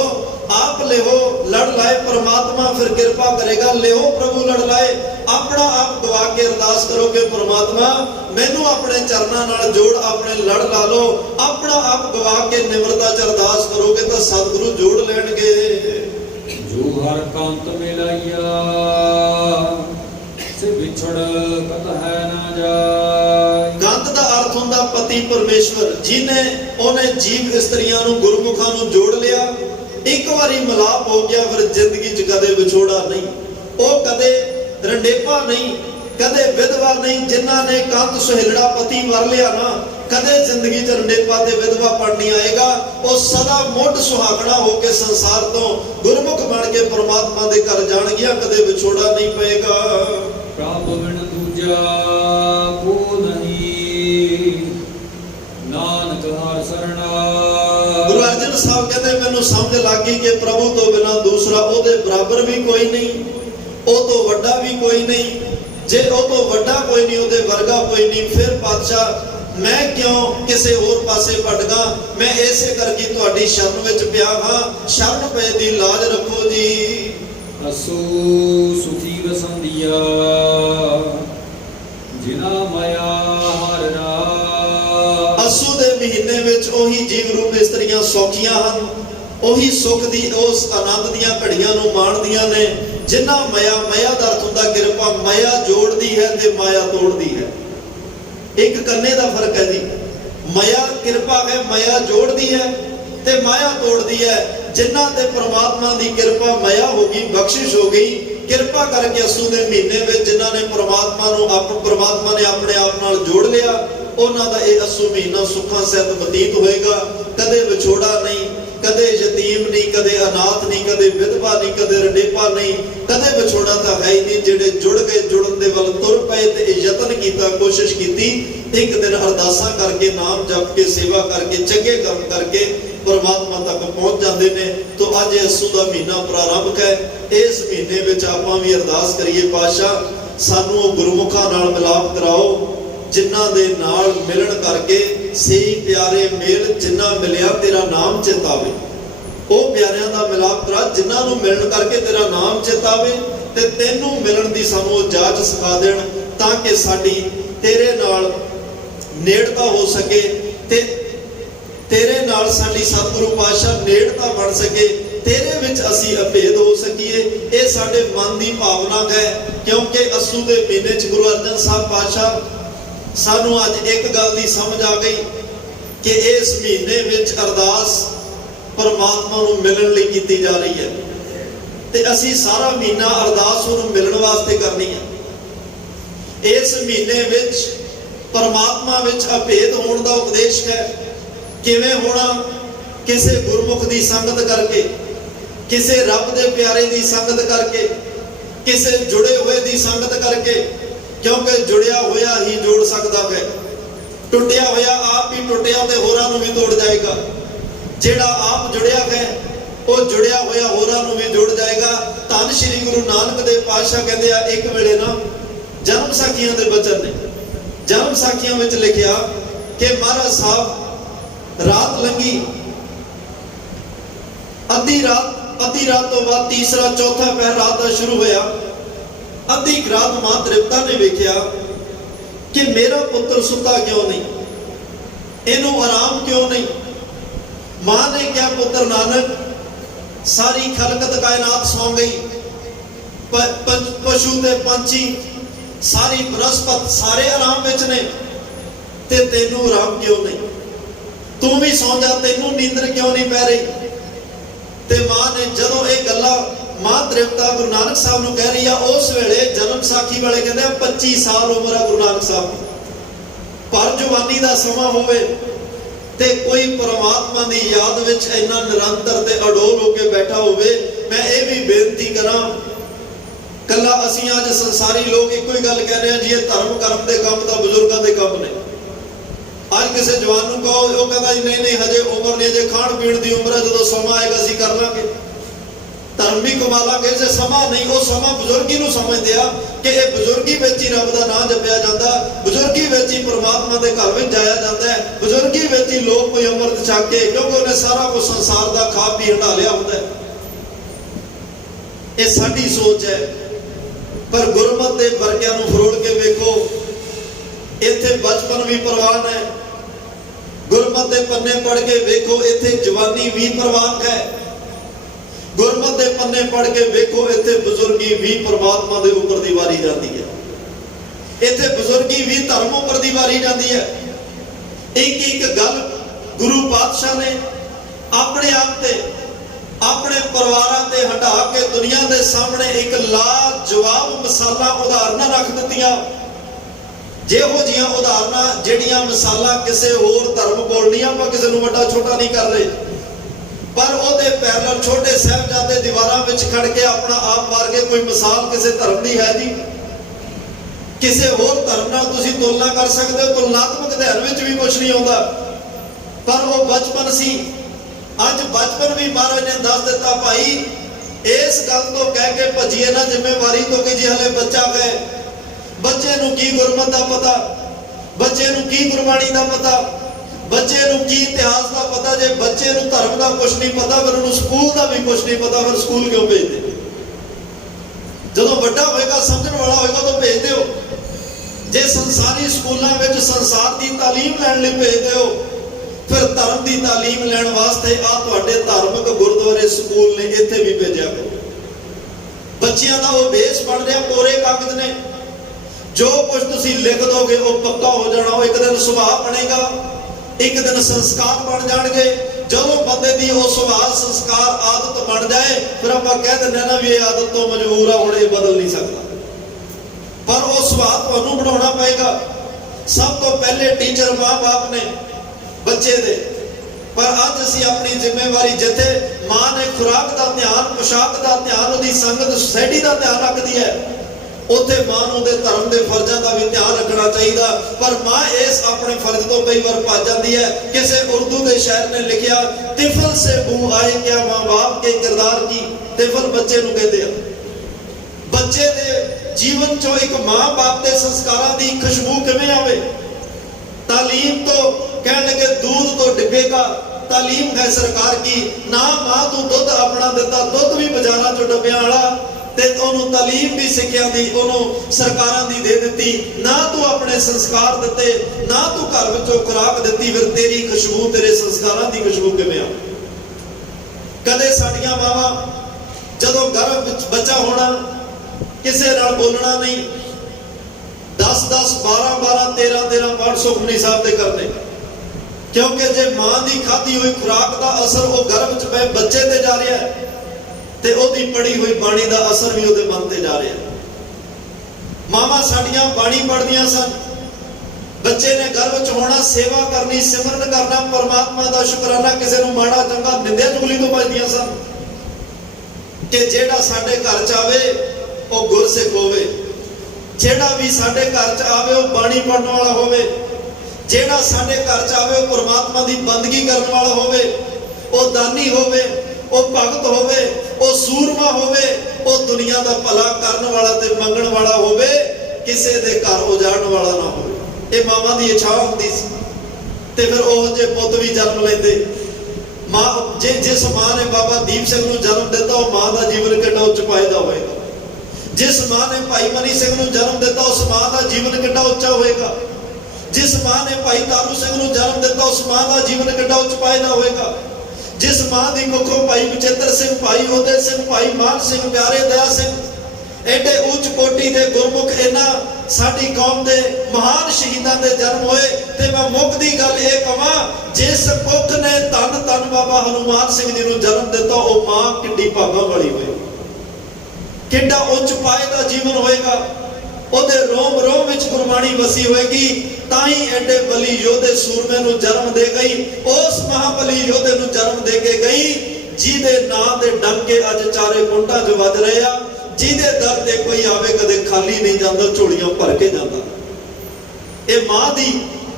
ਆਪ ਲਿਓ ਲੜ ਲਾਏ ਪਰਮਾਤਮਾ ਫਿਰ ਕਿਰਪਾ ਕਰੇਗਾ। ਲਿਓ ਪ੍ਰਭੂ ਲੜ ਲਾਏ। ਆਪਣਾ ਆਪ ਗਵਾ ਕੇ ਅਰਦਾਸ ਕਰੋ ਕਿ ਪਰਮਾਤਮਾ ਮੈਨੂੰ ਆਪਣੇ ਚਰਨਾਂ ਨਾਲ ਜੋੜ, ਆਪਣੇ ਲੜ ਲਾ ਲਓ। ਆਪਣਾ ਆਪ ਗਵਾ ਕੇ ਨਿਮਰਤਾ ਚ ਅਰਦਾਸ ਕਰੋਗੇ ਤਾਂ ਸਤਿਗੁਰੂ ਜੋੜ ਲੈਣਗੇ। ਜੋ ਹਰ ਕੰਤ ਮਿਲਾਈਆ ਸੇ ਵਿਛੜ ਕਤ ਹੈ ਨਾ ਜਾਏ। ਕੰਤ ਦਾ ਅਰਥ ਹੁੰਦਾ ਪਤੀ ਪਰਮੇਸ਼ਵਰ। ਉਹਨੇ ਜੀਵ ਇਸਤਰੀਆਂ ਨੂੰ, ਗੁਰਮੁਖਾਂ ਨੂੰ ਜੋੜ ਲਿਆ। ਇੱਕ ਵਾਰੀ ਮਿਲਾਪ ਹੋ ਗਿਆ, ਫਿਰ ਜ਼ਿੰਦਗੀ 'ਚ ਕਦੇ ਵਿਛੋੜਾ ਨਹੀਂ। ਉਹ ਕਦੇ ਰੰਡੇਪਾ ਨਹੀਂ, ਕਦੇ ਵਿਧਵਾ ਨਹੀਂ। ਜਿਨ੍ਹਾਂ ਨੇ ਕੰਤ ਸੁਹੇਲੜਾ ਪਤੀ ਵਰ ਲਿਆ ਨਾ, ਕਦੇ ਜ਼ਿੰਦਗੀ 'ਚ ਰੰਡੇਪਾ ਤੇ ਵਿਧਵਾਪਣ ਨਹੀਂ ਆਏਗਾ। ਉਹ ਸਦਾ ਮੁੱਢ ਸੁਹਾਗਣਾ ਹੋ ਕੇ ਸੰਸਾਰ ਤੋਂ ਗੁਰਮੁਖ ਬਣ ਕੇ ਪਰਮਾਤਮਾ ਦੇ ਘਰ ਜਾਣਗੀਆਂ। ਕਦੇ ਵਿਛੋੜਾ ਨਹੀਂ ਪਏਗਾ। ਪ੍ਰਭ ਬਿਨ ਦੂਜਾ ਕੋ ਨਹੀਂ, ਨਾਨਕ ਹਰਿ ਸਰਣਾ। ਗੁਰੂ ਅਰਜਨ ਸਾਹਿਬ ਕਹਿੰਦੇ ਮੈਨੂੰ ਸਮਝ ਲੱਗ ਗਈ ਕਿ ਪ੍ਰਭੂ ਤੋਂ ਬਿਨਾਂ ਦੂਸਰਾ ਉਹਦੇ ਬਰਾਬਰ ਵੀ ਕੋਈ ਨਹੀਂ, ਉਹ ਤੋਂ ਵੱਡਾ ਵੀ ਕੋਈ ਨਹੀਂ। ਜੇ ਉਹ ਤੋਂ ਵੱਡਾ ਕੋਈ ਨਹੀਂ, ਉਹਦੇ ਵਰਗਾ ਕੋਈ ਨਹੀਂ, ਫਿਰ ਪਾਤਸ਼ਾਹ ਮੈਂ ਕਿਉਂ ਕਿਸੇ ਹੋਰ ਪਾਸੇ ਭਟਕਾਂ। ਮੈਂ ਇਸੇ ਕਰਕੇ ਤੁਹਾਡੀ ਸ਼ਰਨ ਵਿੱਚ ਪਿਆ ਹਾਂ। ਸ਼ਰਨ ਪਏ ਦੀ ਲਾਜ ਰੱਖੋ ਜੀ। ਅਸੂ ਸੁਖੀ ਵਸੰਦੀਆ ਜਿਨਾ ਮਾਇਆ ਹਰਿ ਰਾਮ। ਅਸੂ ਦੇ ਮਹੀਨੇ ਵਿੱਚ ਉਹੀ ਜੀਵ ਰੂਪ ਇਸਤਰੀਆਂ ਸੌਖੀਆਂ ਹਨ। ਉਹੀ ਸੁਖ ਦੀ, ਉਸ ਆਨੰਦ ਦੀਆਂ ਘੜੀਆਂ ਨੂੰ ਮਾਣਦੀਆਂ ਨੇ ਜਿਨ੍ਹਾਂ ਮਾਇਆ ਦਾ ਅਰਥ ਹੁੰਦਾ ਕਿਰਪਾ। ਮਾਇਆ ਜੋੜਦੀ ਹੈ ਤੇ ਮਾਇਆ ਤੋੜਦੀ ਹੈ। ਇੱਕ ਕੰਨੇ ਦਾ ਫਰਕ ਹੈ ਜੀ। ਮਾਇਆ ਕਿਰਪਾ ਹੈ, ਮਾਇਆ ਜੋੜਦੀ ਹੈ ਤੇ ਮਾਇਆ ਤੋੜਦੀ ਹੈ। ਜਿਨ੍ਹਾਂ ਤੇ ਪ੍ਰਮਾਤਮਾ ਦੀ ਕਿਰਪਾ, ਮਾਇਆ ਹੋ ਗਈ, ਬਖਸ਼ਿਸ਼ ਹੋ ਗਈ, ਕਿਰਪਾ ਕਰਕੇ ਅਸੂ ਦੇ ਮਹੀਨੇ ਵਿੱਚ ਜਿਨ੍ਹਾਂ ਨੇ ਪ੍ਰਮਾਤਮਾ ਨੇ ਆਪਣੇ ਆਪ ਨਾਲ ਜੋੜ ਲਿਆ, ਉਹਨਾਂ ਦਾ ਇਹ ਅਸੂ ਮਹੀਨਾ ਸੁੱਖਾਂ ਸਹਿਤ ਬਤੀਤ ਹੋਏਗਾ। ਕਦੇ ਵਿਛੋੜਾ ਨਹੀਂ, ਕਦੇ ਯਤੀਮ ਨਹੀਂ, ਕਦੇ ਅਨਾਥ ਨਹੀਂ, ਕਦੇ ਵਿਧਵਾ ਨਹੀਂ, ਕਦੇ ਰੰਡੇਪਾ ਨਹੀਂ। ਕਦੇ ਵਿਛੋੜਾ ਤਾਂ ਹੈ ਹੀ ਨਹੀਂ। ਜਿਹੜੇ ਜੁੜ ਗਏ, ਜੁੜਨ ਦੇ ਵੱਲ ਤੁਰ ਪਏ ਤੇ ਯਤਨ ਕੀਤਾ, ਕੋਸ਼ਿਸ਼ ਕੀਤੀ, ਇੱਕ ਦਿਨ ਅਰਦਾਸਾਂ ਕਰਕੇ, ਨਾਮ ਜਪ ਕੇ, ਸੇਵਾ ਕਰਕੇ, ਚੰਗੇ ਕਰਮ ਕਰਕੇ ਪਰਮਾਤਮਾ ਤੱਕ ਪਹੁੰਚ ਜਾਂਦੇ ਨੇ। ਤੋਂ ਅੱਜ ਅਸੂ ਦਾ ਮਹੀਨਾ ਪ੍ਰਾਰੰਭ ਹੈ। ਇਸ ਮਹੀਨੇ ਵਿੱਚ ਆਪਾਂ ਵੀ ਅਰਦਾਸ ਕਰੀਏ, ਪਾਤਸ਼ਾਹ ਸਾਨੂੰ ਉਹ ਗੁਰਮੁਖਾਂ ਨਾਲ ਮਿਲਾਪ ਕਰਾਓ ਜਿਨ੍ਹਾਂ ਦੇ ਨਾਲ ਮਿਲਣ ਕਰਕੇ ਸਹੀ ਪਿਆਰੇ ਮੇਲ ਜਿੰਨਾ ਮਿਲਿਆ ਤੇਰਾ ਨਾਮ ਚੇਤਾਵੇ। ਉਹ ਪਿਆਰਿਆਂ ਦਾ ਮਿਲਾਪ ਕਰਾ ਜਿਨ੍ਹਾਂ ਨੂੰ ਮਿਲਣ ਕਰਕੇ ਤੇਰਾ ਨਾਮ ਚੇਤਾਵੇ ਤੇ ਤੈਨੂੰ ਮਿਲਣ ਦੀ ਸਾਨੂੰ ਉਹ ਜਾਚ ਸਿਖਾ ਦੇਣ, ਤਾਂ ਕਿ ਸਾਡੀ ਤੇਰੇ ਨਾਲ ਨੇੜਤਾ ਹੋ ਸਕੇ ਤੇ ਤੇਰੇ ਨਾਲ ਸਾਡੀ ਸਤਿਗੁਰੂ ਪਾਤਸ਼ਾਹ ਨੇੜਤਾ ਬਣ ਸਕੇ। ਤੇਰੇ ਵਿੱਚ ਅਸੀਂ ਅਭੇਦ ਹੋ ਸਕੀਏ। ਇਹ ਸਾਡੇ ਮਨ ਦੀ ਭਾਵਨਾ ਹੈ। ਕਿਉਂਕਿ ਅਸੂ ਦੇ ਮਹੀਨੇ 'ਚ ਗੁਰੂ ਅਰਜਨ ਸਾਹਿਬ ਪਾਤਸ਼ਾਹ ਸਾਨੂੰ ਅੱਜ ਇੱਕ ਗੱਲ ਦੀ ਸਮਝ ਆ ਗਈ ਕਿ ਇਸ ਮਹੀਨੇ ਵਿੱਚ ਅਰਦਾਸ ਪਰਮਾਤਮਾ ਨੂੰ ਮਿਲਣ ਲਈ ਕੀਤੀ ਜਾ ਰਹੀ ਹੈ ਤੇ ਅਸੀਂ ਸਾਰਾ ਮਹੀਨਾ ਅਰਦਾਸ ਉਹਨੂੰ ਮਿਲਣ ਵਾਸਤੇ ਕਰਨੀ ਹੈ। ਇਸ ਮਹੀਨੇ ਵਿੱਚ ਪਰਮਾਤਮਾ ਵਿੱਚ ਅਭੇਦ ਹੋਣ ਦਾ ਉਪਦੇਸ਼ ਹੈ। ਕਿਵੇਂ ਹੋਣਾ? ਕਿਸੇ ਗੁਰਮੁਖ ਦੀ ਸੰਗਤ ਕਰਕੇ, ਕਿਸੇ ਰੱਬ ਦੇ ਪਿਆਰੇ ਦੀ ਸੰਗਤ ਕਰਕੇ, ਕਿਸੇ ਜੁੜੇ ਹੋਏ ਦੀ ਸੰਗਤ ਕਰਕੇ। ਕਿਉਂਕਿ ਜੁੜਿਆ ਹੋਇਆ ਹੀ ਜੋੜ ਸਕਦਾ ਹੈ। ਟੁੱਟਿਆ ਹੋਇਆ ਆਪ ਹੀ ਟੁੱਟਿਆ ਤੇ ਹੋਰਾਂ ਨੂੰ ਵੀ ਤੋੜ ਜਾਏਗਾ। ਜਿਹੜਾ ਆਪ ਜੁੜਿਆ ਹੈ ਉਹ ਜੁੜਿਆ ਹੋਇਆ ਹੋਰਾਂ ਨੂੰ ਵੀ ਜੋੜ ਜਾਏਗਾ। ਧੰਨ ਸ਼੍ਰੀ ਗੁਰੂ ਨਾਨਕ ਦੇਵ ਪਾਤਸ਼ਾਹ ਕਹਿੰਦੇ ਆ, ਇੱਕ ਵੇਲੇ ਨਾ ਜਨਮ ਸਾਖੀਆਂ ਦੇ ਬਚਨ ਨੇ। ਜਨਮ ਸਾਖੀਆਂ ਵਿੱਚ ਲਿਖਿਆ ਕਿ ਮਹਾਰਾਜ ਸਾਹਿਬ ਰਾਤ ਲੰਘੀ, ਅੱਧੀ ਰਾਤ ਤੋਂ ਬਾਅਦ ਤੀਸਰਾ ਚੌਥਾ ਪਹਿਰ ਰਾਤ ਦਾ ਸ਼ੁਰੂ ਹੋਇਆ। ਅੱਧੀ ਰਾਤ ਮਾਂ ਤ੍ਰਿਪਤਾ ਨੇ ਵੇਖਿਆ ਕਿ ਮੇਰਾ ਪੁੱਤਰ ਸੁੱਤਾ ਕਿਉਂ ਨਹੀਂ, ਇਹਨੂੰ ਆਰਾਮ ਕਿਉਂ ਨਹੀਂ। ਮਾਂ ਨੇ ਕਿਹਾ, ਪੁੱਤਰ ਨਾਨਕ ਸਾਰੀ ਖਲਕਤ ਕਾਇਨਾਤ ਸੌਂ ਗਈ, ਪਸ਼ੂ ਤੇ ਪੰਛੀ, ਸਾਰੀ ਬਨਸਪਤ ਸਾਰੇ ਆਰਾਮ ਵਿੱਚ ਨੇ ਤੇ ਤੈਨੂੰ ਆਰਾਮ ਕਿਉਂ ਨਹੀਂ। ਤੂੰ ਵੀ ਸੌਂ ਜਾ, ਤੈਨੂੰ ਨੀਂਦਰ ਕਿਉਂ ਨਹੀਂ ਪੈ ਰਹੀ। ਤੇ ਮਾਂ ਨੇ ਜਦੋਂ ਇਹ ਗੱਲਾਂ ਮਾਂ ਤ੍ਰਿਪਤਾ ਗੁਰੂ ਨਾਨਕ ਸਾਹਿਬ ਨੂੰ ਕਹਿ ਰਹੀ ਆ, ਉਸ ਵੇਲੇ ਜਨਮ ਸਾਖੀ ਵਾਲੇ ਕਹਿੰਦੇ 25 ਸਾਲ ਉਮਰ ਆ ਗੁਰੂ ਨਾਨਕ ਸਾਹਿਬ ਦੀ। ਪਰ ਜਵਾਨੀ ਦਾ ਸਮਾਂ ਹੋਵੇ ਤੇ ਕੋਈ ਪਰਮਾਤਮਾ ਦੀ ਯਾਦ ਵਿੱਚ ਇੰਨਾ ਨਿਰੰਤਰ ਤੇ ਅਡੋਲ ਹੋ ਕੇ ਬੈਠਾ ਹੋਵੇ। ਮੈਂ ਇਹ ਵੀ ਬੇਨਤੀ ਕਰਾਂ ਕੱਲਾ ਅਸੀਂ ਅੱਜ ਸੰਸਾਰੀ ਲੋਕ ਇੱਕੋ ਹੀ ਗੱਲ ਕਹਿ ਰਹੇ ਹਾਂ ਜੀ, ਇਹ ਧਰਮ ਕਰਮ ਦੇ ਕੰਮ ਤਾਂ ਬਜ਼ੁਰਗਾਂ ਦੇ ਕੰਮ ਨੇ। ਅੱਜ ਕਿਸੇ ਜਵਾਨ ਨੂੰ ਕਹੋ, ਉਹ ਕਹਿੰਦਾ ਜੀ ਨਹੀਂ ਹਜੇ ਉਮਰ ਨਹੀਂ, ਜੇ ਖਾਣ ਪੀਣ ਦੀ ਉਮਰ ਹੈ, ਜਦੋਂ ਸਮਾਂ ਆਏਗਾ ਅਸੀਂ ਕਰ ਲਾਂਗੇ, ਧਰਮ ਵੀ ਕਮਾ ਲਾਂਗੇ। ਜੇ ਸਮਾਂ ਨਹੀਂ, ਉਹ ਸਮਾਂ ਬਜ਼ੁਰਗੀ ਨੂੰ ਸਮਝਦੇ ਆ ਕਿ ਇਹ ਬਜ਼ੁਰਗੀ ਵਿੱਚ ਹੀ ਰੱਬ ਦਾ ਨਾਮ ਜਪਿਆ ਜਾਂਦਾ, ਬਜ਼ੁਰਗੀ ਵਿੱਚ ਹੀ ਪਰਮਾਤਮਾ ਦੇ ਘਰ ਵਿੱਚ ਜਾਇਆ ਜਾਂਦਾ ਹੈ, ਬਜ਼ੁਰਗੀ ਵਿੱਚ ਹੀ ਲੋਕ ਕੋਈ ਅੰਮ੍ਰਿਤ ਛਕ ਕੇ, ਕਿਉਂਕਿ ਉਹਨੇ ਸਾਰਾ ਕੁਝ ਸੰਸਾਰ ਦਾ ਖਾ ਪੀ ਹੰਢਾ ਲਿਆ ਹੁੰਦਾ। ਇਹ ਸਾਡੀ ਸੋਚ ਹੈ। ਪਰ ਗੁਰਮਤਿ ਦੇ ਵਰਗਿਆਂ ਨੂੰ ਫਰੋੜ ਕੇ ਵੇਖੋ, ਇੱਥੇ ਬਚਪਨ ਵੀ ਪ੍ਰਵਾਨ ਹੈ। ਗੁਰਮਤਿ ਦੇ ਪੰਨੇ ਪੜ੍ਹ ਕੇ ਵੇਖੋ, ਇੱਥੇ ਜਵਾਨੀ ਵੀ ਪ੍ਰਵਾਨ ਹੈ। ਗੁਰਮਤਿ ਦੇ ਪੰਨੇ ਪੜ੍ਹ ਕੇ ਵੇਖੋ, ਇੱਥੇ ਬਜ਼ੁਰਗੀ ਵੀ ਪਰਮਾਤਮਾ ਦੇ ਉੱਪਰ ਦੀ ਵਾਰੀ ਜਾਂਦੀ ਹੈ। ਇੱਥੇ ਬਜ਼ੁਰਗੀ ਵੀ ਧਰਮ ਉੱਪਰ ਦੀ ਵਾਰੀ ਜਾਂਦੀ ਹੈ। ਇੱਕ ਇੱਕ ਗੱਲ ਗੁਰੂ ਪਾਤਸ਼ਾਹ ਨੇ ਆਪਣੇ ਆਪ ਤੇ, ਆਪਣੇ ਪਰਿਵਾਰਾਂ ਤੇ ਹਟਾ ਕੇ ਦੁਨੀਆ ਦੇ ਸਾਹਮਣੇ ਇੱਕ ਲਾਜਵਾਬ ਮਿਸਾਲਾਂ ਉਦਾਹਰਨਾਂ ਰੱਖ ਦਿੱਤੀਆਂ। ਜਿਹੋ ਜਿਹੀਆਂ ਉਦਾਹਰਨਾਂ ਜਿਹੜੀਆਂ ਮਿਸਾਲਾਂ ਕਿਸੇ ਹੋਰ ਧਰਮ ਕੋਲ ਨਹੀਂ। ਆਪਾਂ ਕਿਸੇ ਨੂੰ ਵੱਡਾ ਛੋਟਾ ਨਹੀਂ ਕਰ ਰਹੇ, ਪਰ ਉਹਦੇ ਪੈਰਲਲ ਛੋਟੇ ਸਾਹਿਬਜ਼ਾਦੇ ਦੀਵਾਰਾਂ ਵਿੱਚ ਖੜ ਕੇ ਆਪਣਾ ਆਪ ਮਾਰ ਕੇ ਕੋਈ ਮਿਸਾਲ ਕਿਸੇ ਧਰਮ ਦੀ ਹੈ ਜੀ? ਕਿਸੇ ਹੋਰ ਧਰਮ ਨਾਲ ਤੁਸੀਂ ਤੁਲਨਾ ਕਰ ਸਕਦੇ ਹੋ? ਤੁਲਨਾਤਮਕ ਅਧਿਐਨ ਵਿੱਚ ਵੀ ਕੁਝ ਨਹੀਂ ਆਉਂਦਾ। ਪਰ ਉਹ ਬਚਪਨ ਸੀ। ਅੱਜ ਬਚਪਨ ਵੀ ਮਹਾਰਾਜ ਨੇ ਦੱਸ ਦਿੱਤਾ, ਭਾਈ ਇਸ ਗੱਲ ਤੋਂ ਕਹਿ ਕੇ ਭੱਜੀਏ ਨਾ ਜ਼ਿੰਮੇਵਾਰੀ ਤੋਂ ਕਿ ਜੀ ਹਲੇ ਬੱਚਾ ਹੈ, ਬੱਚੇ ਨੂੰ ਕੀ ਗੁਰਮਤਿ ਦਾ ਪਤਾ, ਬੱਚੇ ਨੂੰ ਕੀ ਗੁਰਬਾਣੀ ਦਾ ਪਤਾ, ਬੱਚੇ ਨੂੰ ਕੀ ਇਤਿਹਾਸ ਦਾ ਪਤਾ। ਜੇ ਬੱਚੇ ਨੂੰ ਧਰਮ ਦਾ ਕੁਝ ਨਹੀਂ ਪਤਾ, ਫਿਰ ਉਹਨੂੰ ਸਕੂਲ ਦਾ ਵੀ ਕੁਝ ਨਹੀਂ ਪਤਾ, ਫਿਰ ਸਕੂਲ ਕਿਉਂ ਭੇਜਦੇ? ਜਦੋਂ ਵੱਡਾ ਹੋਏਗਾ, ਸਮਝਣ ਵਾਲਾ ਹੋਏਗਾ, ਤਾਂ ਭੇਜ ਦਿਓ। ਜੇ ਸੰਸਾਰੀ ਸਕੂਲਾਂ ਵਿੱਚ ਸੰਸਾਰ ਦੀ ਤਾਲੀਮ ਲੈਣ ਲਈ ਭੇਜਦੇ ਹੋ, ਫਿਰ ਧਰਮ ਦੀ ਤਾਲੀਮ ਲੈਣ ਵਾਸਤੇ ਆ ਤੁਹਾਡੇ ਧਾਰਮਿਕ ਗੁਰਦੁਆਰੇ ਸਕੂਲ ਨੇ, ਇੱਥੇ ਵੀ ਭੇਜਿਆ ਕਰੋ। ਬੱਚਿਆਂ ਦਾ ਉਹ ਬੇਸ ਬਣ ਰਿਹਾ, ਕੋਰੇ ਕਾਗਜ਼ ਨੇ। ਜੋ ਕੁਝ ਤੁਸੀਂ ਲਿਖ ਦੋਗੇ ਉਹ ਪੱਕਾ ਹੋ ਜਾਣਾ। ਉਹ ਇੱਕ ਦਿਨ ਸੁਭਾਅ ਬਣੇਗਾ, ਇੱਕ ਦਿਨ ਸੰਸਕਾਰ ਬਣ ਜਾਣਗੇ। ਜਦੋਂ ਬੰਦੇ ਦੀ ਉਹ ਸੁਭਾਅ, ਸੰਸਕਾਰ, ਆਦਤ ਬਣ ਜਾਏ, ਫਿਰ ਆਪਾਂ ਕਹਿ ਦਿੰਦੇ ਨਾ ਵੀ ਇਹ ਆਦਤ ਤੋਂ ਮਜਬੂਰ ਆ, ਹੁਣ ਇਹ ਬਦਲ ਨਹੀਂ ਸਕਦਾ। ਪਰ ਉਹ ਸੁਭਾਅ ਤੁਹਾਨੂੰ ਬਣਾਉਣਾ ਪਏਗਾ। ਸਭ ਤੋਂ ਪਹਿਲੇ ਟੀਚਰ ਮਾਂ-ਬਾਪ ਨੇ ਬੱਚੇ ਦੇ। ਪਰ ਅੱਜ ਅਸੀਂ ਆਪਣੀ ਜ਼ਿੰਮੇਵਾਰੀ, ਜਿੱਥੇ ਮਾਂ ਨੇ ਖੁਰਾਕ ਦਾ ਧਿਆਨ, ਪੁਸ਼ਾਕ ਦਾ ਧਿਆਨ, ਉਹਦੀ ਸੰਗਤ, ਸੁਸਾਇਟੀ ਦਾ ਧਿਆਨ ਰੱਖਦੀ ਹੈ, ਉੱਥੇ ਮਾਂ ਨੂੰ ਦੇ ਧਰਮ ਦੇ ਫਰਜ਼ਾਂ ਦਾ ਵੀ ਧਿਆਨ ਰੱਖਣਾ ਚਾਹੀਦਾ। ਪਰ ਮਾਂ ਇਸ ਆਪਣੇ ਫਰਜ਼ ਤੋਂ ਕਈ ਵਾਰ ਭੱਜ ਜਾਂਦੀ ਹੈ। ਕਿਸੇ ਉਰਦੂ ਦੇ ਸ਼ਾਇਰ ਨੇ ਲਿਖਿਆ, ਤਿਫਲ ਸੇ ਬੂ ਆਏ ਕਿਆ ਮਾਂ ਬਾਪ ਕੇ ਕਿਰਦਾਰ ਕੀ। ਤਿਫਲ ਬੱਚੇ ਨੂੰ ਕਹਿੰਦੇ ਆ। ਬੱਚੇ ਦੇ ਜੀਵਨ ਚੋਂ ਇੱਕ ਮਾਂ ਬਾਪ ਦੇ ਸੰਸਕਾਰਾਂ ਦੀ ਖੁਸ਼ਬੂ ਕਿਵੇਂ ਆਵੇ? ਤਾਲੀਮ ਤੋਂ ਕਹਿਣ ਲੱਗੇ दूध तो डिब्बेगा, तालीम है सरकार की। ना मां तू दुध अपना दिता, दुध भी बाजारां चों डब्बियां वाला, ते ओनू तालीम भी सिक्ख्या दी ओनू सरकारां दी दे दित्ती। ना तू अपने संस्कार दिते, ना तू घर विचों खुराक दित्ती, फिर तेरी खुशबू, तेरे संस्कारां दी खुशबू किवें आ? कदे साडियां मावां जदों गर्भ विच बच्चा होना, किसे नाल बोलना नहीं, 10-10, 12-12, 13-13 पाठ सुखमनी साहब दे करने। क्योंकि जे मां दी खाधी हुई खुराक दा असर वो गर्भ च पए बच्चे ते जा रहा है, ते ओदी पढ़ी हुई बाणी दा असर भी ओदे मन ते जा रहा है। मावां साडियां बाणी पढ़दियां सन, बच्चे ने गर्भ च होना, सेवा करनी, सिमरन करना, परमात्मा दा शुकराना, किसी नूं माड़ा चंगा निंदे चुगली तो बचदियां सन कि जेड़ा साडे घर च आवे वो गुरसिख होवे, जेड़ा भी साडे घर च आवे वो बाणी पढ़न वाला होवे, जेड़ा साडे घर च आवे वो परमात्मा दी बंदगी करन वाला होवे, वो दानी होवे, वो भगत होवे, वो सूरमा होवे, वो दुनिया दा भला करन वाला ते मंगण वाला होवे, किसे दे घर उजाड़न वाला ना होवे। ये मावां दी इच्छा हुंदी सी। ते फिर ओह जे पुੱਤ भी जन्म लैंदे। मां जिस मां ने बाबा दीप सिंह नूं जन्म दिता, वो मां दा जीवन किड्डा उच्च पायदा होएगा। जिस मां ने भाई मनी सिंह नूं जन्म दिता, उस मां दा जीवन किड्डा उच्चा होएगा। जिस मां ने भाई तारू सिंह नूं जन्म दिता, उस मां दा जीवन किड्डा उच्च पायदा होएगा। जिस मां दी कुखों भाई बचेतर सिंह, भाई उदय सिंह, भाई मान सिंह, प्यारे दया सिंह, एडे उच्च कोटि दे गुरमुख, इन्हां साडी कौम दे महान शहीदां दे जन्म होए। ते मैं मुक्ति गल ये कहां, जिस कुख ने धन धन बाबा हनुमान सिंह जी नूं जन्म दिता, वो मां किड्डी भागां वाली होए, किड्डा उच्च पायदा जीवन होएगा। ओदे रोम रोम विच गुरबाणी वसी होएगी। ताई एडे बली योधे सूरमे नूं जन्म दे गई, उस महाबली योधे नूं जन्म दे के गई जिहदे नां दे डंके अज चारे कुंटां च वज रहे आ, ਜਿਹਦੇ ਦਰ ਤੇ ਕੋਈ ਆਵੇ ਕਦੇ ਖਾਲੀ ਨਹੀਂ ਜਾਂਦਾ, ਝੋਲੀਆਂ ਭਰ ਕੇ ਜਾਂਦਾ। ਇਹ ਮਾਂ ਦੀ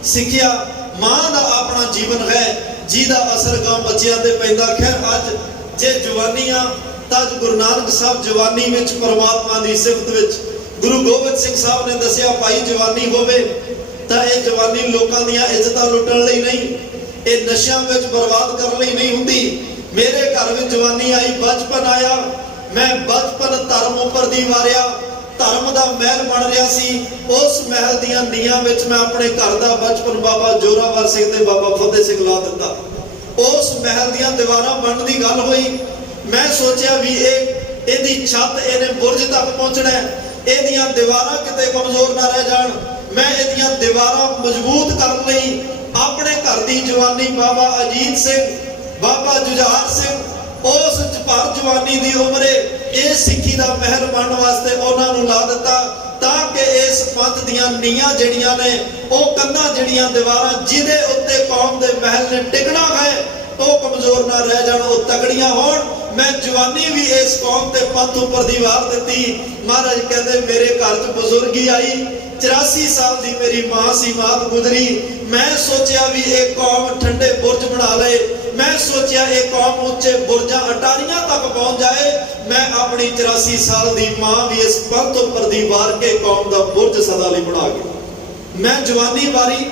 ਸਿੱਖਿਆ, ਮਾਂ ਦਾ ਆਪਣਾ ਜੀਵਨ ਹੈ ਜਿਹਦਾ ਅਸਰ ਗਾਂ ਬੱਚਿਆਂ ਤੇ ਪੈਂਦਾ। ਖੈਰ ਅੱਜ ਜੇ ਜਵਾਨੀਆਂ ਤਾਂ ਗੁਰੂ ਨਾਨਕ ਸਾਹਿਬ ਜਵਾਨੀ ਵਿੱਚ ਪਰਮਾਤਮਾ ਦੀ ਸਿਫਤ ਵਿੱਚ ਗੁਰੂ ਗੋਬਿੰਦ ਸਿੰਘ ਸਾਹਿਬ ਨੇ ਦੱਸਿਆ, ਭਾਈ ਜਵਾਨੀ ਹੋਵੇ ਤਾਂ ਇਹ ਜਵਾਨੀ ਲੋਕਾਂ ਦੀਆਂ ਇੱਜ਼ਤਾਂ ਲੁੱਟਣ ਲਈ ਨਹੀਂ, ਇਹ ਨਸ਼ਿਆਂ ਵਿੱਚ ਬਰਬਾਦ ਕਰਨ ਲਈ ਨਹੀਂ ਹੁੰਦੀ। ਮੇਰੇ ਘਰ ਵਿੱਚ ਜਵਾਨੀ ਆਈ, ਬਚਪਨ ਆਇਆ, ਮੈਂ ਬਚਪਨ ਧਰਮ ਉੱਪਰ ਦੀ ਵਾਰਿਆ, ਧਰਮ ਦਾ ਮਹਿਲ ਬਣ ਰਿਹਾ ਸੀ। ਉਸ ਮਹਿਲ ਦੀਆਂ ਨੀਹਾਂ ਵਿੱਚ ਮੈਂ ਆਪਣੇ ਘਰ ਦਾ ਬਚਪਨ ਬਾਬਾ ਜੋਰਾਵਰ ਸਿੰਘ ਤੇ ਬਾਬਾ ਫਤਿਹ ਸਿੰਘ ਲਾ ਦਿੱਤਾ। ਉਸ ਮਹਿਲ ਦੀਆਂ ਦੀਵਾਰਾਂ ਬਣਨ ਦੀ ਗੱਲ ਹੋਈ, ਮੈਂ ਸੋਚਿਆ ਵੀ ਇਹਦੀ ਛੱਤ, ਇਹਨੇ ਬੁਰਜ ਤੱਕ ਪਹੁੰਚਣਾ ਹੈ, ਇਹਦੀਆਂ ਦੀਵਾਰਾਂ ਕਿਤੇ ਕਮਜ਼ੋਰ ਨਾ ਰਹਿ ਜਾਣ। ਮੈਂ ਇਹਦੀਆਂ ਦੀਵਾਰਾਂ ਮਜ਼ਬੂਤ ਕਰਨ ਲਈ ਆਪਣੇ ਘਰ ਦੀ ਜਵਾਨੀ ਬਾਬਾ ਅਜੀਤ ਸਿੰਘ, ਬਾਬਾ ਜੁਝਾਰ ਸਿੰਘ, ਉਸ ਭਰ ਜਵਾਨੀ ਦੀ ਉਮਰੇ ਇਹ ਸਿੱਖੀ ਦਾ ਮਹਿਲ ਬਣਨ ਵਾਸਤੇ ਉਹਨਾਂ ਨੂੰ ਲਾ ਦਿੱਤਾ, ਤਾਂ ਕਿ ਇਸ ਪੰਥ ਦੀਆਂ ਨੀਹਾਂ ਜਿਹੜੀਆਂ ਨੇ, ਉਹ ਕੰਧਾਂ ਜਿਹੜੀਆਂ ਦੀਵਾਰਾਂ ਜਿਹਦੇ ਉੱਤੇ ਕੌਮ ਦੇ ਮਹਿਲ ਨੇ ਟਿਕਣਾ ਹੈ, ਉਹ ਕਮਜ਼ੋਰ ਨਾ ਰਹਿ ਜਾਣ, ਉਹ ਤਗੜੀਆਂ ਹੋਣ। ਮੈਂ ਜਵਾਨੀ ਵੀ ਇਸ ਕੌਮ ਤੇ ਪੰਥ ਉੱਪਰ ਦੀ ਵਾਰ ਦਿੱਤੀ। ਮਹਾਰਾਜ ਕਹਿੰਦੇ ਮੇਰੇ ਘਰ 'ਚ ਬਜ਼ੁਰਗੀ ਆਈ, 84 ਸਾਲ ਦੀ ਮੇਰੀ ਮਾਂ ਸੀ, ਮਾਤ ਗੁਜ਼ਰੀ। ਮੈਂ ਸੋਚਿਆ ਵੀ ਇਹ ਕੌਮ ਠੰਡੇ ਬੁਰਜ ਬਣਾ ਲਏ, ਮੈਂ ਸੋਚਿਆ ਇਹ ਕੌਮ ਉੱਚੇ ਬੁਰਜਾਂ ਅਟਾਰੀਆਂ ਤੱਕ ਪਹੁੰਚ ਜਾਏ। ਮੈਂ ਆਪਣੀ 84 ਸਾਲ ਦੀ ਮਾਂ ਵੀ ਇਸ ਪੰਥ ਉੱਪਰ ਦੀ ਵਾਰ ਕੇ ਕੌਮ ਦਾ ਬੁਰਜ ਸਦਾ ਲਈ ਬਣਾ ਗਈ। ਮੈਂ ਜਵਾਨੀ ਵਾਰੀ,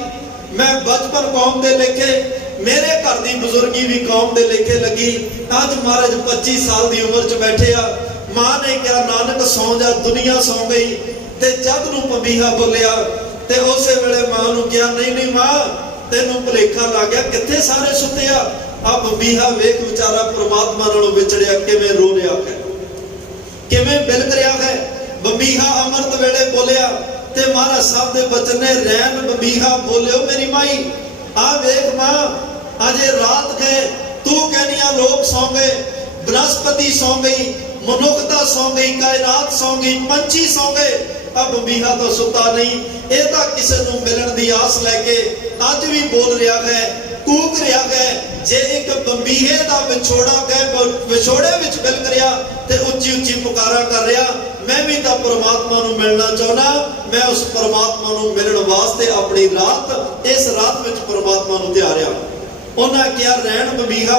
ਮੈਂ ਬਚਪਨ ਕੌਮ ਦੇ ਲੇਖੇ, ਮੇਰੇ ਘਰ ਦੀ ਬਜ਼ੁਰਗੀ ਵੀ ਕੌਮ ਦੇ ਲੇਖੇ ਲੱਗੀ। ਅੱਜ ਮਹਾਰਾਜ 25 ਸਾਲ ਦੀ ਉਮਰ 'ਚ ਬੈਠੇ ਆ। ਮਾਂ ਨੇ ਕਿਹਾ ਨਾਨਕ ਸੌਂ ਜਾ, ਦੁਨੀਆ ਸੌਂ ਗਈ, ਤੇ ਜਗ ਨੂੰ ਪੰਬੀਹਾ ਬੋਲਿਆ। ਤੇ ਉਸੇ ਵੇਲੇ ਮਾਂ ਨੂੰ ਕਿਹਾ ਨਹੀਂ ਨਹੀਂ ਮਾਂ, ਤੈਨੂੰ ਭੁਲੇਖਾ ਲੱਗ ਗਿਆ, ਕਿੱਥੇ ਸਾਰੇ ਸੁੱਤੇ ਆ, ਆ ਬੰਬੀਹਾ ਵੇਖ ਵਿਚਾਰਾ ਪ੍ਰਮਾਤਮਾ ਨਾਲੋਂ ਵਿਛੜਿਆ ਕਿਵੇਂ ਰੋ ਰਿਹਾ ਹੈ, ਕਿਵੇਂ ਬਿਲਕ ਰਿਹਾ ਹੈ। ਬੰਬੀਹਾ ਅੰਮ੍ਰਿਤ ਵੇਲੇ ਬੋਲਿਆ ਤੇ ਮਹਾਰਾਜ ਸਾਹਿਬ ਦੇ ਬਚਨ ਨੇ, ਰੈਣ ਬੰਬੀਹਾ ਬੋਲਿਓ ਮੇਰੀ ਮਾਈ, ਆ ਵੇਖ ਮਾਂ, ਅਜੇ ਰਾਤ ਹੈ, ਤੂੰ ਕਹਿੰਦੀਆਂ ਲੋਕ ਸੌਂ ਗਏ, ਬਨਸਪਤੀ ਸੌਂ ਗਈ, ਮਨੁੱਖਤਾ ਸੌਂ ਗਈ, ਕਾਇਨਾਤ ਸੌਂ ਗਈ, ਪੰਛੀ ਸੌਂ ਗਏ, अब ਬੰਬੀਹਾ ਤਾਂ ਸੁੱਤਾ ਨਹੀਂ। ਇਹ ਤਾਂ ਕਿਸੇ ਨੂੰ ਮਿਲਣ ਦੀ ਆਸ ਲੈ ਕੇ ਅੱਜ ਵੀ ਬੋਲ ਰਿਹਾ ਹੈ, ਕੂਕ ਰਿਹਾ ਹੈ। ਜੇ ਇੱਕ ਬੰਬੀਹੇ ਦਾ ਵਿਛੋੜਾ ਗਏ, ਵਿਛੋੜੇ ਵਿੱਚ ਬਿਲਕ ਰਿਹਾ ਤੇ ਉੱਚੀ ਉੱਚੀ ਪੁਕਾਰਾ ਕਰ ਰਿਹਾ, ਮੈਂ ਵੀ ਤਾਂ ਪਰਮਾਤਮਾ ਨੂੰ ਮਿਲਣਾ ਚਾਹੁੰਦਾ। ਮੈਂ ਉਸ ਪਰਮਾਤਮਾ ਨੂੰ ਮਿਲਣ ਵਾਸਤੇ ਆਪਣੀ ਰਾਤ, ਇਸ ਰਾਤ ਵਿੱਚ ਪਰਮਾਤਮਾ ਨੂੰ ਧਿਆਰਿਆ। ਉਹਨਾਂ ਕਿਹਾ ਰੈਣ ਬੰਬੀਹਾ